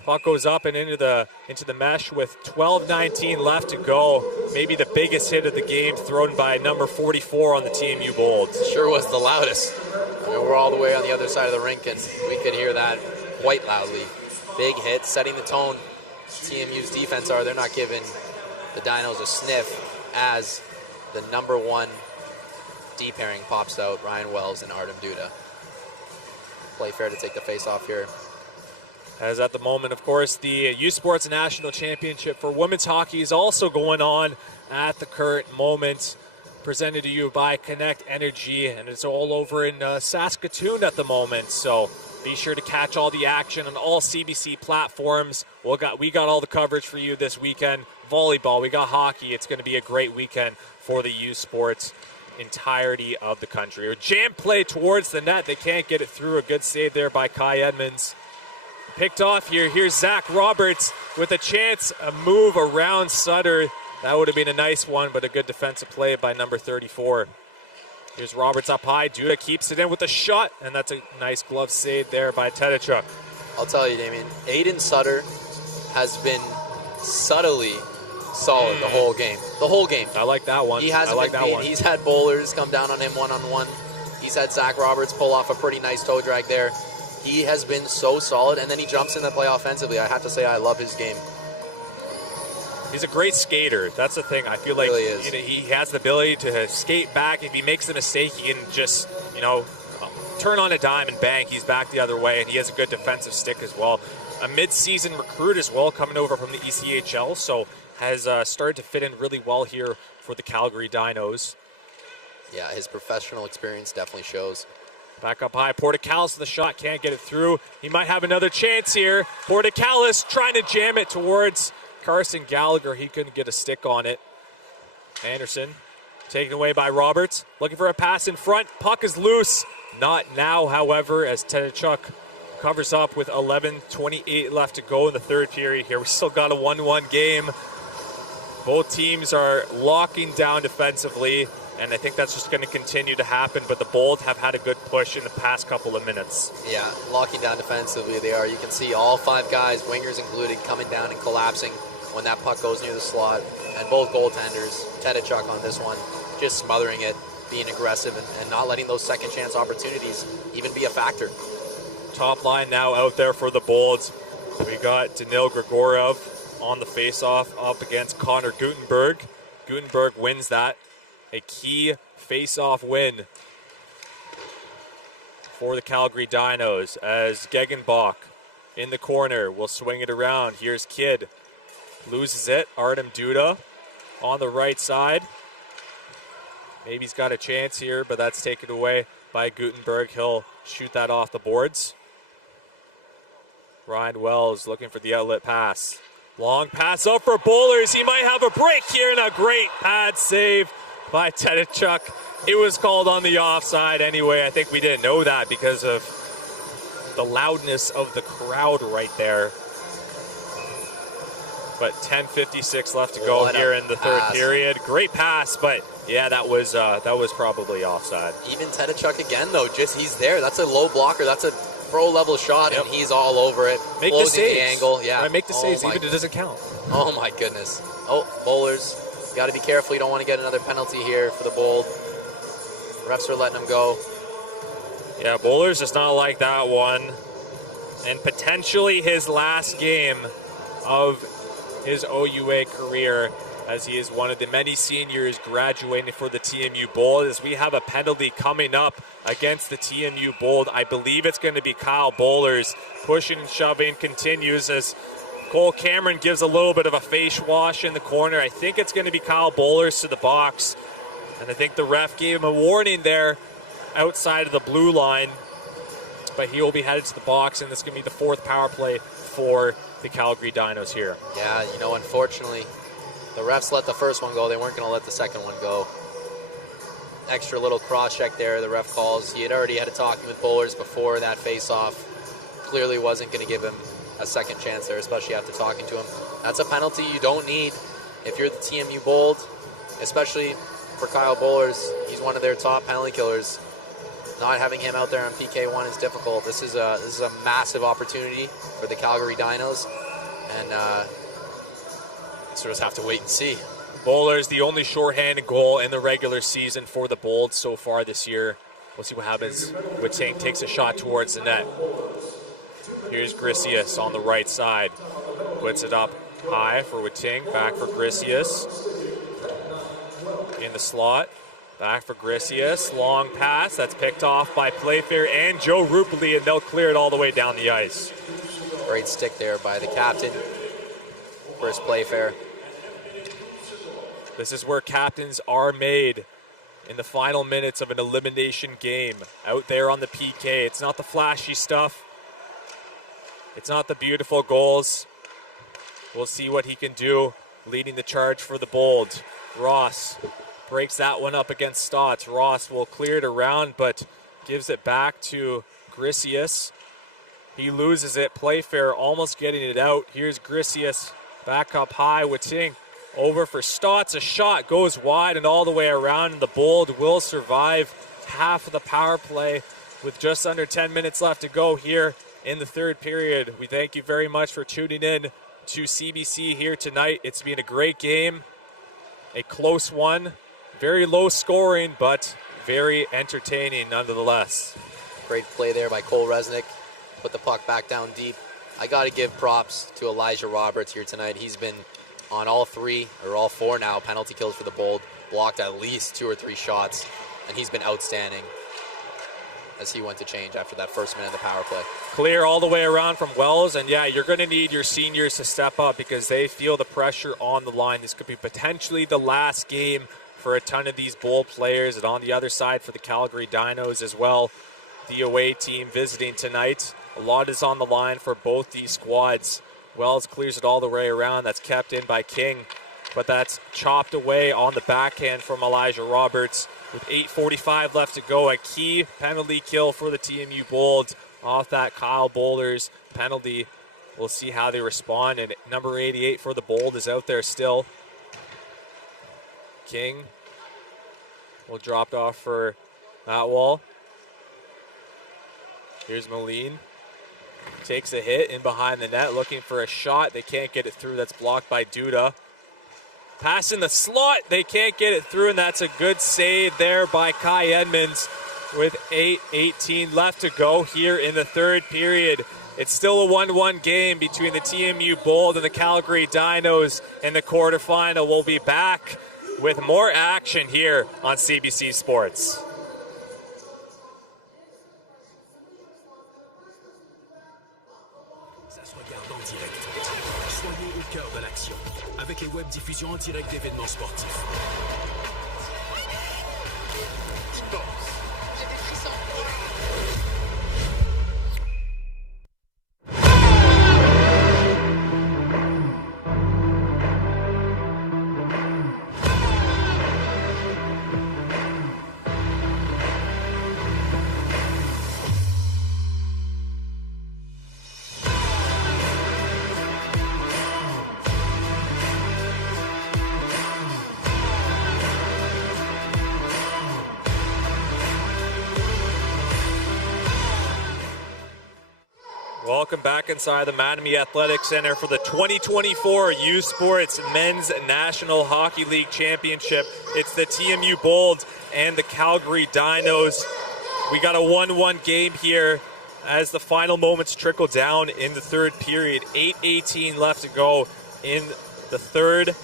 Puck goes up and into the mesh with 12:19 left to go. Maybe the biggest hit of the game thrown by number 44 on the TMU Bold. Sure was the loudest. I mean, we're all the way on the other side of the rink, and we could hear that quite loudly. Big hit, setting the tone. TMU's defense they're not giving the Dinos a sniff as the number one D pairing pops out, Ryan Wells and Artem Duda. Play fair to take the face-off here. As at the moment, of course, the U Sports National Championship for women's hockey is also going on at the current moment. Presented to you by Connect Energy, and it's all over in Saskatoon at the moment. So be sure to catch all the action on all CBC platforms. We got all the coverage for you this weekend. Volleyball, we got hockey. It's going to be a great weekend for the U Sports entirety of the country. A jam play towards the net. They can't get it through. A good save there by Kai Edmonds. Picked off here. Here's Zach Roberts with a chance, a move around Sutter. That would have been a nice one, but a good defensive play by number 34. Here's Roberts up high. Duda keeps it in with a shot, and that's a nice glove save there by Tedachuk. I'll tell you, Damien, Aiden Sutter has been subtly solid the whole game. The whole game. I like that one. He hasn't been beat. He's had bowlers come down on him one-on-one. He's had Zach Roberts pull off a pretty nice toe drag there. He has been so solid, and then he jumps in the play offensively. I have to say I love his game. He's a great skater. That's the thing. I feel like he has the ability to skate back. If he makes a mistake, he can just, turn on a dime and bang. He's back the other way, and he has a good defensive stick as well. A mid-season recruit as well, coming over from the ECHL, so has started to fit in really well here for the Calgary Dinos. Yeah, his professional experience definitely shows. Back up high. Portakalis, the shot can't get it through. He might have another chance here. Portakalis trying to jam it towards Carson Gallagher. He couldn't get a stick on it. Anderson taken away by Roberts. Looking for a pass in front. Puck is loose. Not now, however, as Tedachuk covers up with 11:28 left to go in the third period here. We still got a 1-1 game. Both teams are locking down defensively, and I think that's just going to continue to happen, but the Bold have had a good push in the past couple of minutes. Yeah, locking down defensively they are. You can see all five guys, wingers included, coming down and collapsing when that puck goes near the slot. And both goaltenders, Tedachuk on this one, just smothering it, being aggressive, and not letting those second chance opportunities even be a factor. Top line now out there for the Bolds. We got Danil Grigorov on the face-off up against Connor Gutenberg. Gutenberg wins that. A key face-off win for the Calgary Dinos as Gegenbach in the corner will swing it around. Here's Kidd. Loses it. Artem Duda on the right side. Maybe he's got a chance here, but that's taken away by Gutenberg. He'll shoot that off the boards. Ryan Wells looking for the outlet pass. Long pass up for Bowlers. He might have a break here, and a great pad save by Tedachuk. It was called on the offside anyway. I think we didn't know that because of the loudness of the crowd right there. But 10:56 left to go here in the third period. Great pass, but yeah, that was probably offside. Even Tedachuk again, though, just he's there. That's a low blocker. That's a pro-level shot, and he's all over it. Make the saves. The angle. Yeah. Make the saves, even if it doesn't count. Oh, my goodness. Oh, Bowlers. You got to be careful. You don't want to get another penalty here for the Bold. Refs are letting him go. Yeah, Bowlers does not like that one. And potentially his last game of his OUA career, as he is one of the many seniors graduating for the TMU Bold, as we have a penalty coming up against the TMU Bold. I believe it's going to be Kyle Bowlers. Pushing and shoving continues as Cole Cameron gives a little bit of a face wash in the corner. I think it's going to be Kyle Bowlers to the box. And I think the ref gave him a warning there outside of the blue line. But he will be headed to the box, and this is going to be the fourth power play for the Calgary Dinos here. Yeah, unfortunately, the refs let the first one go. They weren't going to let the second one go. Extra little cross-check there, the ref calls. He had already had a talking with Bowlers before that face-off. Clearly wasn't going to give him a second chance there, especially after talking to him. That's a penalty you don't need if you're the TMU Bold, especially for Kyle Bowlers. He's one of their top penalty killers. Not having him out there on PK1 is difficult. This is a massive opportunity for the Calgary Dinos, and so just have to wait and see. Bowlers, the only shorthanded goal in the regular season for the Bold so far this year. We'll see what happens. Witting takes a shot towards the net. Here's Grisius on the right side. Puts it up high for Witting. Back for Grisius. In the slot. Back for Grisius, long pass, that's picked off by Playfair and Joe Rupoli, and they'll clear it all the way down the ice. Great stick there by the captain for his Playfair. This is where captains are made in the final minutes of an elimination game. Out there on the PK, it's not the flashy stuff. It's not the beautiful goals. We'll see what he can do leading the charge for the Bold. Ross breaks that one up against Stotts. Ross will clear it around, but gives it back to Grisius. He loses it. Playfair almost getting it out. Here's Grisius back up high with Ting. Over for Stotts. A shot goes wide and all the way around, and the Bold will survive half of the power play with just under 10 minutes left to go here in the third period. We thank you very much for tuning in to CBC here tonight. It's been a great game, a close one, very low scoring, but very entertaining nonetheless. Great play there by Cole Resnick. Put the puck back down deep. I got to give props to Elijah Roberts here tonight. He's been on all four now penalty kills for the Bold, blocked at least 2 or 3 shots, and he's been outstanding as he went to change after that first minute of the power play. Clear all the way around from Wells, and yeah, you're going to need your seniors to step up because they feel the pressure on the line. This could be potentially the last game for a ton of these Bold players, and on the other side for the Calgary Dinos as well, the away team visiting tonight. A lot is on the line for both these squads. Wells clears it all the way around. That's kept in by King, but that's chopped away on the backhand from Elijah Roberts. With 8:45 left to go, a key penalty kill for the TMU Bold off that Kyle Boulders penalty. We'll see how they respond, and number 88 for the Bold is out there still. King will drop off for that wall. Here's Moline. Takes a hit in behind the net, looking for a shot. They can't get it through. That's blocked by Duda. Pass in the slot. They can't get it through, and that's a good save there by Kai Edmonds with 8:18 left to go here in the third period. It's still a 1-1 game between the TMU Bold and the Calgary Dinos in the quarterfinal. We'll be back with more action here on CBC Sports. Soyez au cœur de l'action avec les web-diffusions en direct d'événements sportifs. Welcome back inside the Mattamy Athletic Centre for the 2024 U Sports Men's National Hockey League Championship. It's the TMU Bold and the Calgary Dinos. We got a 1-1 game here as the final moments trickle down in the third period. 8:18 left to go in the third.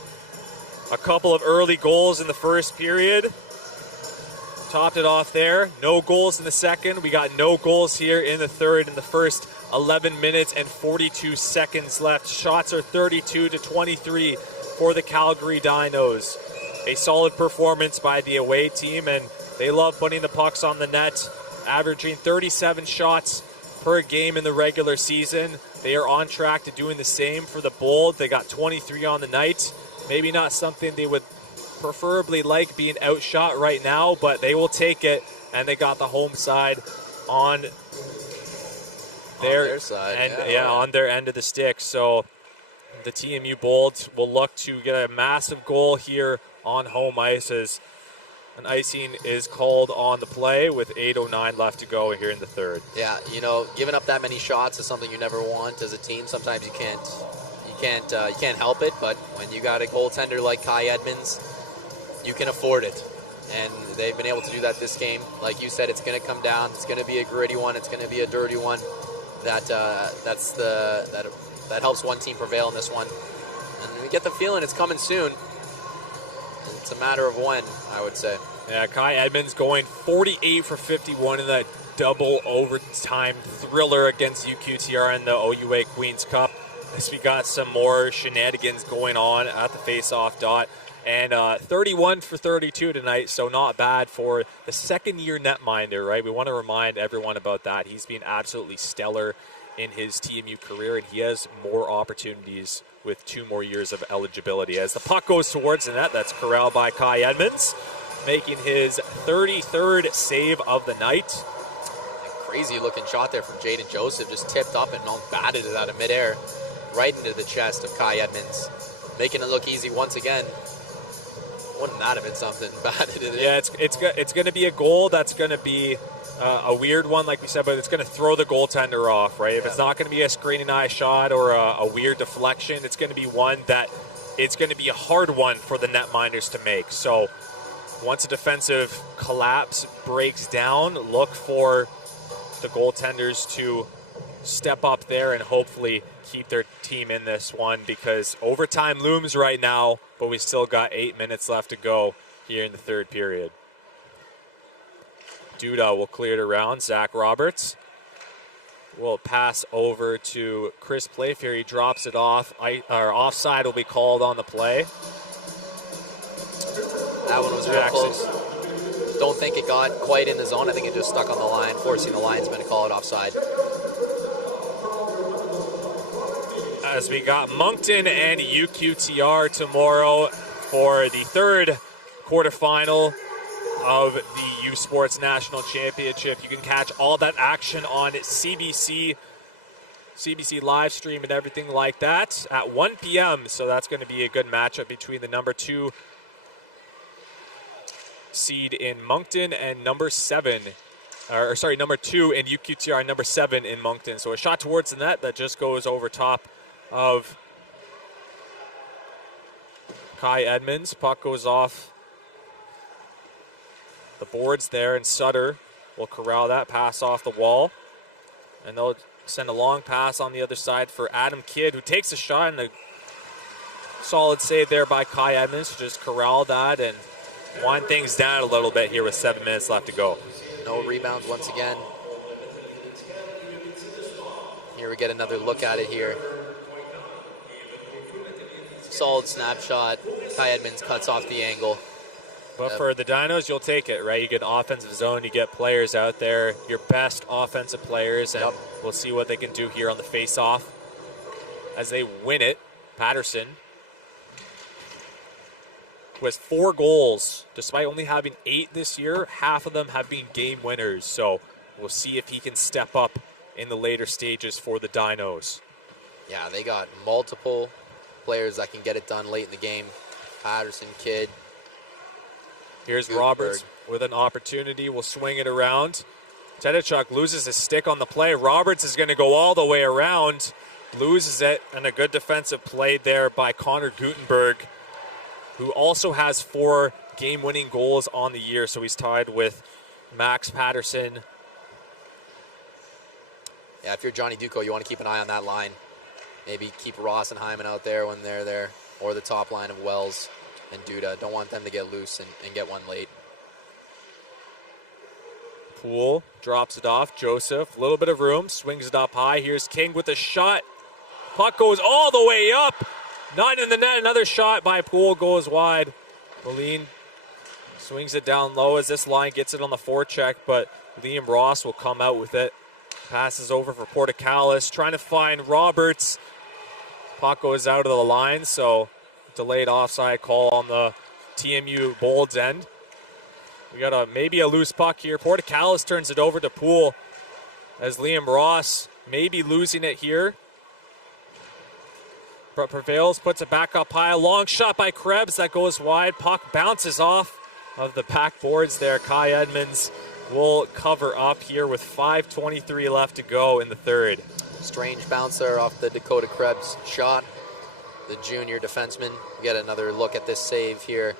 A couple of early goals in the first period. Topped it off there. No goals in the second. We got no goals here in the third in the first 11 minutes and 42 seconds left. Shots are 32-23 for the Calgary Dinos. A solid performance by the away team, and they love putting the pucks on the net, averaging 37 shots per game in the regular season. They are on track to doing the same for the Bold. They got 23 on the night. Maybe not something they would preferably like being outshot right now, but they will take it, and they got the home side on their side, and on their end of the stick. So the TMU Bold will look to get a massive goal here on home ice as an icing is called on the play with 8:09 left to go here in the third. Yeah, you know, giving up that many shots is something you never want as a team. Sometimes you can't help it, but when you got a goaltender like Kai Edmonds, you can afford it. And they've been able to do that this game. Like you said, it's going to come down. It's going to be a gritty one. It's going to be a dirty one. That helps one team prevail in this one. And we get the feeling it's coming soon. It's a matter of when, I would say. Yeah, Kai Edmonds going 48 for 51 in that double overtime thriller against UQTR in the OUA Queens Cup. As we got some more shenanigans going on at the face-off dot. And 31 for 32 tonight, so not bad for the second-year netminder, right? We want to remind everyone about that. He's been absolutely stellar in his TMU career, and he has more opportunities with 2 more years of eligibility. As the puck goes towards the net, that's corralled by Kai Edmonds, making his 33rd save of the night. Crazy-looking shot there from Jaden Joseph, just tipped up and batted it out of midair, right into the chest of Kai Edmonds, making it look easy once again. Wouldn't that have been something? Batted it in. Yeah, it's going to be a goal that's going to be a weird one, like we said, but it's going to throw the goaltender off, right? If it's not going to be a screening eye shot or a weird deflection, it's going to be one that it's going to be a hard one for the netminders to make. So once a defensive collapse breaks down, look for the goaltenders to step up there and hopefully keep their team in this one, because overtime looms right now, but we still got 8 minutes left to go here in the third period. Duda will clear it around. Zach Roberts will pass over to Chris Playfair. He drops it off. Offside will be called on the play. That one was real close. Don't think it got quite in the zone. I think it just stuck on the line, forcing the linesman to call it offside. As we got Moncton and UQTR tomorrow for the third quarterfinal of the U Sports National Championship. You can catch all that action on CBC live stream and everything like that at 1 p.m. So that's going to be a good matchup between the number 2 seed in Moncton and number 2 in UQTR, number 7 in Moncton. So a shot towards the net that just goes over top of Kai Edmonds. Puck goes off the boards there, and Sutter will corral that pass off the wall. And they'll send a long pass on the other side for Adam Kidd, who takes a shot, and a solid save there by Kai Edmonds to just corral that and wind things down a little bit here with 7 minutes left to go. No rebounds once again. Here we get another look at it here. Solid snapshot. Kai Edmonds cuts off the angle. But for the Dinos, you'll take it, right? You get offensive zone, you get players out there, your best offensive players, and we'll see what they can do here on the face-off. As they win it, Patterson, who has 4 goals, despite only having 8 this year, half of them have been game winners. So we'll see if he can step up in the later stages for the Dinos. Yeah, they got multiple players that can get it done late in the game. Patterson, Kidd. Here's Roberts with an opportunity. We'll swing it around. Tedachuk loses his stick on the play. Roberts is going to go all the way around. Loses it, and a good defensive play there by Connor Gutenberg, who also has 4 game-winning goals on the year. So he's tied with Max Patterson. Yeah, if you're Johnny Ducko, you want to keep an eye on that line. Maybe keep Ross and Hyman out there when they're there, or the top line of Wells and Duda. Don't want them to get loose and get one late. Poole drops it off. Joseph, a little bit of room, swings it up high. Here's King with a shot. Puck goes all the way up. Not in the net. Another shot by Poole goes wide. Moline swings it down low as this line gets it on the forecheck, but Liam Ross will come out with it. Passes over for Portocalis, trying to find Roberts. Puck goes out of the line, so delayed offside call on the TMU Bolds end. We got maybe a loose puck here. Portocalis turns it over to Poole as Liam Ross maybe losing it here. But prevails, puts it back up high. A long shot by Krebs that goes wide. Puck bounces off of the back boards there. Kai Edmonds will cover up here with 5:23 left to go in the third. Strange bounce there off the Dakota Krebs shot. The junior defenseman. We get another look at this save here.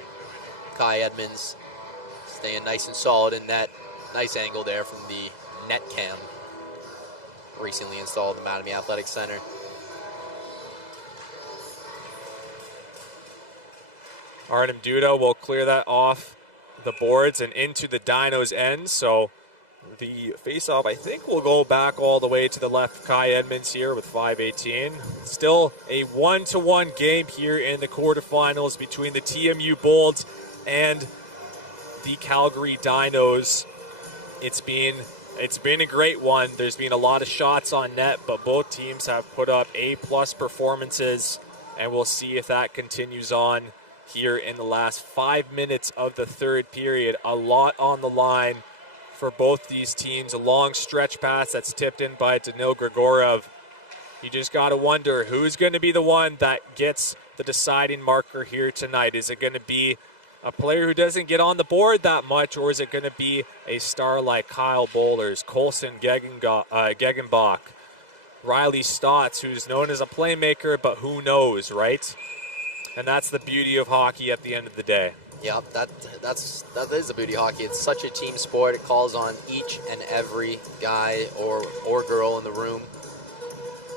Kai Edmonds staying nice and solid in net. Nice angle there from the net cam. Recently installed in the Mattamy Athletic Centre. Artem Duda will clear that off the boards and into the Dinos' end. So the face-off, I think, will go back all the way to the left. Kai Edmonds here with 5:18. Still a 1-1 game here in the quarterfinals between the TMU Bolts and the Calgary Dinos. It's been a great one. There's been a lot of shots on net, but both teams have put up A+ performances, and we'll see if that continues on here in the last 5 minutes of the third period. A lot on the line for both these teams. A long stretch pass that's tipped in by Danil Grigorov. You just got to wonder who's going to be the one that gets the deciding marker here tonight. Is it going to be a player who doesn't get on the board that much, or is it going to be a star like Kyle Bowlers, Colson Gegenbach, Riley Stotts, who's known as a playmaker, but who knows, right? And that's the beauty of hockey at the end of the day. Yeah, that is the beauty of hockey. It's such a team sport. It calls on each and every guy or girl in the room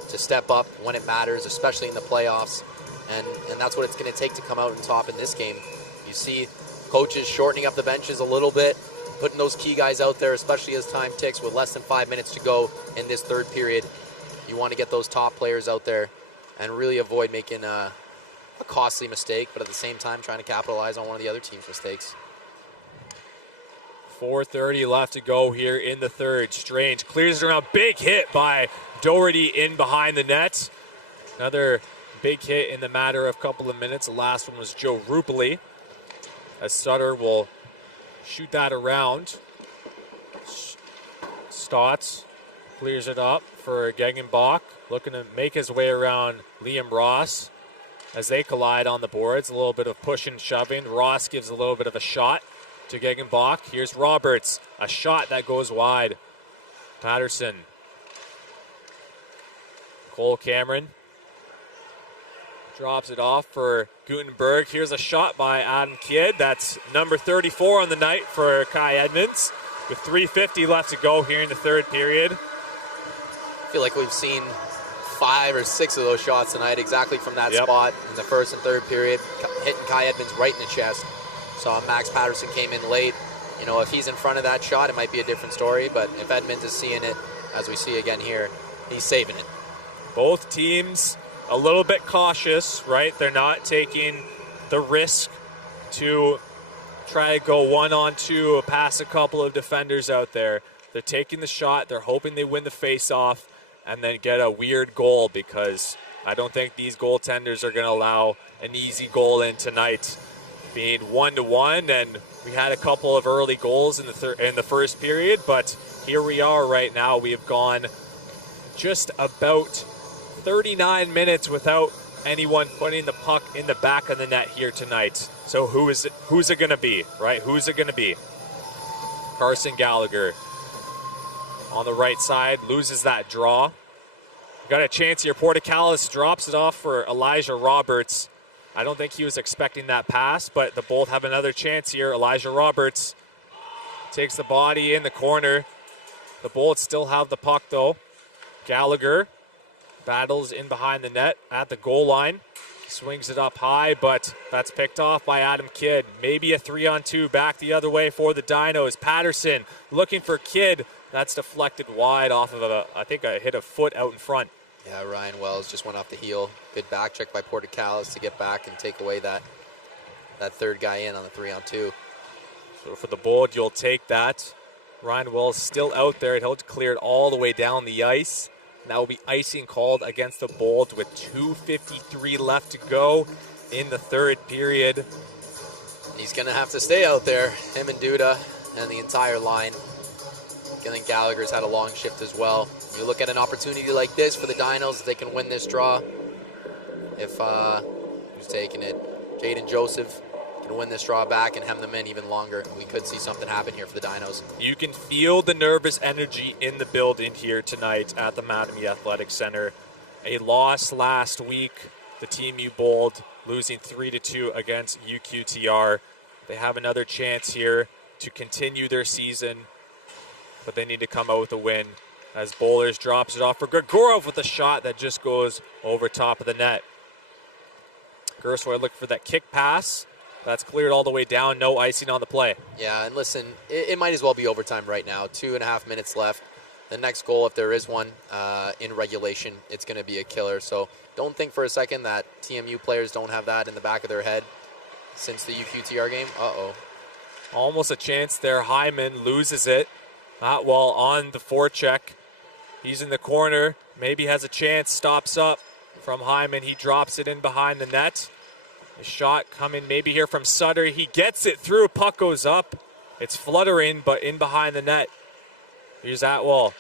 to step up when it matters, especially in the playoffs. And that's what it's going to take to come out on top in this game. You see coaches shortening up the benches a little bit, putting those key guys out there, especially as time ticks with less than 5 minutes to go in this third period. You want to get those top players out there and really avoid making a costly mistake, but at the same time trying to capitalize on one of the other team's mistakes. 4:30 left to go here in the third. Strange clears it around. Big hit by Doherty in behind the net. Another big hit in the matter of a couple of minutes. The last one was Joe Rupoli, as Sutter will shoot that around. Stotts clears it up for Gegenbach, looking to make his way around Liam Ross as they collide on the boards. A little bit of push and shoving. Ross gives a little bit of a shot to Gegenbach. Here's Roberts, a shot that goes wide. Patterson. Cole Cameron drops it off for Gutenberg. Here's a shot by Adam Kidd. That's number 34 on the night for Kai Edmonds, with 3:50 left to go here in the third period. I feel like we've seen 5 or 6 of those shots tonight exactly from that spot in the first and third period, hitting Kai Edmonds right in the chest. Saw Max Patterson came in late. You know, if he's in front of that shot, it might be a different story, but if Edmonds is seeing it, as we see again here, he's saving it. Both teams a little bit cautious, right? They're not taking the risk to try to go 1-on-2 past a couple of defenders out there. They're taking the shot. They're hoping they win the face-off and then get a weird goal, because I don't think these goaltenders are going to allow an easy goal in tonight. Being 1-1, and we had a couple of early goals in the first period, but here we are right now. We have gone just about 39 minutes without anyone putting the puck in the back of the net here tonight. So who's it going to be, right? Who's it going to be? Carson Gallagher on the right side loses that draw. Got a chance here. Portecalis drops it off for Elijah Roberts. I don't think he was expecting that pass, but the Bolt have another chance here. Elijah Roberts takes the body in the corner. The Bolts still have the puck, though. Gallagher battles in behind the net at the goal line. Swings it up high, but that's picked off by Adam Kidd. Maybe a 3-on-2 back the other way for the Dinos. Patterson looking for Kidd. That's deflected wide off of I think a hit a foot out in front. Yeah, Ryan Wells just went off the heel. Good back check by Portecalis to get back and take away that third guy in on the 3-on-2. So for the Bold, you'll take that. Ryan Wells still out there. He'll clear it all the way down the ice. And that will be icing called against the Bold with 2:53 left to go in the third period. He's going to have to stay out there, him and Duda and the entire line. I think Gallagher's had a long shift as well. You look at an opportunity like this for the Dinos, if they can win this draw. If who's taking it? Jaden Joseph can win this draw back and hem them in even longer. We could see something happen here for the Dinos. You can feel the nervous energy in the building here tonight at the Mattamy Athletic Centre. A loss last week, the Team U Bold losing 3-2 against UQTR. They have another chance here to continue their season, but they need to come out with a win, as Bowlers drops it off for Grigorov with a shot that just goes over top of the net. Gersoy looking for that kick pass. That's cleared all the way down. No icing on the play. Yeah, and listen, it might as well be overtime right now. 2.5 minutes left. The next goal, if there is one in regulation, it's going to be a killer. So don't think for a second that TMU players don't have that in the back of their head since the UQTR game. Uh-oh. Almost a chance there. Hyman loses it. Atwell on the forecheck. He's in the corner. Maybe has a chance. Stops up from Hyman. He drops it in behind the net. A shot coming maybe here from Sutter. He gets it through. Puck goes up. It's fluttering, but in behind the net. Here's Atwell.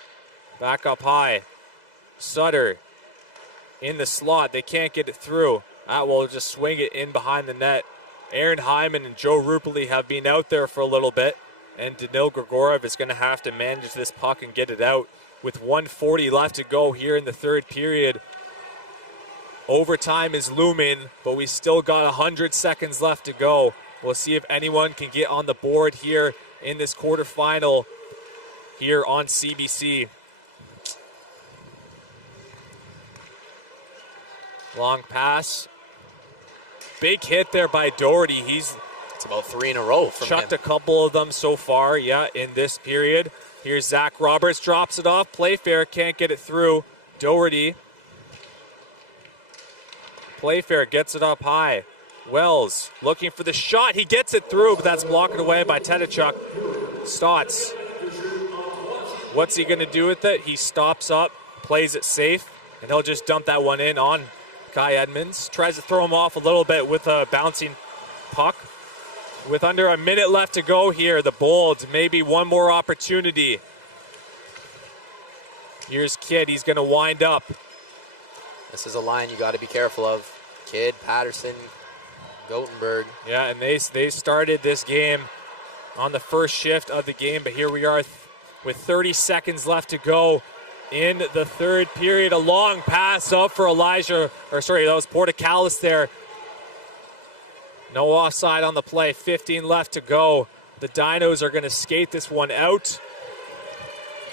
Back up high. Sutter in the slot. They can't get it through. Atwell will just swing it in behind the net. Aaron Hyman and Joe Rupoli have been out there for a little bit. And Danil Grigoriev is going to have to manage this puck and get it out. With 1:40 left to go here in the third period. Overtime is looming, but we still got 100 seconds left to go. We'll see if anyone can get on the board here in this quarterfinal here on CBC. Long pass. Big hit there by Doherty. It's about 3 in a row from chucked him. a couple of them so far, in this period. Here's Zach Roberts, drops it off. Playfair can't get it through. Doherty. Playfair gets it up high. Wells looking for the shot. He gets it through, but that's blocked away by Tedachuk. Stotts. What's he going to do with it? He stops up, plays it safe, and he'll just dump that one in on Kai Edmonds. Tries to throw him off a little bit with a bouncing puck. With under a minute left to go here, the Bolds, maybe one more opportunity. Here's Kidd. He's going to wind up. This is a line you got to be careful of. Kidd, Patterson, Gothenburg. Yeah, and they started this game on the first shift of the game, but here we are with 30 seconds left to go in the third period. A long pass up for that was Portocalis there. No offside on the play. 15 left to go. The Dinos are going to skate this one out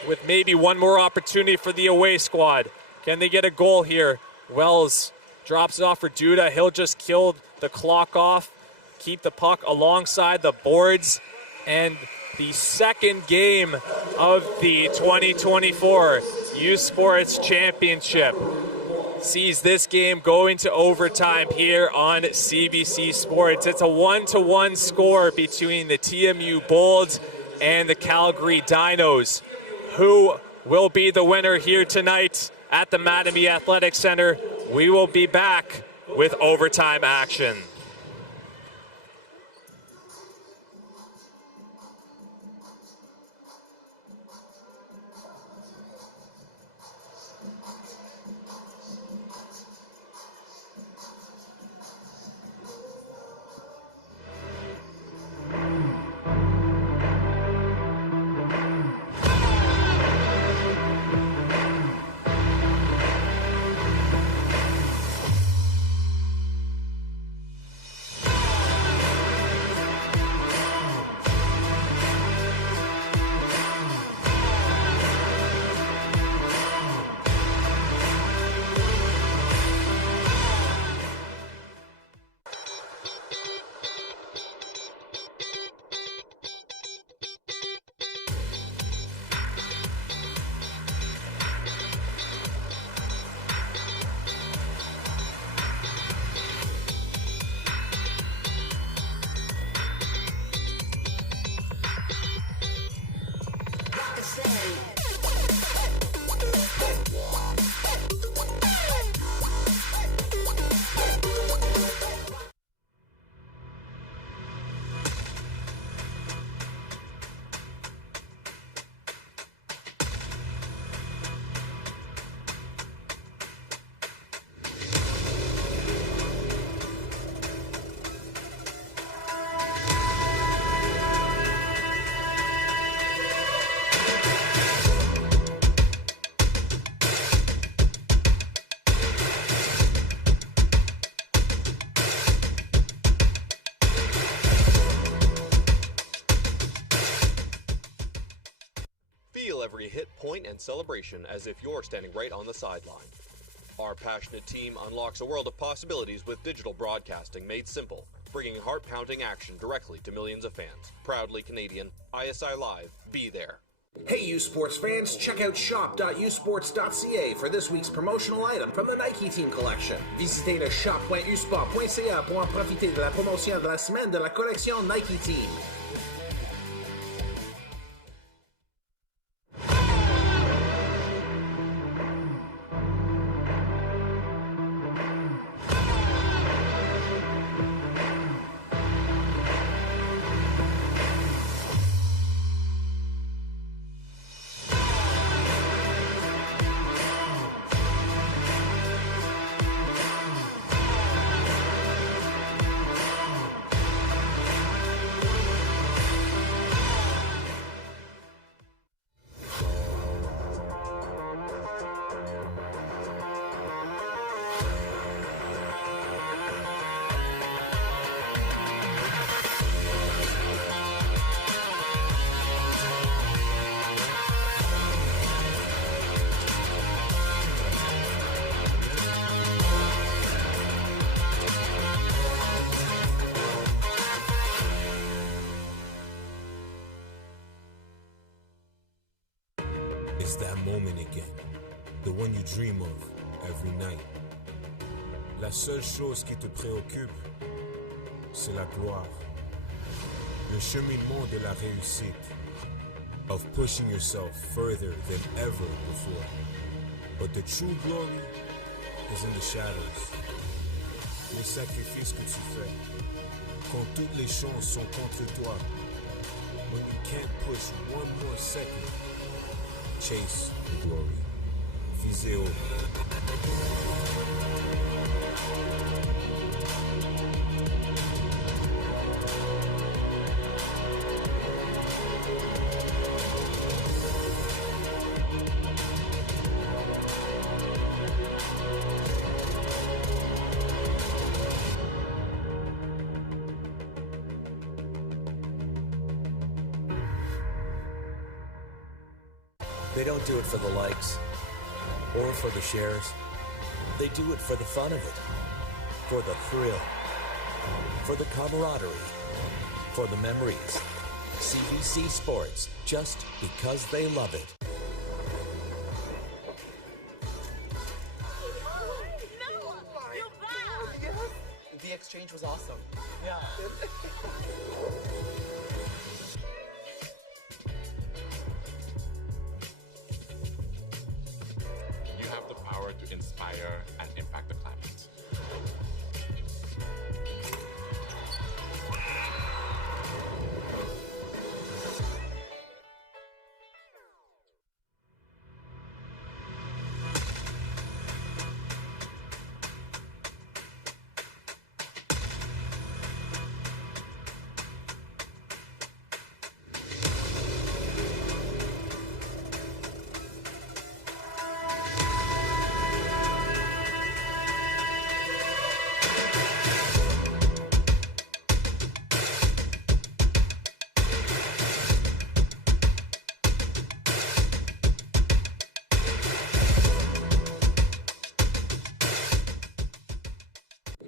with maybe one more opportunity for the away squad. Can they get a goal here? Wells drops it off for Duda. He'll just kill the clock off, keep the puck alongside the boards, and the second game of the 2024 U Sports Championship sees this game go into overtime here on CBC Sports. It's a 1-1 score between the TMU Bolds and the Calgary Dinos. Who will be the winner here tonight at the Mattamy Athletic Centre? We will be back with overtime action. Feel every hit, point, and celebration as if you're standing right on the sideline. Our passionate team unlocks a world of possibilities with digital broadcasting made simple, bringing heart-pounding action directly to millions of fans. Proudly Canadian, ISI Live, be there. Hey you sports fans, check out shop.usports.ca for this week's promotional item from the Nike Team Collection. Visitez le shop.usport.ca pour en profiter de la promotion de la semaine de la collection Nike Team. It's that moment again, the one you dream of every night. La seule chose qui te préoccupe, c'est la gloire. Le cheminement de la réussite, of pushing yourself further than ever before. But the true glory is in the shadows. Les sacrifices que tu fais, quand toutes les chances sont contre toi. When you can't push one more second, chase the glory. Visez haut. They don't do it for the likes or for the shares. They do it for the fun of it, for the thrill, for the camaraderie, for the memories. CBC Sports, just because they love it. The exchange was awesome. Yeah. You have the power to inspire and impact the climate.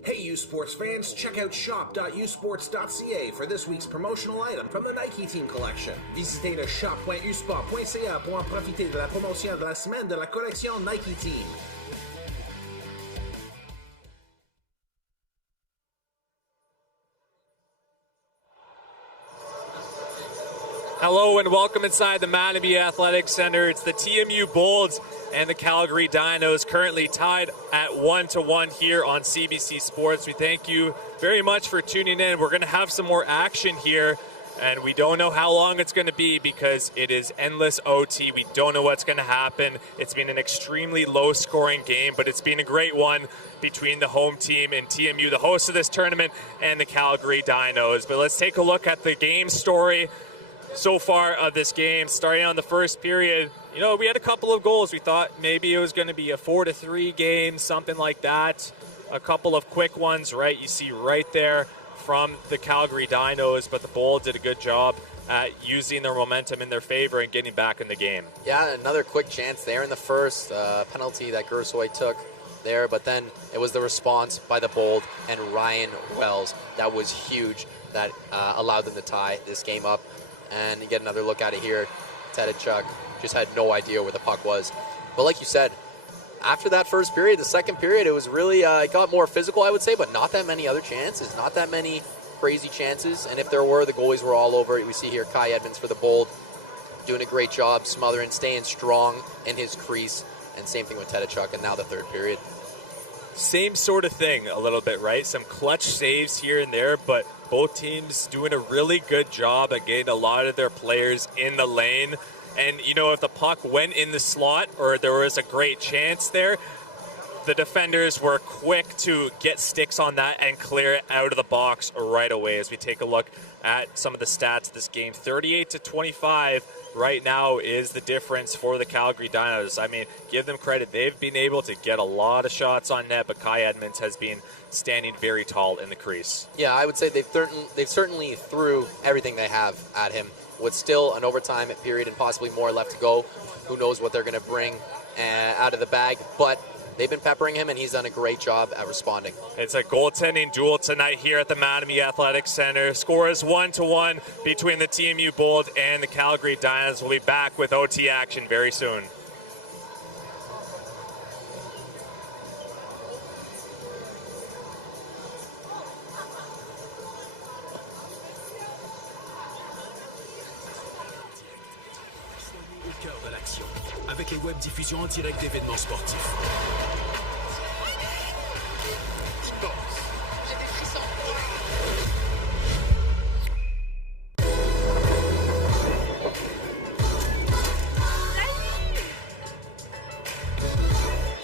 Hey you sports fans, check out shop.usports.ca for this week's promotional item from the Nike Team Collection. Visitez le shop.usport.ca pour en profiter de la promotion de la semaine de la collection Nike Team. Hello and welcome inside the Mattamy Athletic Centre. It's the TMU Bolds and the Calgary Dinos currently tied at 1-1 here on CBC Sports. We thank you very much for tuning in. We're going to have some more action here, and we don't know how long it's going to be because it is endless OT. We don't know what's going to happen. It's been an extremely low-scoring game, but it's been a great one between the home team and TMU, the host of this tournament, and the Calgary Dinos. But let's take a look at the game story so far of this game. Starting on the first period, you know, we had a couple of goals. We thought maybe it was going to be a 4-3 game, something like that. A couple of quick ones, right? You see right there from the Calgary Dinos, but the Bolds did a good job at using their momentum in their favor and getting back in the game. Yeah, another quick chance there in the first penalty that Gersoy took there, but then it was the response by the Bold and Ryan Wells that was huge, that allowed them to tie this game up. And you get another look at it here. Tedachuk just had no idea where the puck was. But like you said, after that first period, the second period, it was really, it got more physical, I would say, but not that many other chances, not that many crazy chances. And if there were, the goalies were all over it. We see here Kai Edmonds for the Bold doing a great job, smothering, staying strong in his crease. And same thing with Tedachuk, and now the third period. Same sort of thing a little bit, right? Some clutch saves here and there, but both teams doing a really good job at getting a lot of their players in the lane. And, you know, if the puck went in the slot or there was a great chance there, the defenders were quick to get sticks on that and clear it out of the box right away. As we take a look at some of the stats of this game, 38-25 right now is the difference for the Calgary Dinos. I mean, give them credit. They've been able to get a lot of shots on net, but Kai Edmonds has been standing very tall in the crease. Yeah, I would say they've certainly threw everything they have at him. With still an overtime period and possibly more left to go, who knows what they're going to bring out of the bag, but they've been peppering him, and he's done a great job at responding. It's a goaltending duel tonight here at the Mattamy Athletic Centre. Score is 1-1 between the TMU Bold and the Calgary Dinos. We'll be back with OT action very soon. Au cœur de l'action, avec les web-diffusions en direct d'événements sportifs.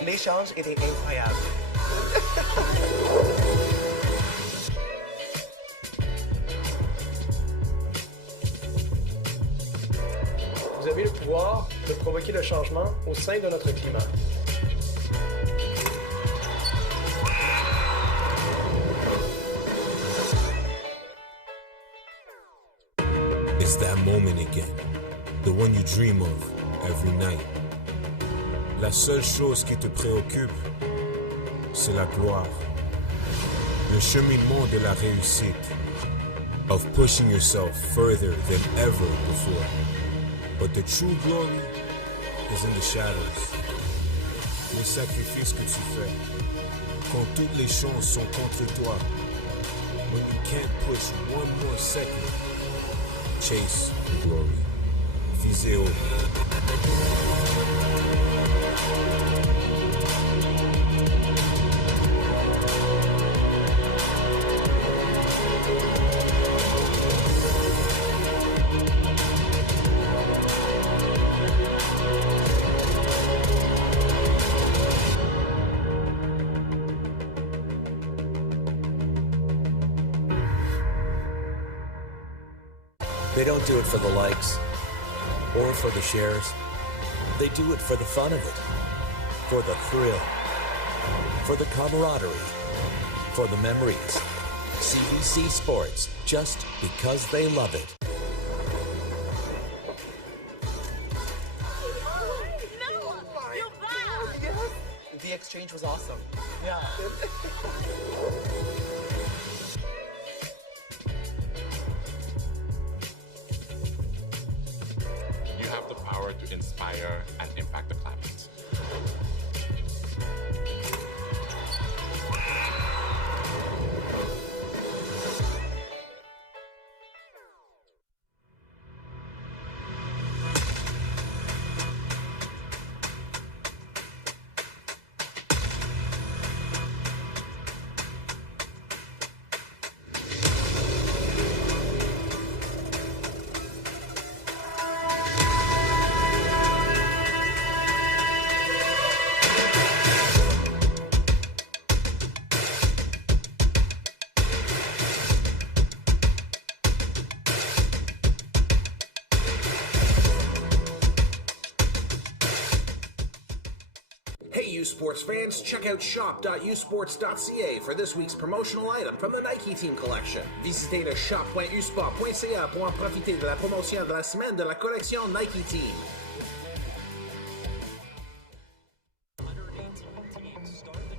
L'échange était incroyable. Vous avez le pouvoir de provoquer le changement au sein de notre climat. It's that moment again, the one you dream of every night. La seule chose qui te préoccupe, c'est la gloire. Le cheminement de la réussite, of pushing yourself further than ever before. But the true glory is in the shadows. Les sacrifices que tu fais, quand toutes les chances sont contre toi. When you can't push one more second, chase the glory. Visez haut. They don't do it for the likes or for the shares. They do it for the fun of it, for the thrill, for the camaraderie, for the memories. CBC Sports, just because they love it. The exchange was awesome. Yeah. You have the power to inspire and impact the climate. Hey, U Sports fans, check out shop.usports.ca for this week's promotional item from the Nike Team Collection. Visitez le shop.usport.ca pour en profiter de la promotion de la semaine de la collection Nike Team. 118 teams start the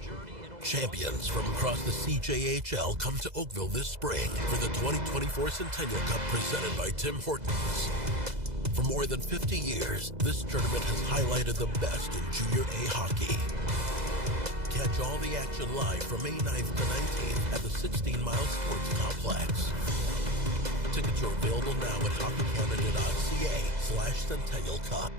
Champions from across the CJHL come to Oakville this spring for the 2024 Centennial Cup presented by Tim Hortons. For more than 50 years, this tournament has highlighted the best in Junior A hockey. Catch all the action live from May 9th to 19th at the 16 Mile Sports Complex. Tickets are available now at hockeycanada.ca/Centennial Cup.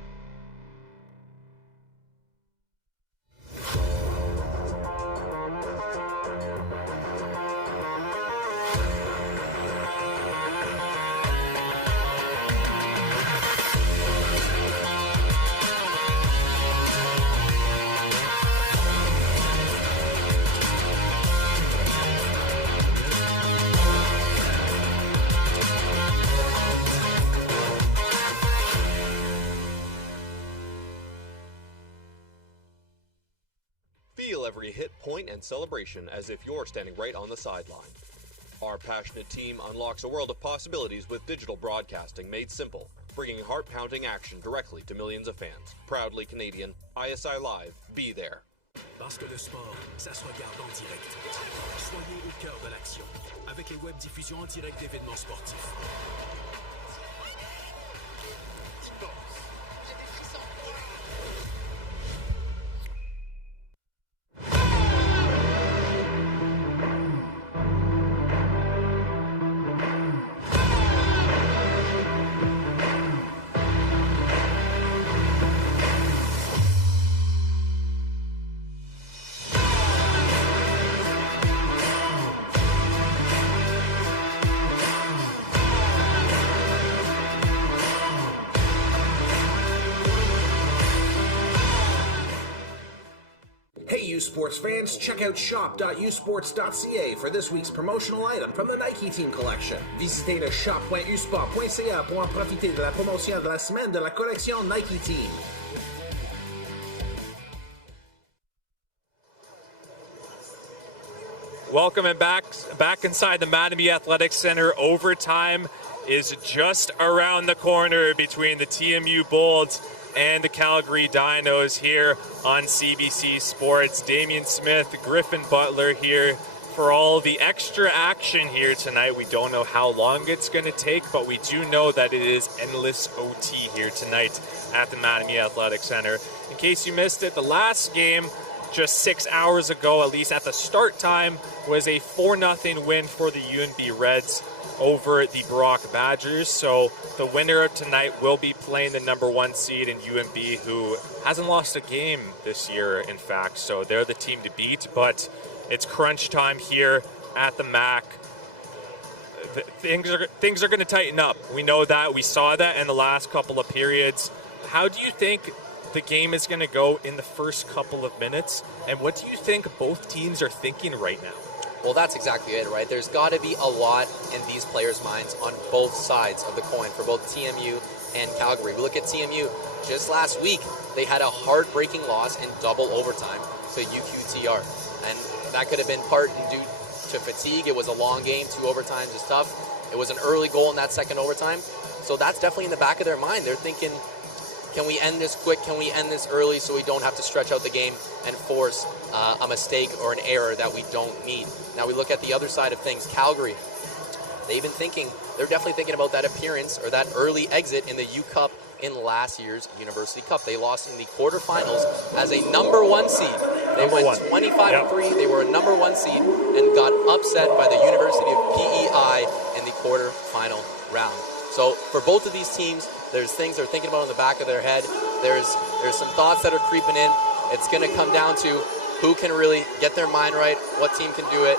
Feel every hit, point, and celebration as if you're standing right on the sideline. Our passionate team unlocks a world of possibilities with digital broadcasting made simple, bringing heart-pounding action directly to millions of fans. Proudly Canadian, ISI Live, be there. Parce que le sport, ça se regarde en direct. Soyez au cœur de l'action avec les web-diffusions en direct d'événements sportifs. Hey, U Sports fans, check out shop.usports.ca for this week's promotional item from the Nike Team Collection. Visitez le shop.usport.ca pour en profiter de la promotion de la semaine de la collection Nike Team. Welcome and back inside the Mattamy Athletic Centre. Overtime is just around the corner between the TMU Bolts and the Calgary Dinos here on CBC Sports. Damian Smith, Griffin Butler here for all the extra action here tonight. We don't know how long it's going to take, but we do know that it is endless OT here tonight at the Mattamy Athletic Centre. In case you missed it, the last game just 6 hours ago, at least at the start time, was a 4-0 win for the UNB Reds over the Brock Badgers. So the winner of tonight will be playing the number 1 seed in UNB, who hasn't lost a game this year, in fact. So they're the team to beat, but it's crunch time here at the MAC. Things are going to tighten up. We know that. We saw that in the last couple of periods. How do you think the game is going to go in the first couple of minutes? And what do you think both teams are thinking right now? Well, that's exactly it, right? There's got to be a lot in these players' minds on both sides of the coin for both TMU and Calgary. We look at TMU, just last week, they had a heartbreaking loss in double overtime to UQTR. And that could have been part due to fatigue. It was a long game, 2 overtimes is tough. It was an early goal in that second overtime. So that's definitely in the back of their mind. They're thinking, can we end this quick? Can we end this early so we don't have to stretch out the game and force a mistake or an error that we don't need? Now we look at the other side of things. Calgary, they're definitely thinking about that appearance or that early exit in the U Cup in last year's University Cup. They lost in the quarterfinals as a number 1 seed. They went 25-3. They were a number 1 seed and got upset by the University of PEI in the quarterfinal round. So for both of these teams, there's things they're thinking about in the back of their head. There's some thoughts that are creeping in. It's going to come down to who can really get their mind right, what team can do it,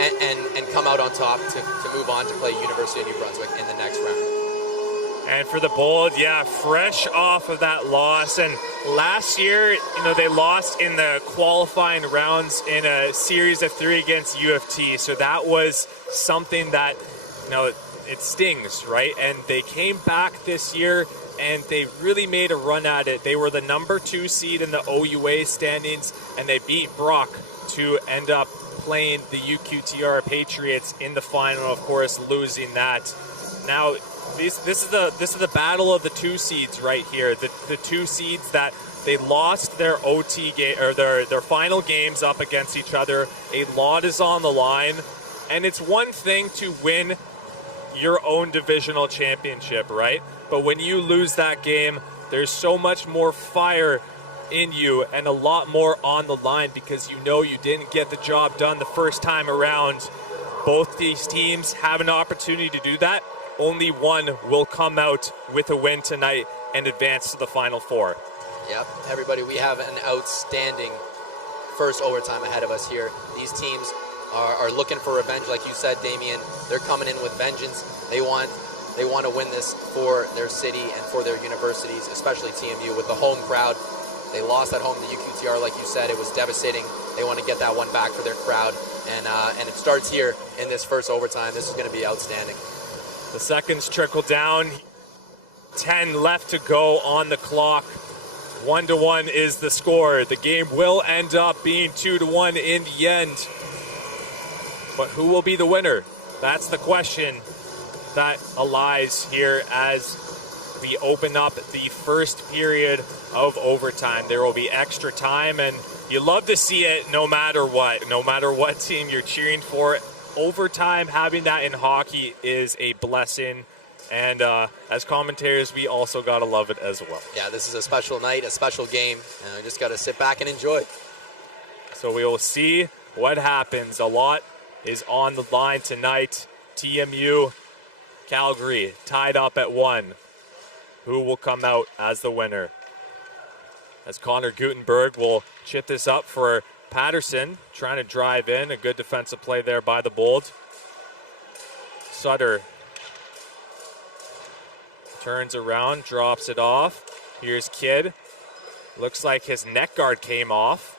and come out on top to move on to play University of New Brunswick in the next round. And for the Bold, fresh off of that loss. And last year, they lost in the qualifying rounds in a series of 3 against U of T. So that was something that, it stings, right? And they came back this year and they really made a run at it. They were the number 2 seed in the OUA standings, and they beat Brock to end up playing the UQTR Patriots in the final, of course, losing that. Now, this is the battle of the 2 seeds right here. The 2 seeds that They lost their OT game, or their final games up against each other. A lot is on the line, and it's one thing to win your own divisional championship, right? But when you lose that game, there's so much more fire in you and a lot more on the line because you know you didn't get the job done the first time around. Both these teams have an opportunity to do that. Only one will come out with a win tonight and advance to the Final Four. Yep, everybody, we have an outstanding first overtime ahead of us here. These teams are looking for revenge, like you said, Damien. They're coming in with vengeance. They want to win this for their city and for their universities, especially TMU with the home crowd. They lost at home to UQTR, like you said. It was devastating. They want to get that one back for their crowd, and it starts here in this first overtime. This is going to be outstanding. The seconds trickle down. 10 left to go on the clock. 1-1 is the score. The game will end up being 2-1 in the end. But who will be the winner? That's the question that lies here as we open up the first period of overtime. There will be extra time, and you love to see it no matter what team you're cheering for. Overtime, having that in hockey is a blessing, and as commentators, we also got to love it as well. Yeah, this is a special night, a special game, and I just got to sit back and enjoy. So we will see what happens. A lot is on the line tonight. TMU, Calgary, tied up at 1. Who will come out as the winner? As Connor Gutenberg will chip this up for Patterson, trying to drive in. A good defensive play there by the Bold. Sutter turns around, drops it off. Here's Kidd. Looks like his neck guard came off.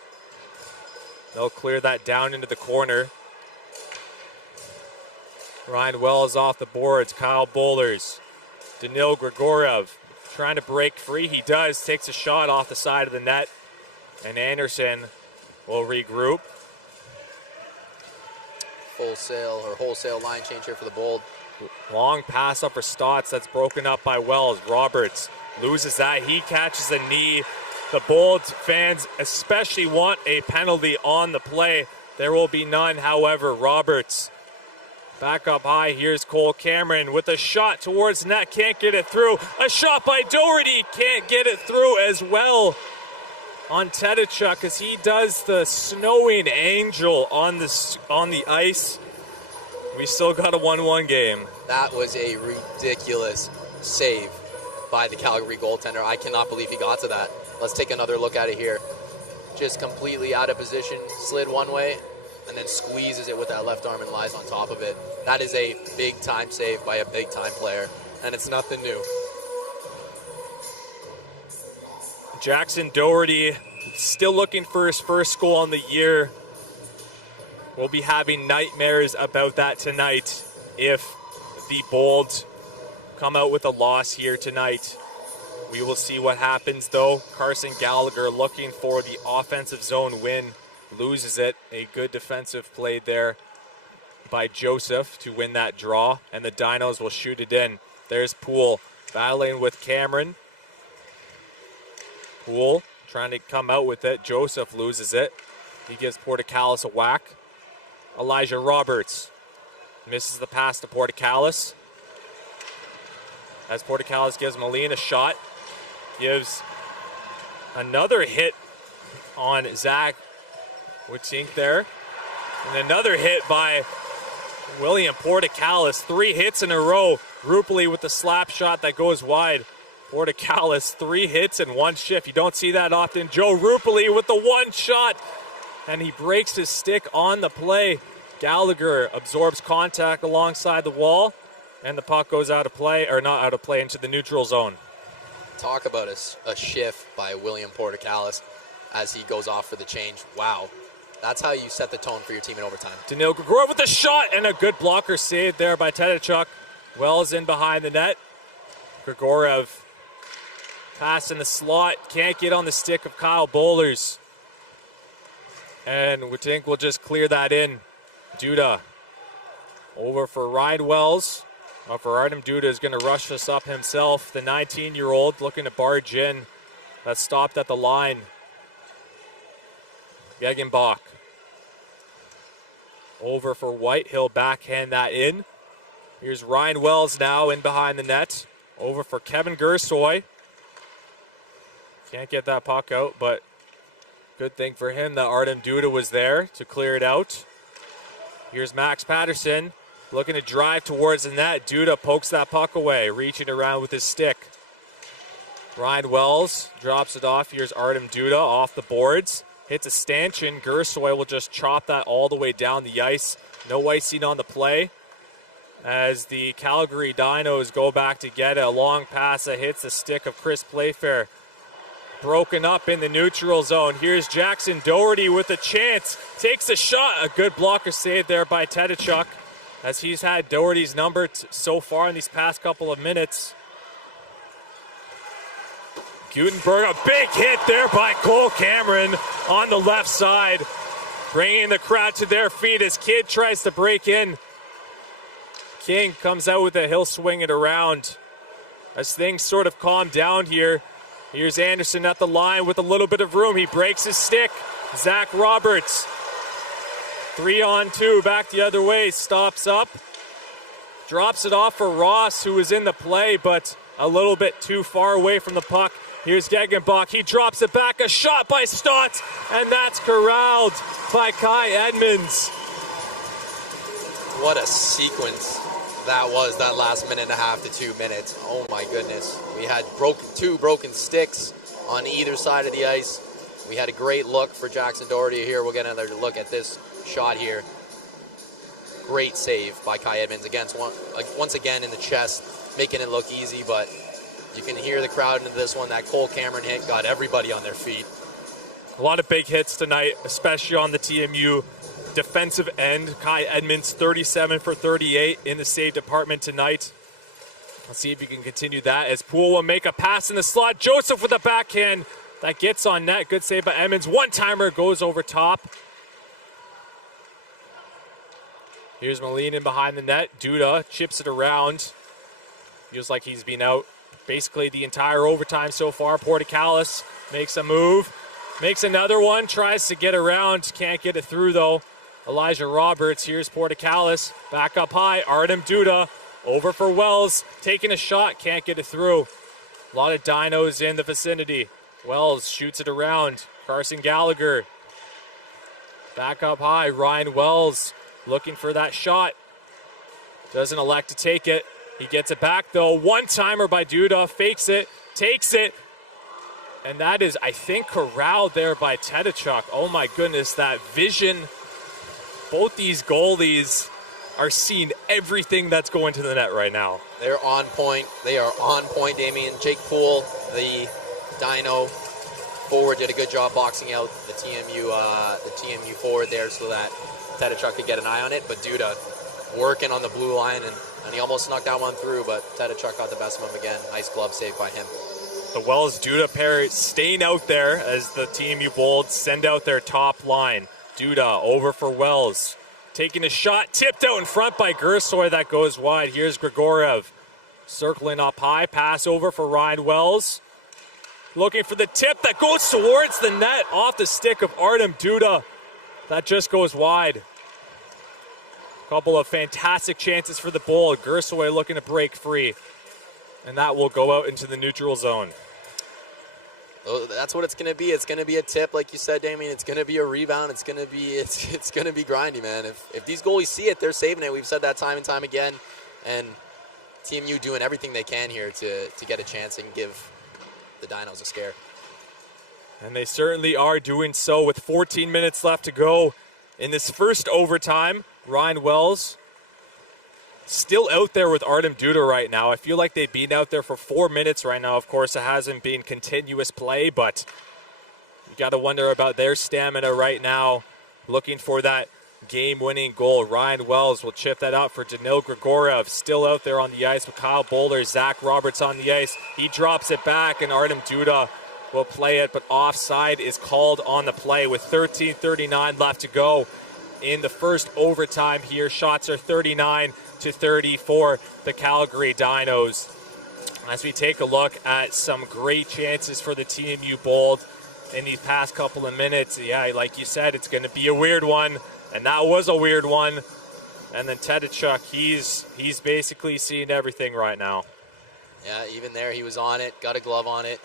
They'll clear that down into the corner. Ryan Wells off the boards. Kyle Bowlers. Danil Grigoriev trying to break free. He does. Takes a shot off the side of the net. And Anderson will regroup. Wholesale line change here for the Bold. Long pass up for Stotts. That's broken up by Wells. Roberts loses that. He catches a knee. The Bold fans especially want a penalty on the play. There will be none, however. Roberts back up high. Here's Cole Cameron with a shot towards net. Can't get it through. A shot by Doherty. Can't get it through as well on Tedachuk as he does the snowing angel on the ice. We still got a 1-1 game. That was a ridiculous save by the Calgary goaltender. I cannot believe he got to that. Let's take another look at it here. Just completely out of position, slid one way, and then squeezes it with that left arm and lies on top of it. That is a big-time save by a big-time player, and it's nothing new. Jackson Doherty still looking for his first goal on the year. We'll be having nightmares about that tonight if the Bold come out with a loss here tonight. We will see what happens, though. Carson Gallagher looking for the offensive zone win. Loses it. A good defensive play there by Joseph to win that draw. And the Dinos will shoot it in. There's Poole battling with Cameron. Poole trying to come out with it. Joseph loses it. He gives Portocalis a whack. Elijah Roberts misses the pass to Portocalis. As Portocalis gives Moline a shot. Gives another hit on Zach Witzink there. And another hit by William Portocalis. 3 hits in a row. Rupoli with the slap shot that goes wide. Portocalis, 3 hits in one shift. You don't see that often. Joe Rupoli with the one shot. And he breaks his stick on the play. Gallagher absorbs contact alongside the wall. And the puck goes out of play, or not out of play, into the neutral zone. Talk about a shift by William Portocalis as he goes off for the change. Wow. That's how you set the tone for your team in overtime. Danil Grigoriev with a shot and a good blocker saved there by Tedachuk. Wells in behind the net. Grigoriev pass in the slot. Can't get on the stick of Kyle Bowlers. And Wittink will just clear that in. Duda over for Ryan Wells. For Artem Duda is going to rush this up himself. The 19-year-old looking to barge in that stopped at the line. Gegenbach. Over for White. He'll backhand that in. Here's Ryan Wells now in behind the net. Over for Kevin Gersoy. Can't get that puck out, but good thing for him that Artem Duda was there to clear it out. Here's Max Patterson looking to drive towards the net. Duda pokes that puck away, reaching around with his stick. Ryan Wells drops it off. Here's Artem Duda off the boards. Hits a stanchion. Gersoy will just chop that all the way down the ice. No icing on the play. As the Calgary Dinos go back to get it. A long pass that hits the stick of Chris Playfair. Broken up in the neutral zone. Here's Jackson Doherty with a chance. Takes a shot. A good blocker save there by Tedachuk, as he's had Doherty's number so far in these past couple of minutes. Gutenberg, a big hit there by Cole Cameron on the left side, bringing the crowd to their feet as Kidd tries to break in. King comes out with a he'll swing it around as things sort of calm down here. Here's Anderson at the line with a little bit of room. He breaks his stick. Zach Roberts, 3-on-2, back the other way, stops up. Drops it off for Ross, who is in the play, but a little bit too far away from the puck. Here's Gegenbach. He drops it back. A shot by Stotts, and that's corralled by Kai Edmonds. What a sequence that was, that last minute and a half to 2 minutes. Oh my goodness. We had two broken sticks on either side of the ice. We had a great look for Jackson Doherty here. We'll get another look at this shot here. Great save by Kai Edmonds once again in the chest, making it look easy, but you can hear the crowd into this one. That Cole Cameron hit got everybody on their feet. A lot of big hits tonight, especially on the TMU defensive end. Kai Edmonds, 37 for 38 in the save department tonight. Let's see if he can continue that as Poole will make a pass in the slot. Joseph with a backhand that gets on net. Good save by Edmonds. One-timer goes over top. Here's Moline in behind the net. Duda chips it around. Feels like he's been out basically the entire overtime so far. Portecalis makes a move. Makes another one. Tries to get around. Can't get it through, though. Elijah Roberts. Here's Portecalis. Back up high. Artem Duda. Over for Wells. Taking a shot. Can't get it through. A lot of dinos in the vicinity. Wells shoots it around. Carson Gallagher. Back up high. Ryan Wells looking for that shot. Doesn't elect to take it. He gets it back, though. One-timer by Duda. Fakes it. Takes it. And that is, I think, corralled there by Tedachuk. Oh, my goodness. That vision. Both these goalies are seeing everything that's going to the net right now. They're on point. They are on point, Damien. Jake Poole, the Dino forward, did a good job boxing out the TMU forward there so that Tedachuk could get an eye on it. But Duda working on the blue line, and he almost snuck that one through, but Tedachuk got the best of him again. Nice glove save by him. The Wells-Duda pair staying out there as the TMU Bolts send out their top line. Duda over for Wells. Taking a shot, tipped out in front by Gersoy, that goes wide. Here's Grigoriev circling up high. Pass over for Ryan Wells. Looking for the tip that goes towards the net off the stick of Artem Duda. That just goes wide. Couple of fantastic chances for the Bull. Gersoy looking to break free. And that will go out into the neutral zone. That's what it's going to be. It's going to be a tip, like you said, Damien. It's going to be a rebound. It's going to be grindy, man. If these goalies see it, they're saving it. We've said that time and time again. And TMU doing everything they can here to get a chance and give the Dinos a scare. And they certainly are doing so with 14 minutes left to go in this first overtime. Ryan Wells still out there with Artem Duda right now. I feel like they've been out there for 4 minutes right now. Of course, it hasn't been continuous play, but you got to wonder about their stamina right now, looking for that game-winning goal. Ryan Wells will chip that out for Danil Grigoriev, still out there on the ice with Kyle Boulder. Zach Roberts on the ice. He drops it back, and Artem Duda will play it, but offside is called on the play with 13:39 left to go in the first overtime here. Shots are 39-30 for the Calgary Dinos. as we take a look at some great chances for the TMU Bold in these past couple of minutes. Yeah, like you said, it's going to be a weird one, and that was a weird one. And then Tedachuk, he's basically seeing everything right now. Yeah, even there, he was on it, got a glove on it,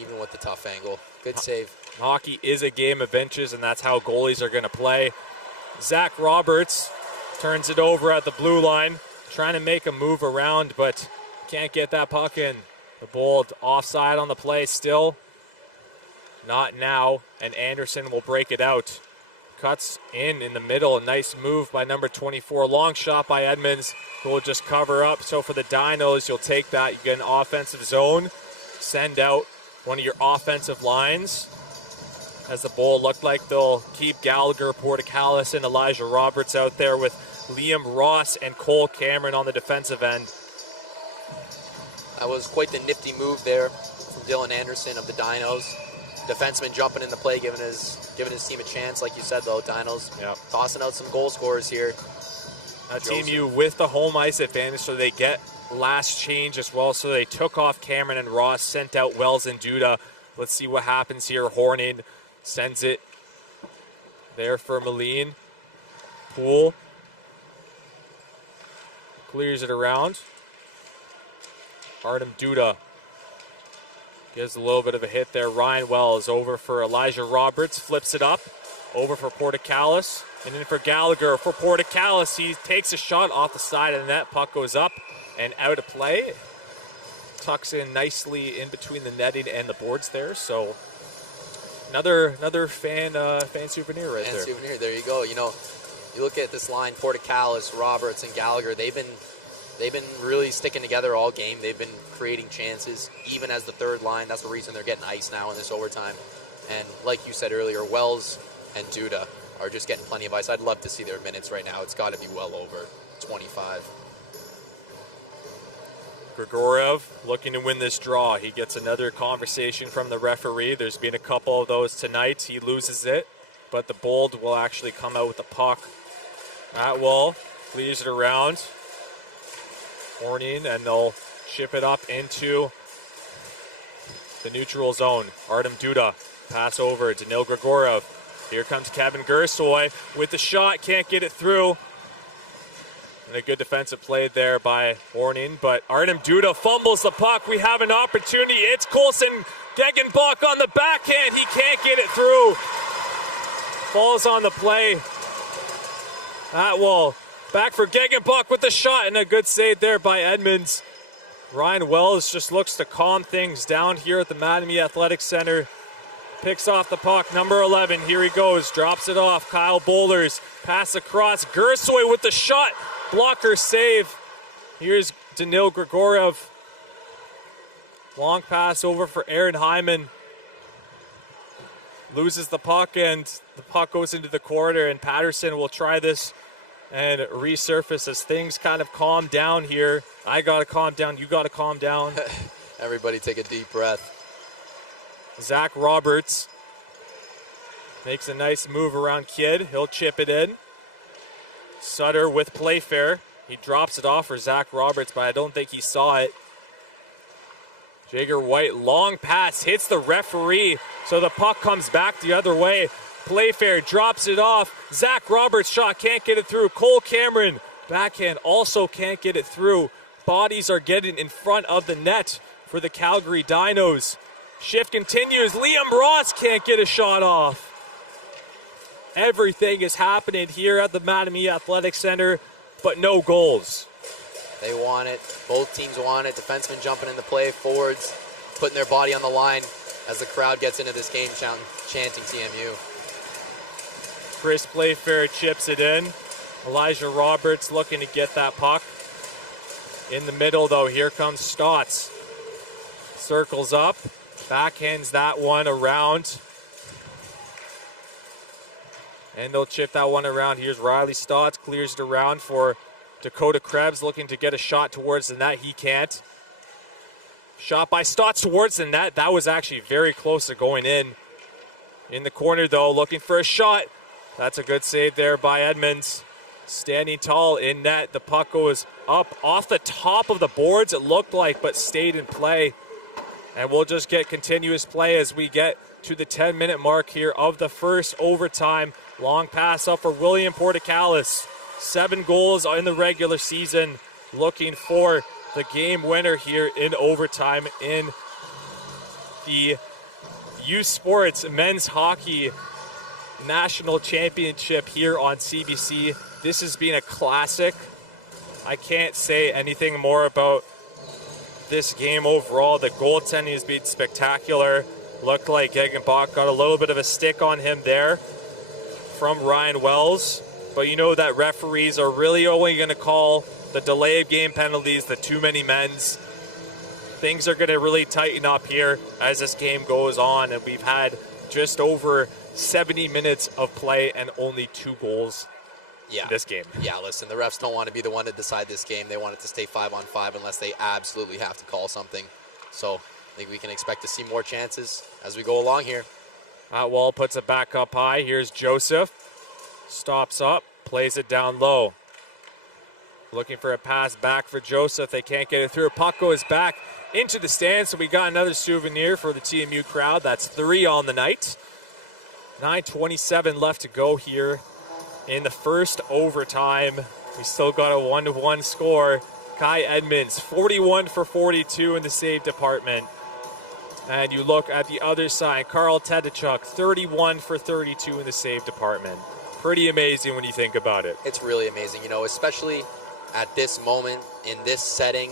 even with the tough angle. Good save. Hockey is a game of inches, and that's how goalies are going to play. Zach Roberts turns it over at the blue line, trying to make a move around, but can't get that puck in. The Bold offside on the play still. Not now, and Anderson will break it out. Cuts in the middle. A nice move by number 24. Long shot by Edmonds, who will just cover up. So for the Dinos, you'll take that. You get an offensive zone. Send out one of your offensive lines. As the Bold look like they'll keep Gallagher, Portecalis, and Elijah Roberts out there with Liam Ross and Cole Cameron on the defensive end. That was quite the nifty move there from Dylan Anderson of the Dinos. Defenseman jumping in the play, giving his team a chance. Like you said, though, Dinos tossing out some goal scorers here. TMU with the home ice advantage, so they get last change as well. So they took off Cameron and Ross, sent out Wells and Duda. Let's see what happens here. Horning sends it there for Moline. Poole clears it around. Artem Duda gives a little bit of a hit there. Ryan Wells over for Elijah Roberts. Flips it up. Over for Portecalis. And then for Gallagher. For Portecalis, he takes a shot off the side of the net. Puck goes up and out of play. Tucks in nicely in between the netting and the boards there. So another fan souvenir right there. Fan souvenir. There you go. You know, you look at this line, Portecalis, Roberts, and Gallagher. They've been really sticking together all game. They've been creating chances, even as the third line. That's the reason they're getting ice now in this overtime. And like you said earlier, Wells and Duda are just getting plenty of ice. I'd love to see their minutes right now. It's got to be well over 25. Grigoriev looking to win this draw. He gets another conversation from the referee. There's been a couple of those tonight. He loses it, but the Bold will actually come out with the puck. Atwell clears it around. Horning, and they'll chip it up into the neutral zone. Artem Duda, pass over. Danil Grigoriev. Here comes Kevin Gersoy with the shot. Can't get it through. And a good defensive play there by Horning, but Artem Duda fumbles the puck. We have an opportunity. It's Colson Gegenbach on the backhand. He can't get it through. Falls on the play. Atwell back for Gegenbach with the shot, and a good save there by Edmonds. Ryan Wells just looks to calm things down here at the Mattamy Athletic Centre. Picks off the puck, number 11. Here he goes, drops it off. Kyle Boulders, pass across. Gersoy with the shot. Blocker save. Here's Danil Grigoriev. Long pass over for Aaron Hyman. Loses the puck, and the puck goes into the corner, and Patterson will try this and resurface as things kind of calm down here. I got to calm down. You got to calm down. Everybody take a deep breath. Zach Roberts makes a nice move around Kidd. He'll chip it in. Sutter with Playfair. He drops it off for Zach Roberts, but I don't think he saw it. Jagger White, long pass, hits the referee, so the puck comes back the other way. Playfair drops it off. Zach Roberts' shot can't get it through. Cole Cameron, backhand, also can't get it through. Bodies are getting in front of the net for the Calgary Dinos. Shift continues. Liam Ross can't get a shot off. Everything is happening here at the Mattamy Athletic Centre, but no goals. They want it. Both teams want it. Defensemen jumping in the play. Forwards putting their body on the line as the crowd gets into this game chanting TMU. Chris Playfair chips it in. Elijah Roberts looking to get that puck. In the middle, though, here comes Stotts. Circles up. Backhands that one around. And they'll chip that one around. Here's Riley Stotts. Clears it around for Dakota Krebs, looking to get a shot towards the net. He can't. Shot by Stotts towards the net. That was actually very close to going in. In the corner, though, looking for a shot. That's a good save there by Edmonds. standing tall in net. The puck goes up off the top of the boards, it looked like, but stayed in play. And we'll just get continuous play as we get to the 10-minute mark here of the first overtime. Long pass up for William Portecalis. 7 goals in the regular season. Looking for the game winner here in overtime in the U Sports Men's Hockey National Championship here on CBC. This has been a classic. I can't say anything more about this game overall. The goaltending has been spectacular. Looked like Gegenbach got a little bit of a stick on him there from Ryan Wells. But you know that referees are really only going to call the delay of game penalties, the too many men's. Things are going to really tighten up here as this game goes on. And we've had just over 70 minutes of play and only 2 goals in this game. Yeah, listen, the refs don't want to be the one to decide this game. They want it to stay 5-on-5 unless they absolutely have to call something. So I think we can expect to see more chances as we go along here. Atwall puts it back up high. Here's Joseph. Stops up, plays it down low. Looking for a pass back for Joseph. They can't get it through. Puck goes back into the stands, so we got another souvenir for the TMU crowd. That's 3 on the night. 9:27 left to go here in the first overtime. We still got a 1-1 score. Kai Edmonds, 41 for 42 in the save department. And you look at the other side, Carl Tedachuk, 31 for 32 in the save department. Pretty amazing when you think about it. It's really amazing, you know, especially at this moment, in this setting,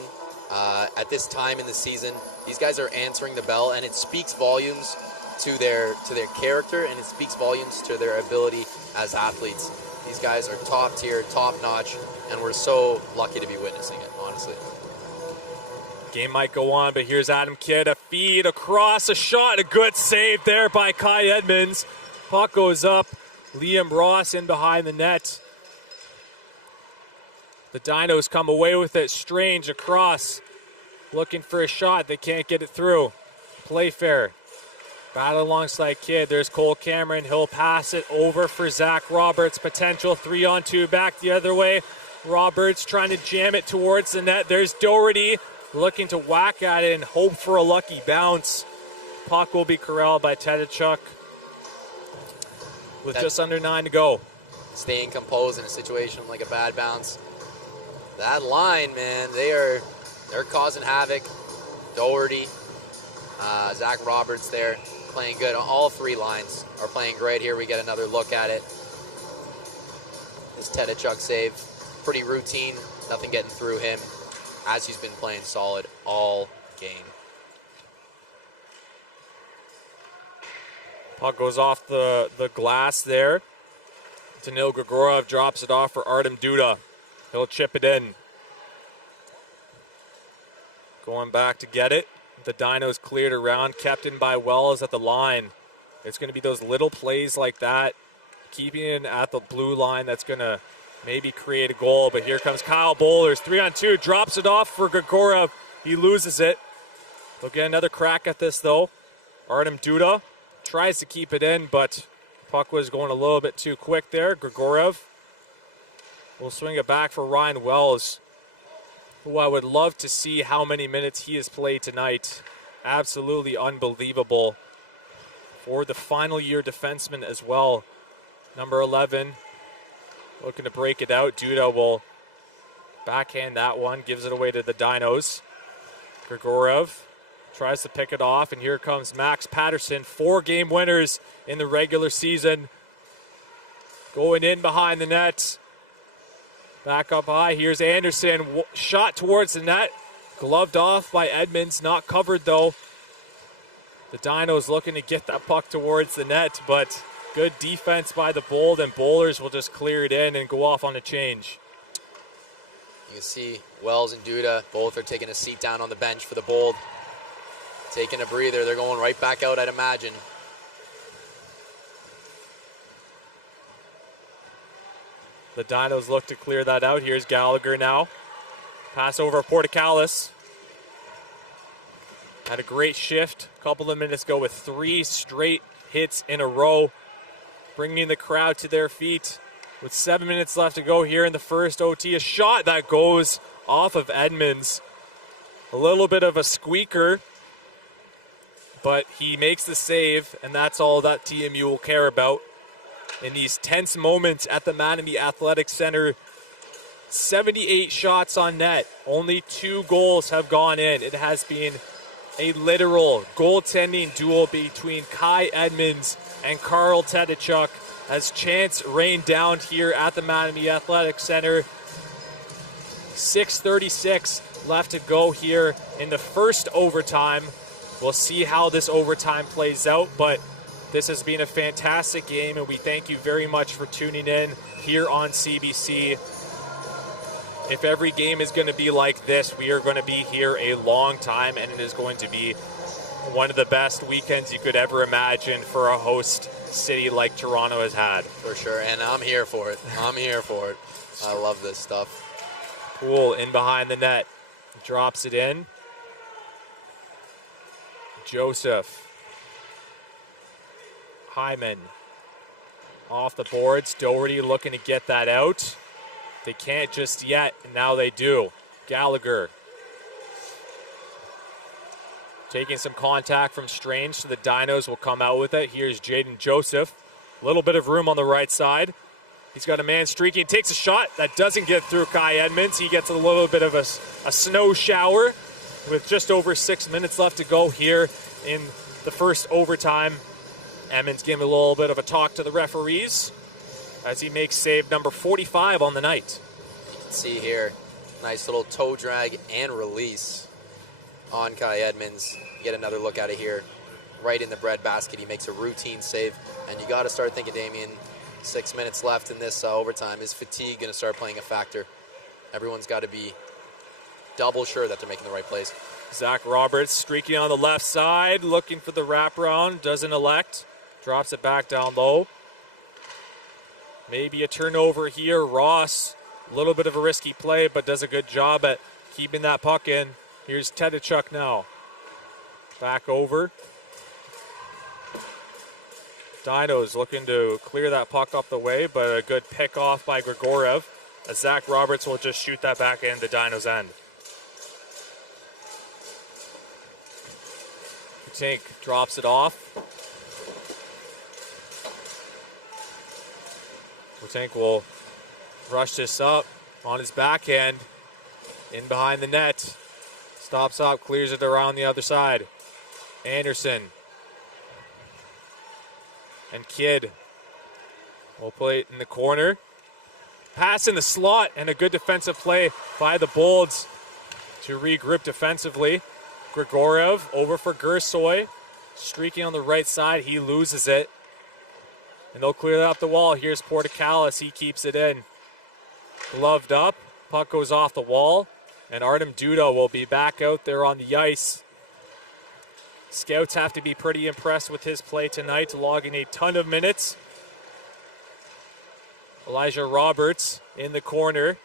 at this time in the season. These guys are answering the bell, and it speaks volumes to their character, and it speaks volumes to their ability as athletes. These guys are top tier, top notch, and we're so lucky to be witnessing it, honestly. Game might go on, but here's Adam Kidd, a feed across, a shot, a good save there by Kai Edmonds. Puck goes up, Liam Ross in behind the net. The Dinos come away with it, Strange across, looking for a shot, they can't get it through. Playfair, battle alongside Kidd, there's Cole Cameron, he'll pass it over for Zach Roberts, potential 3-on-2 back the other way. Roberts trying to jam it towards the net, there's Doherty, looking to whack at it and hope for a lucky bounce. Puck will be corralled by Tedachuk with just under 9 to go. Staying composed in a situation like a bad bounce. That line, man, they're causing havoc. Doherty, Zach Roberts there, playing good. All 3 lines are playing great here. We get another look at it. This Tedachuk save, pretty routine. Nothing getting through him, as he's been playing solid all game. Puck goes off the glass there. Danil Grigorov drops it off for Artem Duda. He'll chip it in. Going back to get it. The Dinos cleared around, kept in by Wells at the line. It's going to be those little plays like that, keeping it at the blue line, that's going to maybe create a goal. But here comes Kyle Bowlers, 3-on-2, drops it off for Grigorov. He loses it. They'll get another crack at this, though. Artem Duda tries to keep it in, but puck was going a little bit too quick there. Grigorov will swing it back for Ryan Wells, who I would love to see how many minutes he has played tonight. Absolutely unbelievable for the final year defenseman as well. Number 11, looking to break it out. Duda will backhand that one, gives it away to the Dinos. Grigorov tries to pick it off, and here comes Max Patterson. 4 game winners in the regular season. Going in behind the net. Back up high, here's Anderson, shot towards the net, gloved off by Edmonds, not covered though. The Dinos looking to get that puck towards the net, but good defense by the Bold, and Bowlers will just clear it in and go off on a change. You can see Wells and Duda, both are taking a seat down on the bench for the Bold. Taking a breather, they're going right back out, I'd imagine. The Dinos look to clear that out. Here's Gallagher now. Pass over Portecalis. Had a great shift a couple of minutes ago with 3 straight hits in a row, bringing the crowd to their feet. with 7 minutes left to go here in the first OT. A shot that goes off of Edmonds. A little bit of a squeaker, but he makes the save, and that's all that TMU will care about in these tense moments at the Mattamy Athletic Centre. 78 shots on net. Only 2 goals have gone in. It has been a literal goaltending duel between Kai Edmonds and Carl Tedachuk as chance rained down here at the Mattamy Athletic Centre. 6:36 left to go here in the first overtime. We'll see how this overtime plays out, but this has been a fantastic game, and we thank you very much for tuning in here on CBC. If every game is going to be like this, we are going to be here a long time, and it is going to be one of the best weekends you could ever imagine for a host city like Toronto has had. For sure, and I'm here for it. I'm here for it. I love this stuff. Poole in behind the net. Drops it in. Joseph. Hyman. Off the boards. Doherty looking to get that out. They can't just yet, and now they do. Gallagher. Taking some contact from Strange, so the Dinos will come out with it. Here's Jaden Joseph. A little bit of room on the right side. He's got a man streaking, takes a shot. That doesn't get through Kai Edmonds. He gets a little bit of a snow shower with just over 6 minutes left to go here in the first overtime. Edmonds giving a little bit of a talk to the referees as he makes save number 45 on the night. You can see here, nice little toe drag and release on Kai Edmonds. You get another look at it here, right in the breadbasket. He makes a routine save, and you got to start thinking, Damien, 6 minutes left in this overtime. Is fatigue going to start playing a factor? Everyone's got to be double sure that they're making the right plays. Zach Roberts streaking on the left side, looking for the wraparound, doesn't elect, drops it back down low. Maybe a turnover here. Ross, a little bit of a risky play, but does a good job at keeping that puck in. Here's Tedachuk now. Back over. Dinos looking to clear that puck up the way, but a good pick off by Grigoriev, as Zach Roberts will just shoot that back in the Dinos' end. Tank drops it off. Tank will rush this up on his backhand, in behind the net. Stops up, clears it around the other side. Anderson and Kidd will play it in the corner. Pass in the slot, and a good defensive play by the Bolds to regroup defensively. Grigoriev over for Gersoy. Streaking on the right side, he loses it. And they'll clear out the wall. Here's Portocalis, he keeps it in. Gloved up, puck goes off the wall, and Artem Duda will be back out there on the ice. Scouts have to be pretty impressed with his play tonight, logging a ton of minutes. Elijah Roberts in the corner.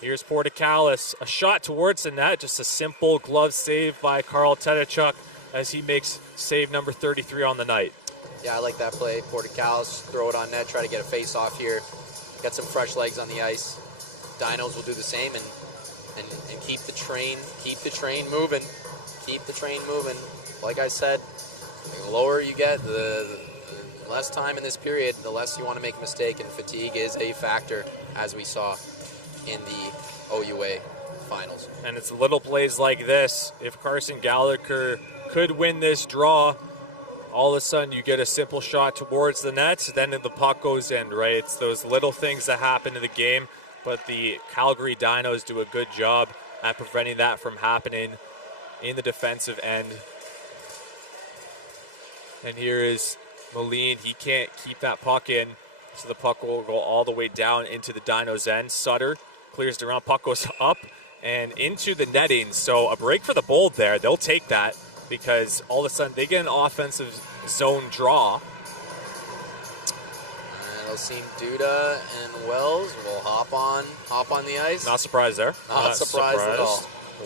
Here's Portocalis. A shot towards the net, just a simple glove save by Carl Tedachuk as he makes save number 33 on the night. Yeah, I like that play. Portocalis, throw it on net, try to get a face off here. Got some fresh legs on the ice. Dinos will do the same and keep the train moving. Keep the train moving. Like I said, the lower you get, the less time in this period, the less you want to make a mistake, and fatigue is a factor, as we saw in the OUA finals. And it's little plays like this. If Carson Gallagher could win this draw, all of a sudden you get a simple shot towards the net, then the puck goes in, right? It's those little things that happen in the game, but the Calgary Dinos do a good job at preventing that from happening in the defensive end. And here is Moline. He can't keep that puck in, so the puck will go all the way down into the Dinos' end. Sutter clears it around, puck goes up and into the netting. So a break for the Bold there. They'll take that because all of a sudden they get an offensive zone draw. And it'll seem Duda and Wells will hop on the ice. Not surprised there. Not surprised at all.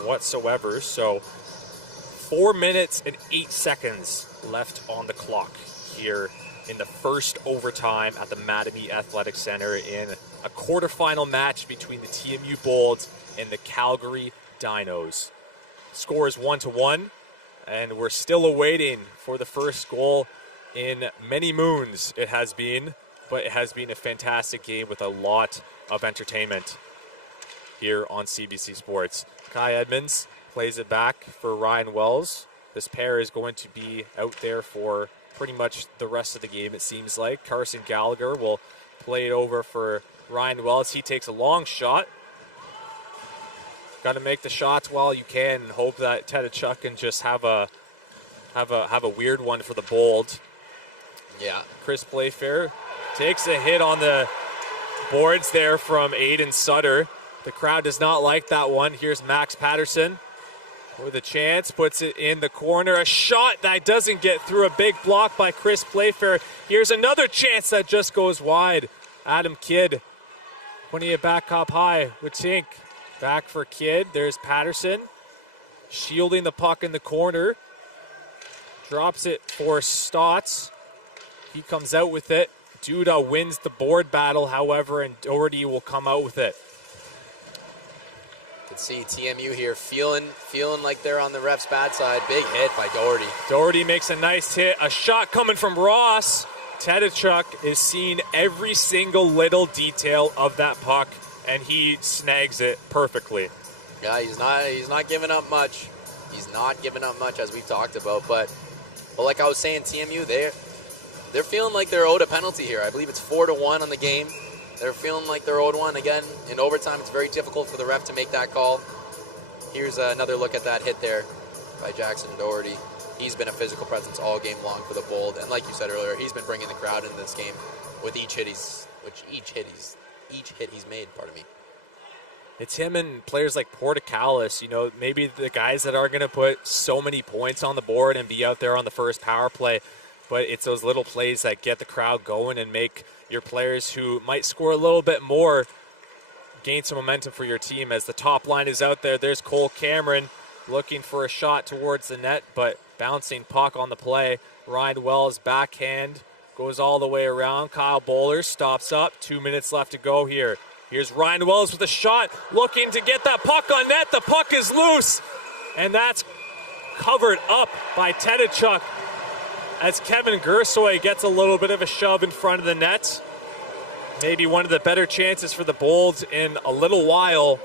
Whatsoever. So 4 minutes and 8 seconds left on the clock here in the first overtime at the Mattamy Athletic Centre in a quarterfinal match between the TMU Bold and the Calgary Dinos. Score is 1-1, and we're still awaiting for the first goal in many moons it has been, but it has been a fantastic game with a lot of entertainment here on CBC Sports. Kai Edmonds plays it back for Ryan Wells. This pair is going to be out there for pretty much the rest of the game, it seems like. Carson Gallagher will play it over for Ryan Wells. He takes a long shot. Got to make the shots while you can and hope that Tedachuk can just have a weird one for the Bold. Yeah. Chris Playfair takes a hit on the boards there from Aiden Sutter. The crowd does not like that one. Here's Max Patterson with a chance, puts it in the corner. A shot that doesn't get through, a big block by Chris Playfair. Here's another chance that just goes wide. Adam Kidd putting it back up high with Tink. Back for Kidd. There's Patterson shielding the puck in the corner. Drops it for Stotts. He comes out with it. Duda wins the board battle, however, and Doherty will come out with it. You can see TMU here feeling like they're on the ref's bad side. Big hit by Doherty. Doherty makes a nice hit. A shot coming from Ross. Tedachuk is seeing every single little detail of that puck, and he snags it perfectly. Yeah, he's not giving up much. He's not giving up much, as we've talked about. But like I was saying, TMU, they're feeling like they're owed a penalty here. I believe it's 4-1 on the game. They're feeling like they're owed one. Again, in overtime, it's very difficult for the ref to make that call. Here's another look at that hit there by Jackson Doherty. He's been a physical presence all game long for the Bold. And like you said earlier, he's been bringing the crowd into this game with each hit he's made, pardon me. It's him and players like Portecalis, maybe the guys that are going to put so many points on the board and be out there on the first power play. But it's those little plays that get the crowd going and make your players who might score a little bit more gain some momentum for your team. As the top line is out there, there's Cole Cameron looking for a shot towards the net, but bouncing puck on the play. Ryan Wells backhand goes all the way around. Kyle Bowler stops up. 2 minutes left to go here. Here's Ryan Wells with a shot, looking to get that puck on net. The puck is loose, and that's covered up by Tedachuk as Kevin Gersoy gets a little bit of a shove in front of the net. Maybe one of the better chances for the Bolds in a little while.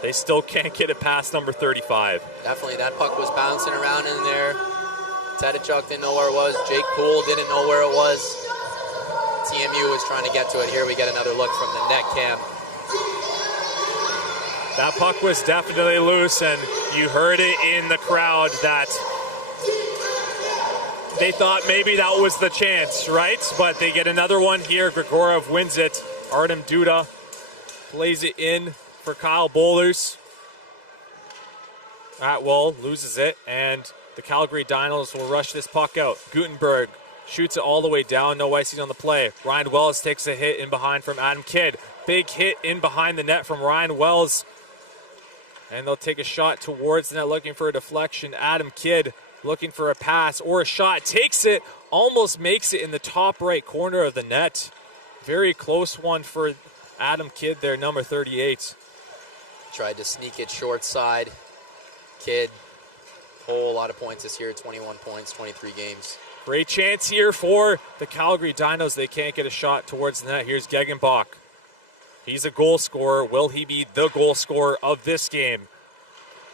They still can't get it past number 35. Definitely, that puck was bouncing around in there. Tedachuk didn't know where it was. Jake Poole didn't know where it was. TMU was trying to get to it. Here we get another look from the net cam. That puck was definitely loose, and you heard it in the crowd that they thought maybe that was the chance, right? But they get another one here. Grigorov wins it. Artem Duda plays it in for Kyle Bowlers. Atwell loses it, and the Calgary Dinos will rush this puck out. Gutenberg shoots it all the way down. No icing on the play. Ryan Wells takes a hit in behind from Adam Kidd. Big hit in behind the net from Ryan Wells. And they'll take a shot towards the net looking for a deflection. Adam Kidd looking for a pass or a shot. Takes it, almost makes it in the top right corner of the net. Very close one for Adam Kidd there, number 38. Tried to sneak it short side. Kidd, whole lot of points this year, 21 points, 23 games. Great chance here for the Calgary Dinos. They can't get a shot towards the net. Here's Gegenbach. He's a goal scorer. Will he be the goal scorer of this game?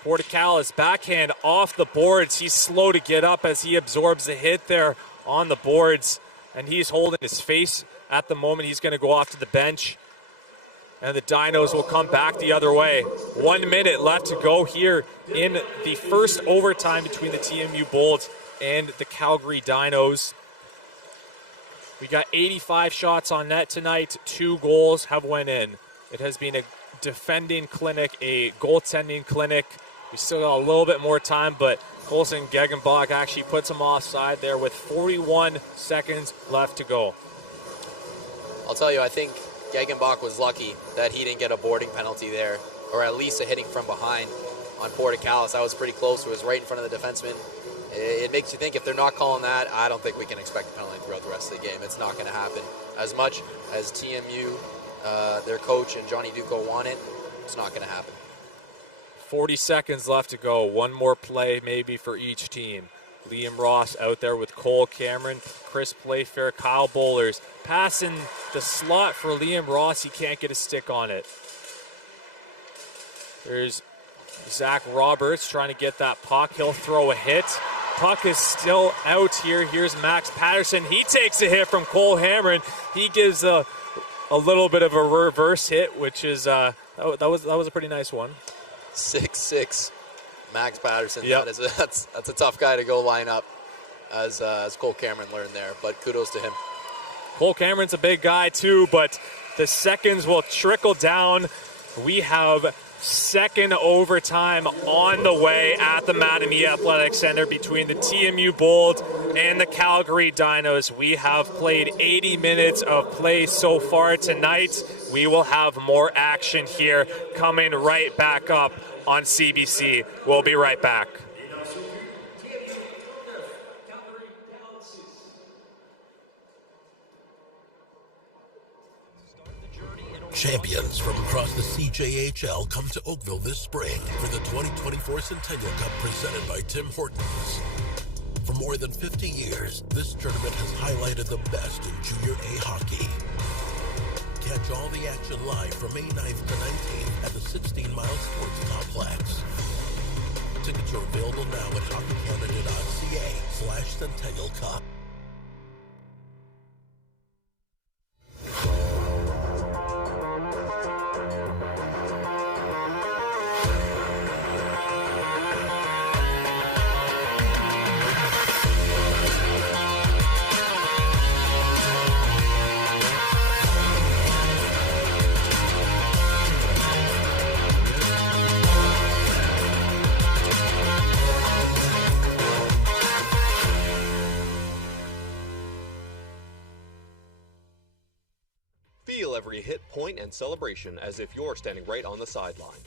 Portecalis backhand off the boards. He's slow to get up as he absorbs the hit there on the boards. And he's holding his face at the moment. He's going to go off to the bench. And the Dinos will come back the other way. 1 minute left to go here in the first overtime between the TMU Bolts and the Calgary Dinos. We got 85 shots on net tonight. 2 goals have went in. It has been a defending clinic, a goaltending clinic. We still got a little bit more time, but Colson Gegenbach actually puts him offside there with 41 seconds left to go. I'll tell you, I think Gegenbach was lucky that he didn't get a boarding penalty there, or at least a hitting from behind on Portecalis. That was pretty close. It was right in front of the defenseman. it makes you think if they're not calling that, I don't think we can expect a penalty throughout the rest of the game. It's not going to happen. As much as TMU, their coach and Johnny Ducko want it, it's not going to happen. 40 seconds left to go. One more play maybe for each team. Liam Ross out there with Cole Cameron, Chris Playfair, Kyle Bowlers. Passing the slot for Liam Ross. He can't get a stick on it. There's Zach Roberts trying to get that puck. He'll throw a hit. Puck is still out here. Here's Max Patterson. He takes a hit from Cole Cameron. He gives a little bit of a reverse hit, which is that was a pretty nice one. 6'6". Max Patterson. Yep. That's a tough guy to go line up, as Cole Cameron learned there. But kudos to him. Cole Cameron's a big guy too, but the seconds will trickle down. We have second overtime on the way at the Mattamy Athletic Centre between the TMU Bold and the Calgary Dinos. We have played 80 minutes of play so far tonight. We will have more action here coming right back up on CBC. We'll be right back. Champions from across the CJHL come to Oakville this spring for the 2024 Centennial Cup presented by Tim Hortons. For more than 50 years, this tournament has highlighted the best in Junior A hockey. Catch all the action live from May 9th to 19th at the 16 Mile Sports Complex. Tickets are available now at hockeycanada.ca/Centennial Cup. Feel every hit, point, and celebration as if you're standing right on the sideline.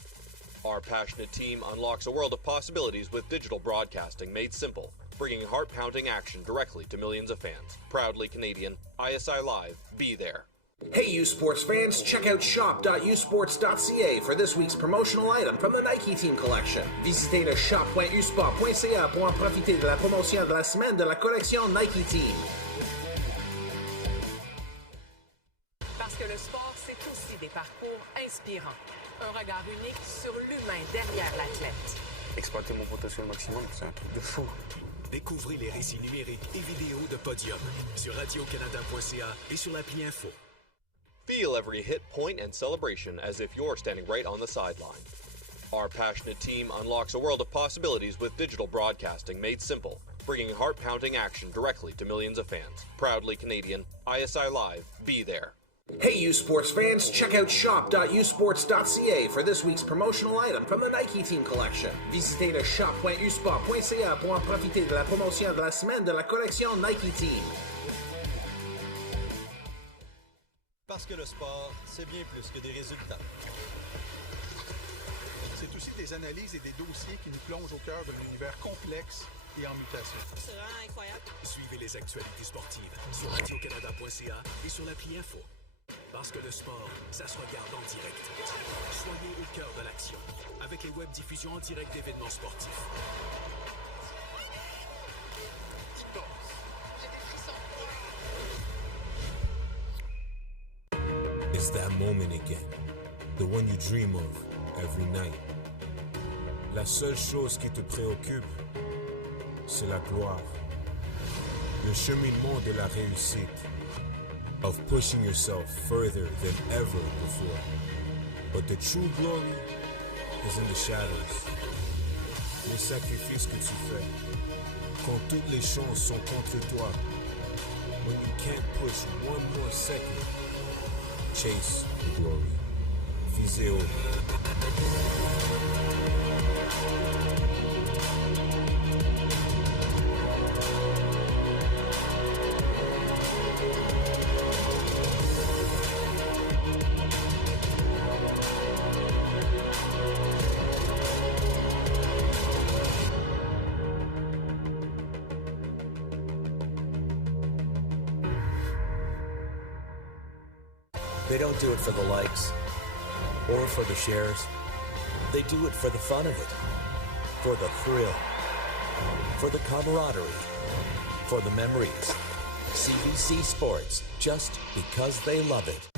Our passionate team unlocks a world of possibilities with digital broadcasting made simple, bringing heart-pounding action directly to millions of fans. Proudly Canadian, ISI Live, be there. Hey you sports fans, check out shop.usports.ca for this week's promotional item from the Nike Team collection. Visitez le shop.usport.ca pour en profiter de la promotion de la semaine de la collection Nike Team. Parce que le sport, c'est aussi des parcours inspirants. Un regard unique sur l'humain derrière l'athlète. Exploiter mon potentiel maximum, c'est un truc de fou. Découvrez les récits numériques et vidéos de Podium sur radiocanada.ca et sur l'appli Info. Feel every hit, point, and celebration as if you're standing right on the sideline. Our passionate team unlocks a world of possibilities with digital broadcasting made simple, bringing heart-pounding action directly to millions of fans. Proudly Canadian, ISI Live, be there. Hey you sports fans, check out shop.usports.ca for this week's promotional item from the Nike Team collection. Visitez le shop.usport.ca pour en profiter de la promotion de la semaine de la collection Nike Team. Parce que le sport, c'est bien plus que des résultats. C'est aussi des analyses et des dossiers qui nous plongent au cœur d'un univers complexe et en mutation. C'est vraiment incroyable. Suivez les actualités sportives sur radiocanada.ca et sur l'appli Info. Parce que le sport, ça se regarde en direct. Soyez au cœur de l'action avec les web diffusions en direct d'événements sportifs. It's that moment again, the one you dream of every night. La seule chose qui te préoccupe, c'est la gloire. Le cheminement de la réussite, of pushing yourself further than ever before. But the true glory is in the shadows. Les sacrifices que tu fais, quand toutes les chances sont contre toi, when you can't push one more second, chase the glory. Visez haut. They don't do it for the likes or for the shares. They do it for the fun of it, for the thrill, for the camaraderie, for the memories. CBC Sports, just because they love it.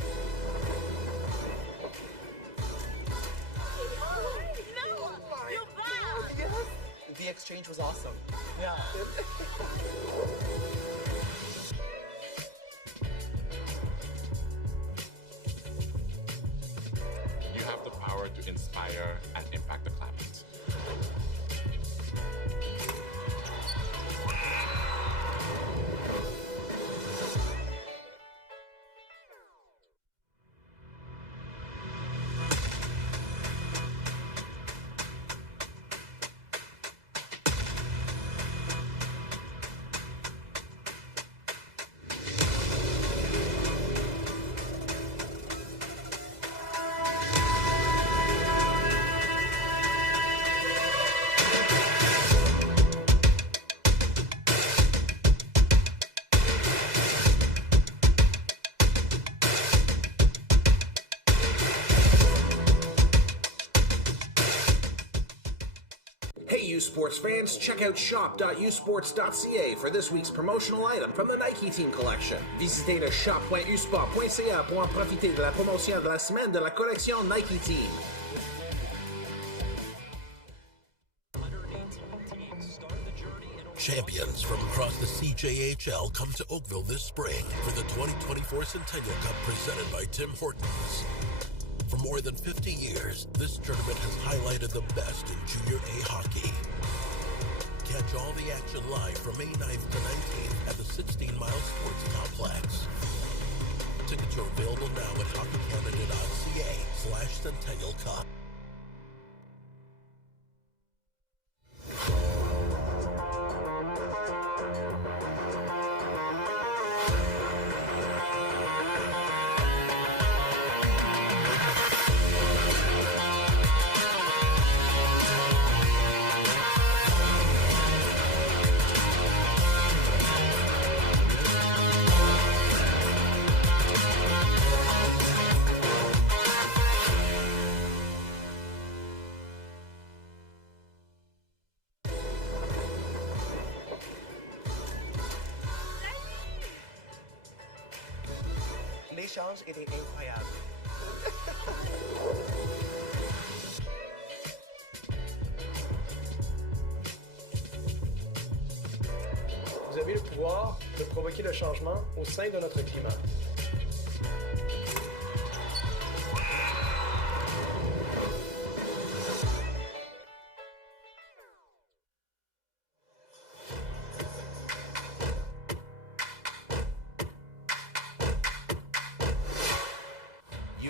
The exchange was awesome. Yeah. You have the power to inspire and impact the climate. Hey, U Sports fans, check out shop.usports.ca for this week's promotional item from the Nike Team Collection. Visitez le shop.usport.ca pour en profiter de la promotion de la semaine de la collection Nike Team. Champions from across the CJHL come to Oakville this spring for the 2024 Centennial Cup presented by Tim Hortons. For more than 50 years, this tournament has highlighted the best in Junior A hockey. Catch all the action live from May 9th to 19th at the 16 Mile Sports Complex. Tickets are available now at hockeycanada.ca/Centennial Cup. L'échange était incroyable. Vous avez le pouvoir de provoquer le changement au sein de notre climat.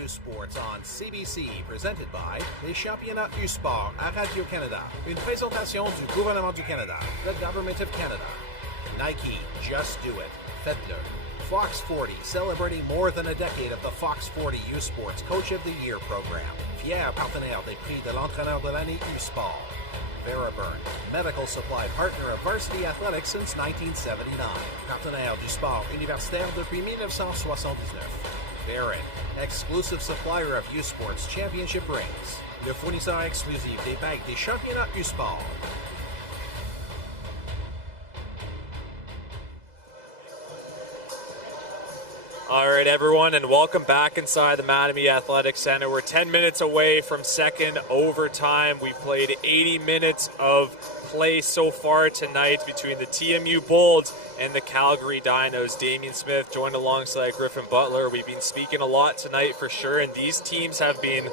Sports on CBC, presented by les championnats U-Sport à Radio-Canada. Une présentation du gouvernement du Canada, the Government of Canada. Nike, just do it. Faites-le. Fox 40, celebrating more than a decade of the Fox 40 U-Sports Coach of the Year program. Fier partenaire des prix de l'entraîneur de l'année U-Sport. Veriburn, medical supply partner of Varsity Athletics since 1979. Partenaire du sport universitaire depuis 1979. Barron, exclusive supplier of U-Sports Championship rings. Le fournisseur exclusif des bagues des championnats U-Sport. All right, everyone, and welcome back inside the Mattamy Athletic Centre. We're 10 minutes away from second overtime. We've played 80 minutes of play so far tonight between the TMU Bolds and the Calgary Dinos. Damian Smith joined alongside Griffin Butler. We've been speaking a lot tonight for sure, and these teams have been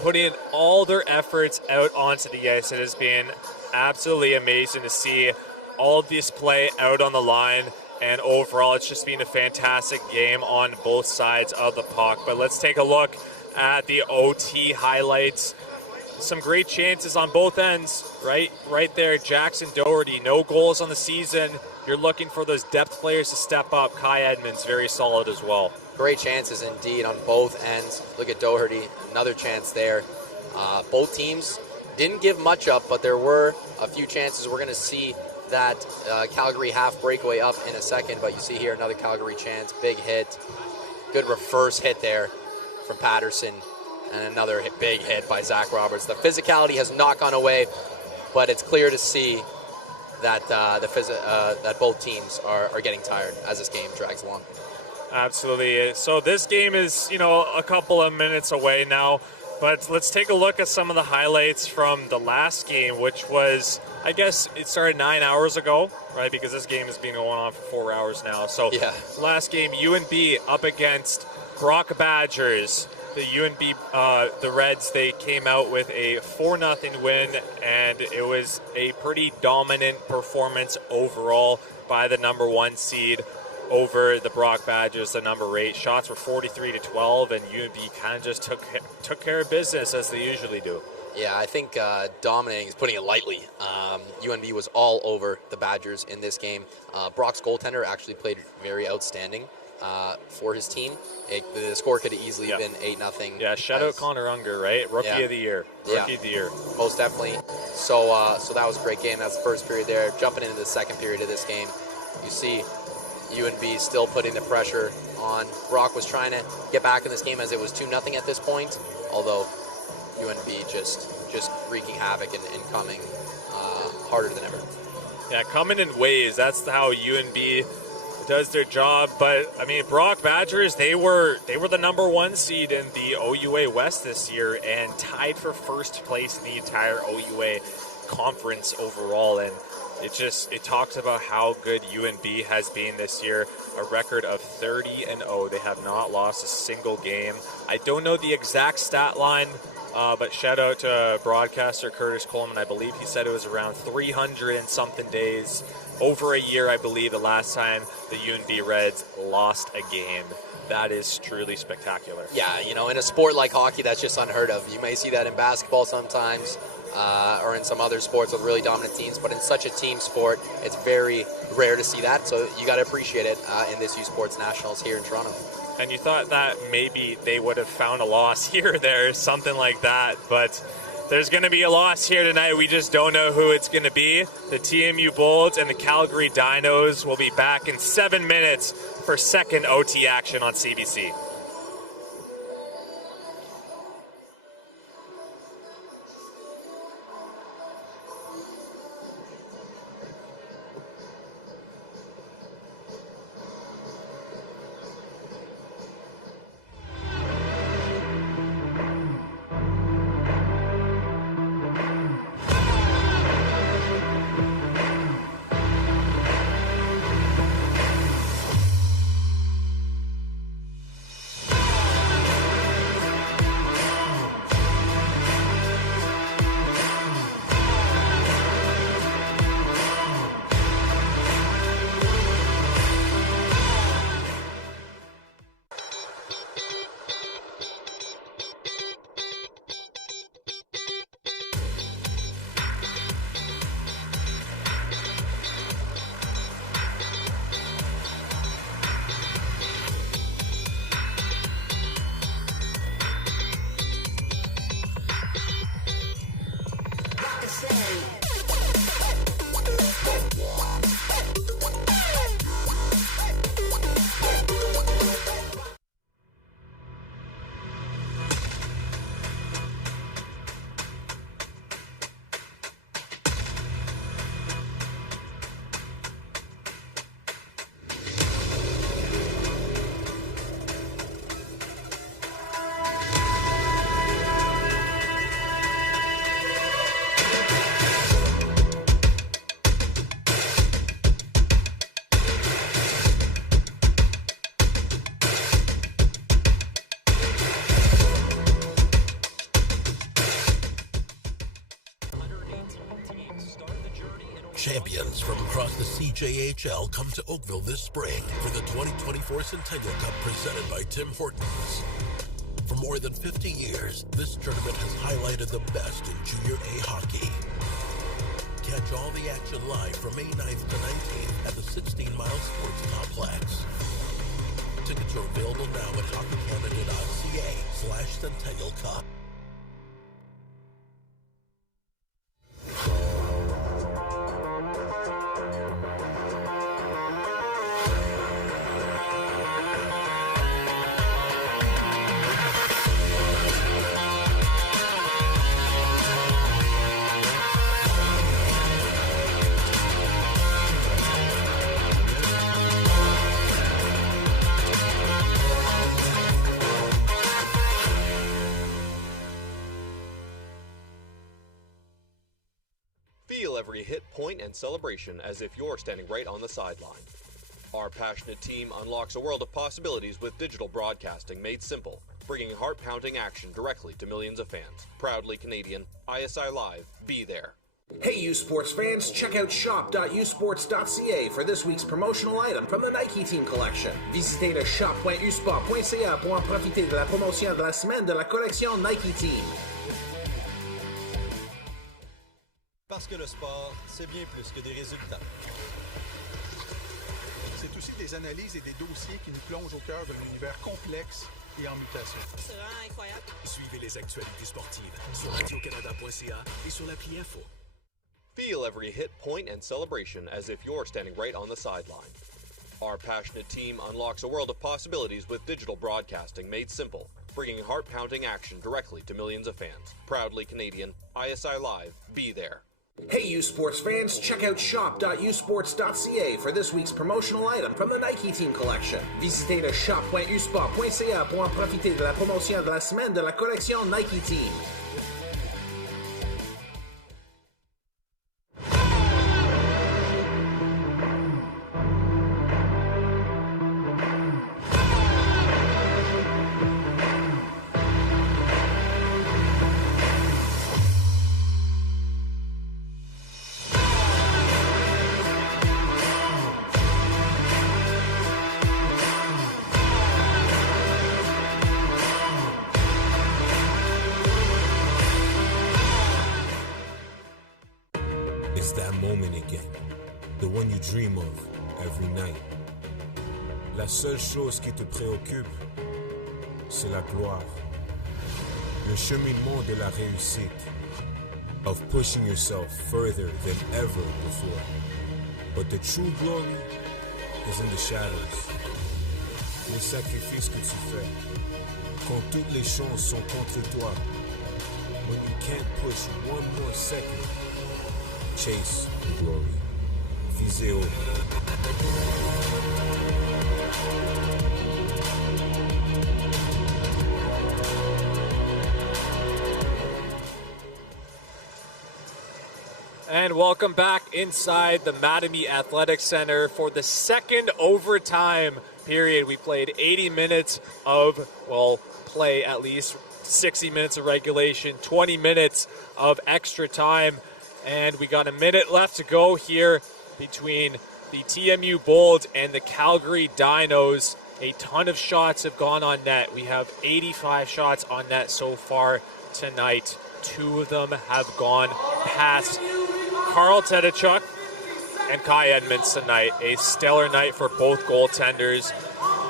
putting all their efforts out onto the ice. It has been absolutely amazing to see all of this play out on the line. And overall, it's just been a fantastic game on both sides of the puck. But let's take a look at the OT highlights. Some great chances on both ends, right there. Jackson Doherty, no goals on the season. You're looking for those depth players to step up. Kai Edmonds, very solid as well. Great chances indeed on both ends. Look at Doherty, another chance there. Both teams didn't give much up, but there were a few chances. We're going to see that Calgary half breakaway up in a second, but you see here another Calgary chance, big hit, good reverse hit there from Patterson, and another big hit by Zach Roberts. The physicality has not gone away, but it's clear to see that that both teams are getting tired as this game drags along. Absolutely. So this game is, a couple of minutes away now, but let's take a look at some of the highlights from the last game, which was, I guess it started 9 hours ago, right? Because this game has been going on for 4 hours now. So yeah. Last game, UNB up against Brock Badgers. The UNB, the Reds, they came out with a 4-0 win, and it was a pretty dominant performance overall by the number 1 seed over the Brock Badgers, the number 8. Shots were 43-12, and UNB kind of just took care of business as they usually do. Yeah, I think dominating is putting it lightly. UNB was all over the Badgers in this game. Brock's goaltender actually played very outstanding for his team. The score could have easily been 8-0. Yeah, shout out Connor Unger, right? Rookie of the year. Rookie of the year. Most definitely. So that was a great game. That's the first period there. Jumping into the second period of this game, you see UNB still putting the pressure on. Brock was trying to get back in this game as it was 2-0 at this point, although UNB just wreaking havoc and coming harder than ever. Yeah, coming in waves. That's how UNB does their job. But I mean, Brock Badgers, they were the number 1 seed in the OUA West this year and tied for first place in the entire OUA conference overall. And it talks about how good UNB has been this year. A record of 30-0. They have not lost a single game. I don't know the exact stat line, but shout out to broadcaster Curtis Coleman. I believe he said it was around 300 and something days. Over a year, I believe, the last time the UNB Reds lost a game. That is truly spectacular. Yeah, in a sport like hockey, that's just unheard of. You may see that in basketball sometimes, or in some other sports with really dominant teams, but in such a team sport, it's very rare to see that, so you got to appreciate it in this U Sports Nationals here in Toronto. And you thought that maybe they would have found a loss here or there, something like that, but there's going to be a loss here tonight. We just don't know who it's going to be. The TMU Bolts and the Calgary Dinos will be back in 7 minutes for second OT action on CBC. Champions from across the CJHL come to Oakville this spring for the 2024 Centennial Cup presented by Tim Hortons. For more than 50 years, this tournament has highlighted the best in Junior A hockey. Catch all the action live from May 9th to 19th at the 16 Mile Sports Complex. Tickets are available now at hockeycanada.ca/Centennial Cup. every hit, point, and celebration as if you're standing right on the sideline. Our passionate team unlocks a world of possibilities with digital broadcasting made simple, bringing heart-pounding action directly to millions of fans. Proudly Canadian, ISI Live, be there. Hey you sports fans, check out shop.usports.ca for this week's promotional item from the Nike Team Collection. Visitez le shop.usport.ca pour en profiter de la promotion de la semaine de la collection Nike Team. Parce que le sport, c'est bien plus que des résultats. C'est aussi des analyses et des dossiers qui nous plongent au cœur d'un univers complexe et en mutation. C'est vraiment incroyable. Suivez les actualités sportives sur radiocanada.ca et sur l'appli Info. Feel every hit, point, and celebration as if you're standing right on the sideline. Our passionate team unlocks a world of possibilities with digital broadcasting made simple, bringing heart-pounding action directly to millions of fans. Proudly Canadian, ISI Live, be there. Hey you sports fans, check out shop.usports.ca for this week's promotional item from the Nike Team Collection. Visitez le shop.usport.ca pour en profiter de la promotion de la semaine de la collection Nike Team. It's that moment again, the one you dream of every night. La seule chose qui te préoccupe, c'est la gloire. Le cheminement de la réussite, of pushing yourself further than ever before. But the true glory is in the shadows. Les sacrifices que tu fais, quand toutes les chances sont contre toi. When you can't push one more second, chase the glory. Visez haut. And welcome back inside the Mattamy Athletic Centre for the second overtime period. We played 80 minutes of, well, play at least, 60 minutes of regulation, 20 minutes of extra time. And we got a minute left to go here between the TMU Bold and the Calgary Dinos. A ton of shots have gone on net. We have 85 shots on net so far tonight. 2 of them have gone past Carl Tedachuk and Kai Edmonds tonight. A stellar night for both goaltenders.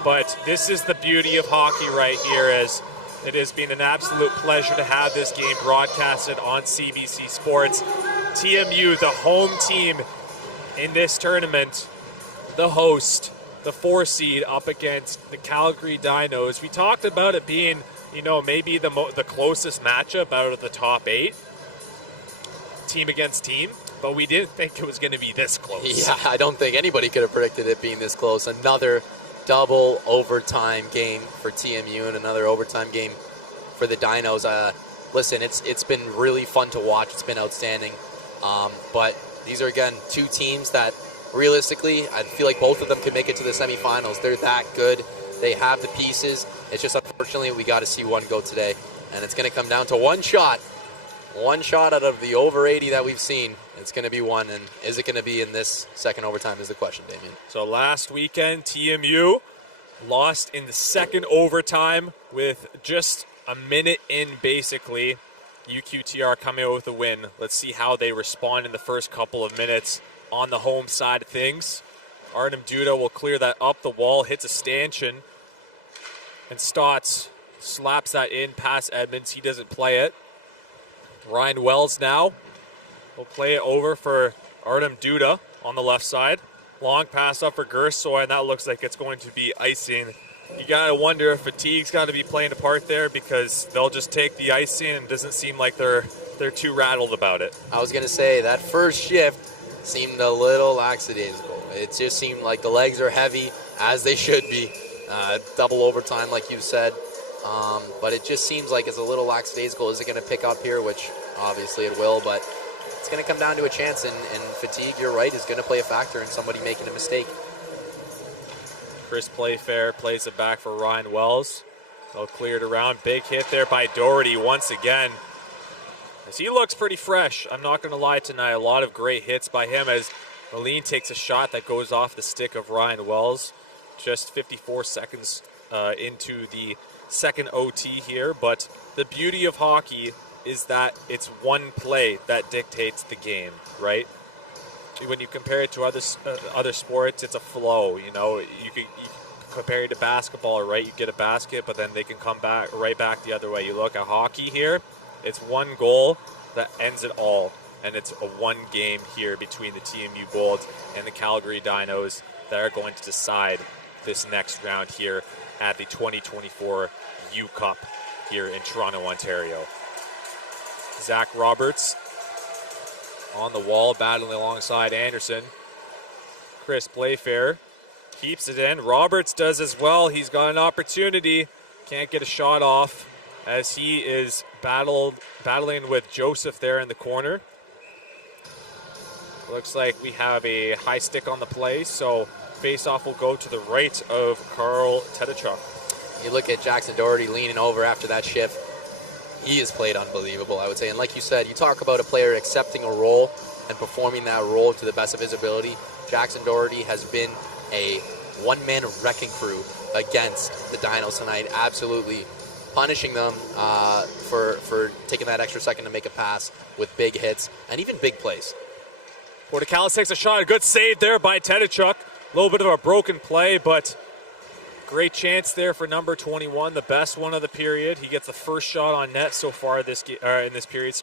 But this is the beauty of hockey right here, as it has been an absolute pleasure to have this game broadcasted on CBC Sports. TMU, the home team in this tournament, the host, the 4 seed up against the Calgary Dinos. We talked about it being, you know, maybe the closest matchup out of the top 8, team against team, but we didn't think it was going to be this close. Yeah, I don't think anybody could have predicted it being this close. Another double overtime game for TMU and another overtime game for the Dinos. Listen, it's been really fun to watch. It's been outstanding. But these are, again, 2 teams that realistically, I feel like both of them could make it to the semifinals. They're that good. They have the pieces. It's just, unfortunately, we got to see one go today. And it's going to come down to one shot. One shot out of the over 80 that we've seen. It's going to be one. And is it going to be in this second overtime is the question, Damien. So last weekend, TMU lost in the second overtime with just a minute in, basically. UQTR coming out with a win. Let's see how they respond in the first couple of minutes on the home side of things. Artem Duda will clear that up the wall, hits a stanchion, and Stotts slaps that in past Edmonds. He doesn't play it. Ryan Wells now will play it over for Artem Duda on the left side. Long pass up for Gersoy, and that looks like it's going to be icing. You got to wonder if fatigue's got to be playing a part there, because they'll just take the icing, and it doesn't seem like they're too rattled about it. I was going to say, that first shift seemed a little lackadaisical. It just seemed like the legs are heavy, as they should be. Double overtime, like you said. But it just seems like it's a little lackadaisical. Is it going to pick up here? Which obviously it will, but it's going to come down to a chance, and fatigue, you're right, is going to play a factor in somebody making a mistake. Chris Playfair plays it back for Ryan Wells. They'll clear it around. Big hit there by Doherty once again. As he looks pretty fresh, I'm not going to lie tonight. A lot of great hits by him as Moline takes a shot that goes off the stick of Ryan Wells. Just 54 seconds into the second OT here. But the beauty of hockey is that it's one play that dictates the game, right? When you compare it to other sports, it's a flow. You know, you compare it to basketball, right? You get a basket, but then they can come back right back the other way. You look at hockey here, it's one goal that ends it all, and it's a one game here between the TMU Bolts and the Calgary Dinos that are going to decide this next round here at the 2024 U Cup here in Toronto, Ontario. Zach Roberts on the wall, battling alongside Anderson. Chris Playfair keeps it in. Roberts does as well. He's got an opportunity. Can't get a shot off as he is battling with Joseph there in the corner. Looks like we have a high stick on the play, so face-off will go to the right of Carl Tedachuk. You look at Jackson Doherty leaning over after that shift. He has played unbelievable, I would say. And like you said, you talk about a player accepting a role and performing that role to the best of his ability. Jackson Doherty has been a one-man wrecking crew against the Dinos tonight, absolutely punishing them for taking that extra second to make a pass with big hits and even big plays. Pointe-Claire takes a shot. A good save there by Tedachuk. A little bit of a broken play, but great chance there for number 21, the best one of the period. He gets the first shot on net so far in this period.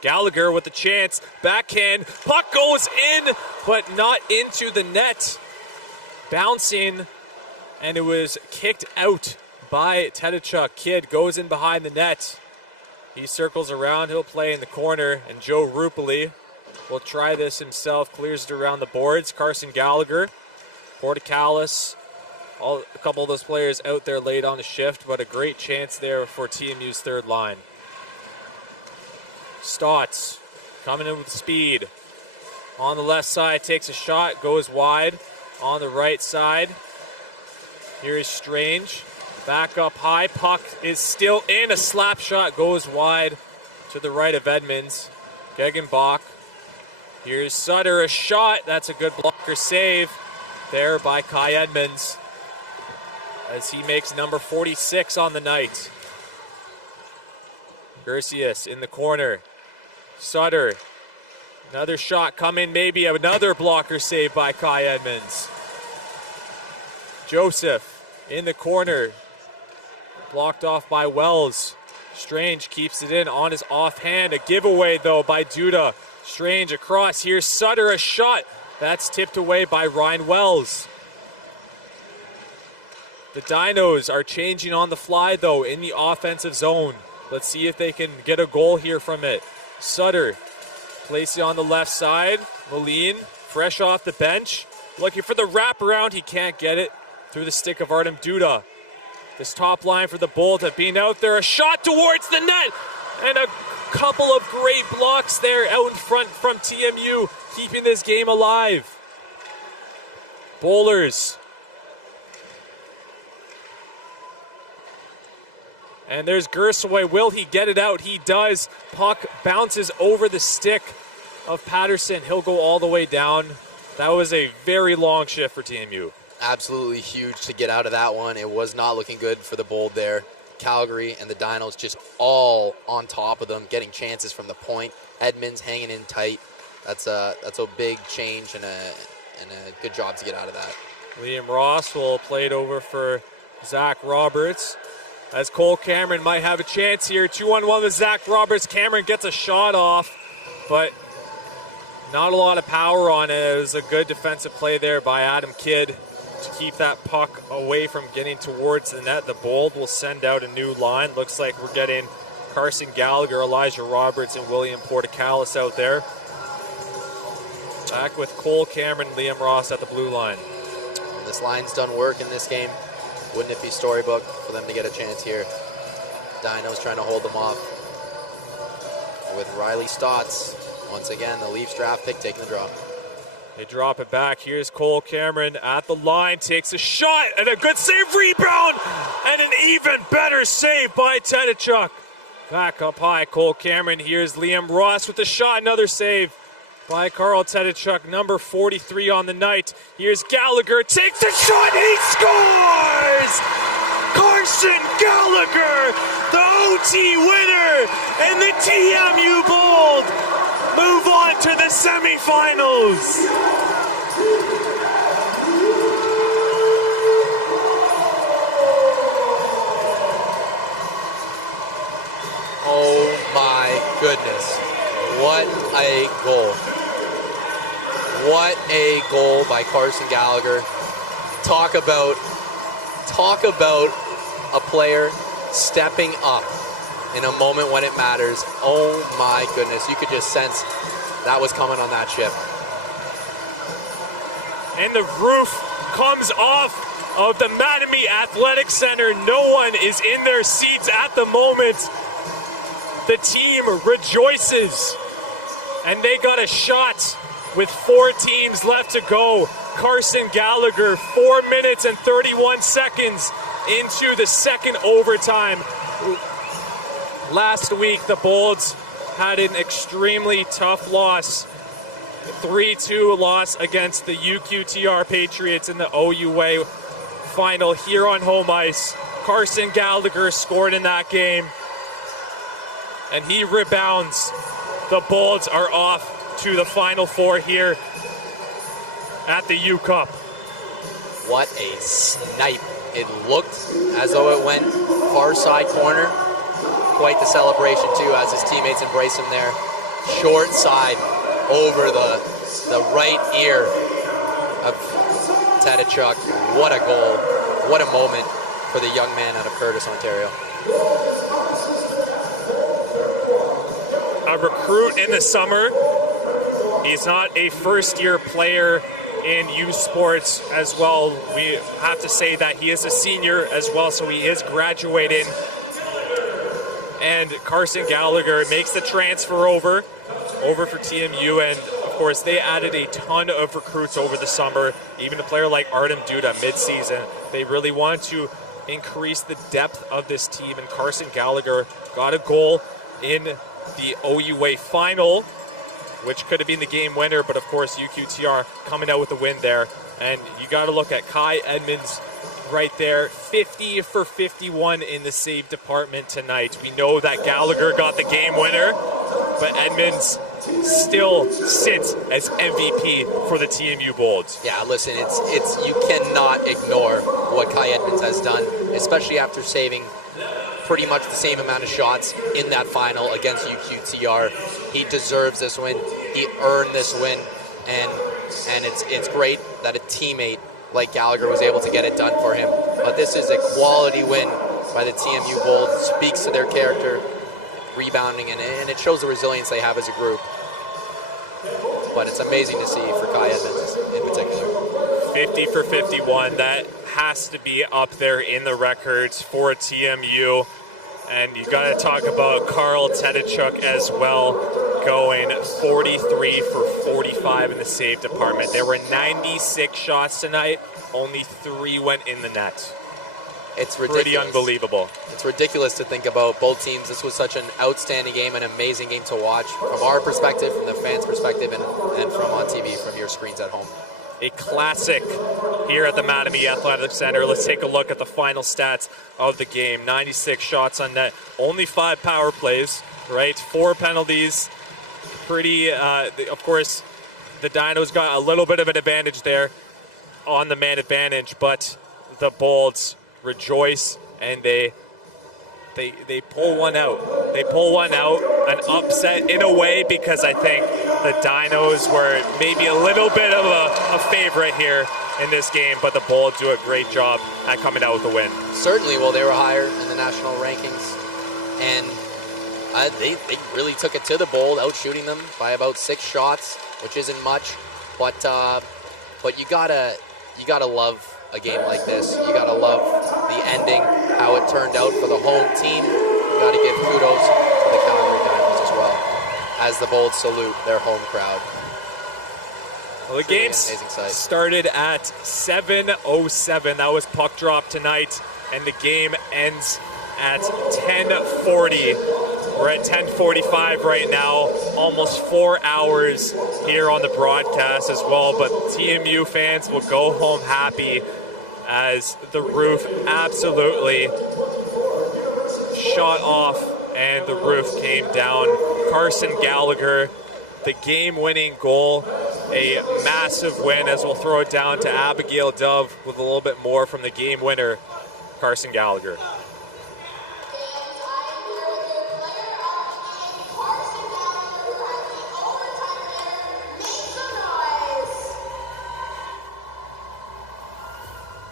Gallagher with the chance. Backhand. Puck goes in, but not into the net. Bouncing, and it was kicked out by Tedachuk. Kid goes in behind the net. He circles around. He'll play in the corner, and Joe Rupoli will try this himself. Clears it around the boards. Carson Gallagher. Pointe-Claire. A couple of those players out there late on the shift, but a great chance there for TMU's third line. Stotts coming in with speed. On the left side, takes a shot, goes wide. On the right side, here is Strange. Back up high, puck is still in. A slap shot goes wide to the right of Edmonds. Gegenbach. Here's Sutter, a shot. That's a good blocker save there by Kai Edmonds, as he makes number 46 on the night. Garcias in the corner. Sutter. Another shot coming, maybe another blocker save by Kai Edmonds. Joseph in the corner. Blocked off by Wells. Strange keeps it in on his offhand. A giveaway though by Duda. Strange across. Here's Sutter, a shot. That's tipped away by Ryan Wells. The Dinos are changing on the fly, though, in the offensive zone. Let's see if they can get a goal here from it. Sutter places it on the left side. Moline, fresh off the bench, looking for the wraparound. He can't get it through the stick of Artem Duda. This top line for the Bolt have been out there. A shot towards the net, and a couple of great blocks there out in front from TMU, keeping this game alive. Bowlers. And there's Gersaway. Will he get it out? He does. Puck bounces over the stick of Patterson. He'll go all the way down. That was a very long shift for TMU. Absolutely huge to get out of that one. It was not looking good for the Bold there. Calgary and the Dinos just all on top of them, getting chances from the point. Edmonds hanging in tight. That's a big change and a good job to get out of that. Liam Ross will play it over for Zach Roberts, as Cole Cameron might have a chance here. 2-on-1 with Zach Roberts. Cameron gets a shot off, but not a lot of power on it. It was a good defensive play there by Adam Kidd to keep that puck away from getting towards the net. The Bold will send out a new line. Looks like we're getting Carson Gallagher, Elijah Roberts, and William Pointe-Claire out there. Back with Cole Cameron, Liam Ross at the blue line. And this line's done work in this game. Wouldn't it be storybook for them to get a chance here? Dinos trying to hold them off with Riley Stotts Once again, the Leafs draft pick taking the drop. They drop it back. Here's Cole Cameron at the line, takes a shot, and a good save, rebound, and an even better save by Tedachuk. Back up high, Cole Cameron. Here's Liam Ross with the shot, another save by Carl Tedachuk, number 43 on the night. Here's Gallagher, takes a shot, and he scores! Carson Gallagher, the OT winner, and the TMU Bold move on to the semifinals. Oh my goodness. What a goal. What a goal by Carson Gallagher. Talk about a player stepping up in a moment when it matters. Oh my goodness, you could just sense that was coming on that ship. And the roof comes off of the Mattamy Athletic Centre. No one is in their seats at the moment. The team rejoices, and they got a shot with 4 teams left to go. Carson Gallagher, 4 minutes and 31 seconds into the second overtime. Last week, the Bolts had an extremely tough loss. 3-2 loss against the UQTR Patriots in the OUA final here on home ice. Carson Gallagher scored in that game, and he rebounds. The Bolts are off to the Final Four here at the U Cup. What a snipe. It looked as though it went far side corner. Quite the celebration too as his teammates embrace him there. Short side over the right ear of Tedachuk. What a goal. What a moment for the young man out of Curtis, Ontario. A recruit in the summer. He's not a first-year player in youth sports as well. We have to say that he is a senior as well, so he is graduating. And Carson Gallagher makes the transfer over for TMU, and of course they added a ton of recruits over the summer, even a player like Artem Duda mid-season. They really want to increase the depth of this team, and Carson Gallagher got a goal in the OUA final, which could have been the game winner, but of course UQTR coming out with the win there. And you got to look at Kai Edmonds right there, 50 for 51 in the save department tonight. We know that Gallagher got the game winner, but Edmonds still sits as MVP for the TMU Bolts. Yeah, listen, it's you cannot ignore what Kai Edmonds has done, especially after saving pretty much the same amount of shots in that final against UQTR. He deserves this win. He earned this win, and it's great that a teammate like Gallagher was able to get it done for him. But this is a quality win by the TMU Bolts. Speaks to their character, rebounding, and it shows the resilience they have as a group. But it's amazing to see for Kai Edmonds in particular. 50 for 51. That has to be up there in the records for TMU. And you got to talk about Carl Tedachuk as well, going 43 for 45 in the save department. There were 96 shots tonight. Only 3 went in the net. It's ridiculous. Pretty unbelievable. It's ridiculous to think about both teams. This was such an outstanding game, an amazing game to watch from our perspective, from the fans' perspective, and from on TV, from your screens at home. A classic here at the Mattamy Athletic Centre. Let's take a look at the final stats of the game. 96 shots on net, only 5 power plays, right? 4 penalties. Pretty, of course, the Dinos got a little bit of an advantage there on the man advantage, but the Bolts rejoice and they pull one out. They pull one out, an upset in a way, because I think the Dinos were maybe a little bit of a favorite here in this game, but the Bolts do a great job at coming out with the win. Certainly, well, they were higher in the national rankings, and they really took it to the Bold, outshooting them by about 6 shots, which isn't much, but you gotta love a game like this. You gotta love the ending, how it turned out for the home team. You gotta give kudos to the Calgary Dinos as well. as the Bold salute their home crowd. Well, the game started at 7:07. That was puck drop tonight, and the game ends at 10:40. We're at 10:45 right now, almost 4 hours here on the broadcast as well, but TMU fans will go home happy as the roof absolutely shot off and the roof came down. Carson Gallagher, the game-winning goal, a massive win as we'll throw it down to Abigail Dove with a little bit more from the game winner, Carson Gallagher.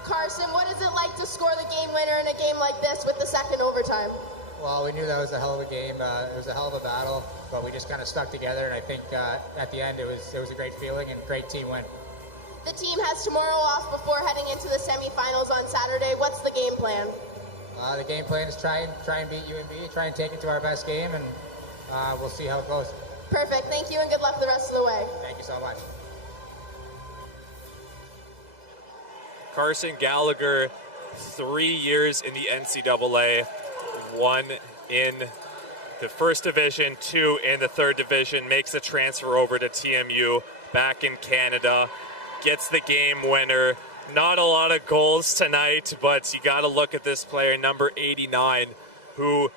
Carson, what is it like to score the game winner in a game like this with the second overtime? Well, we knew that was a hell of a game. It was a hell of a battle, but we just kind of stuck together, and I think at the end it was a great feeling and great team win. The team has tomorrow off before heading into the semifinals on Saturday. What's the game plan? The game plan is try and beat UNB, try and take it to our best game, and we'll see how it goes. Perfect. Thank you, and good luck the rest of the way. Thank you so much. Carson Gallagher, 3 years in the NCAA, 1 in the first division, 2 in the third division, makes the transfer over to TMU back in Canada, gets the game winner. Not a lot of goals tonight, but you got to look at this player, number 89, who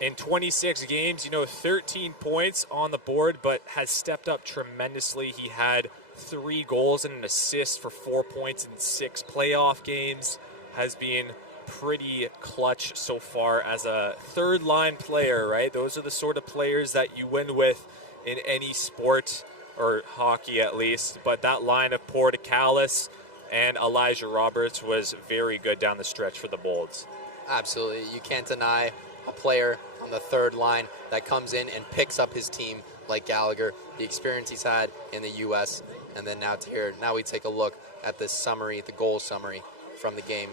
in 26 games, 13 points on the board, but has stepped up tremendously. He had 3 goals and an assist for 4 points in 6 playoff games, has been pretty clutch so far as a third line player, right? Those are the sort of players that you win with in any sport, or hockey at least. But that line of Pointe-Claire and Elijah Roberts was very good down the stretch for the Bolds. Absolutely. You can't deny a player on the third line that comes in and picks up his team like Gallagher, the experience he's had in the U.S., and then now to here. Now we take a look at the summary, the goal summary from the game.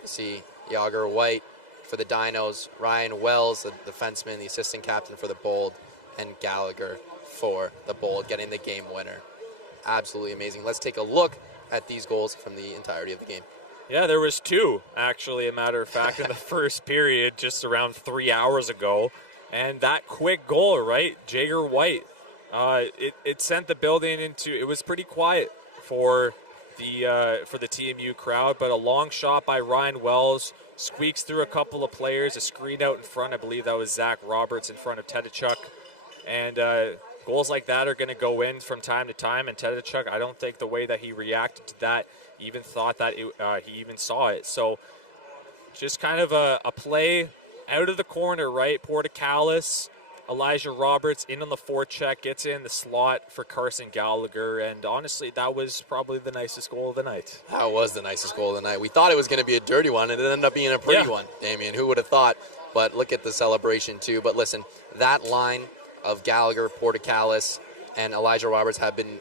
You see Yager White for the Dinos, Ryan Wells, the defenseman, the assistant captain for the Bold, and Gallagher for the Bold, getting the game winner. Absolutely amazing. Let's take a look at these goals from the entirety of the game. Yeah, there was 2, actually, a matter of fact, in the first period, just around 3 hours ago. And that quick goal, right, Jager White, it sent the building into, it was pretty quiet for the TMU crowd, but a long shot by Ryan Wells, squeaks through a couple of players, a screen out in front, I believe that was Zach Roberts in front of Tedachuk, and goals like that are going to go in from time to time, and Tedachuk, I don't think the way that he reacted to that even thought that he even saw it. So just kind of a play out of the corner, right? Pointe-Claire, Elijah Roberts in on the forecheck, gets in the slot for Carson Gallagher, and honestly, that was probably the nicest goal of the night. That was the nicest goal of the night. We thought it was going to be a dirty one, and it ended up being a pretty one, Damien. Who would have thought? But look at the celebration, too. But listen, that line of Gallagher, Pointe-Claire, and Elijah Roberts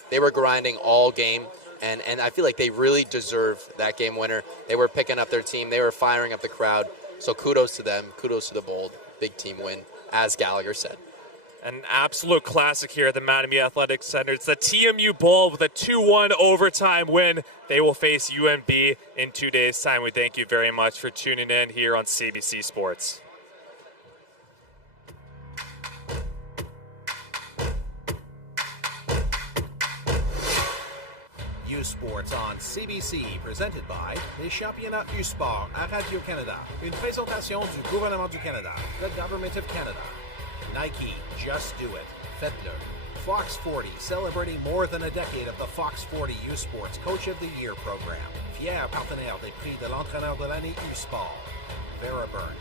they were grinding all game, and I feel like they really deserve that game winner. They were picking up their team. They were firing up the crowd. So kudos to them. Kudos to the Bold. Big team win, as Gallagher said. An absolute classic here at the Mattamy Athletic Centre. It's the TMU Bold with a 2-1 overtime win. They will face UNB in 2 days' time. We thank you very much for tuning in here on CBC Sports. U-Sports on CBC, presented by les championnats U-Sport à Radio-Canada. Une présentation du gouvernement du Canada, the Government of Canada. Nike, just do it. Faites-le. Fox 40, celebrating more than a decade of the Fox 40 U-Sports Coach of the Year program. Fier partenaire des prix de l'entraîneur de l'année U-Sport. Vera Burn.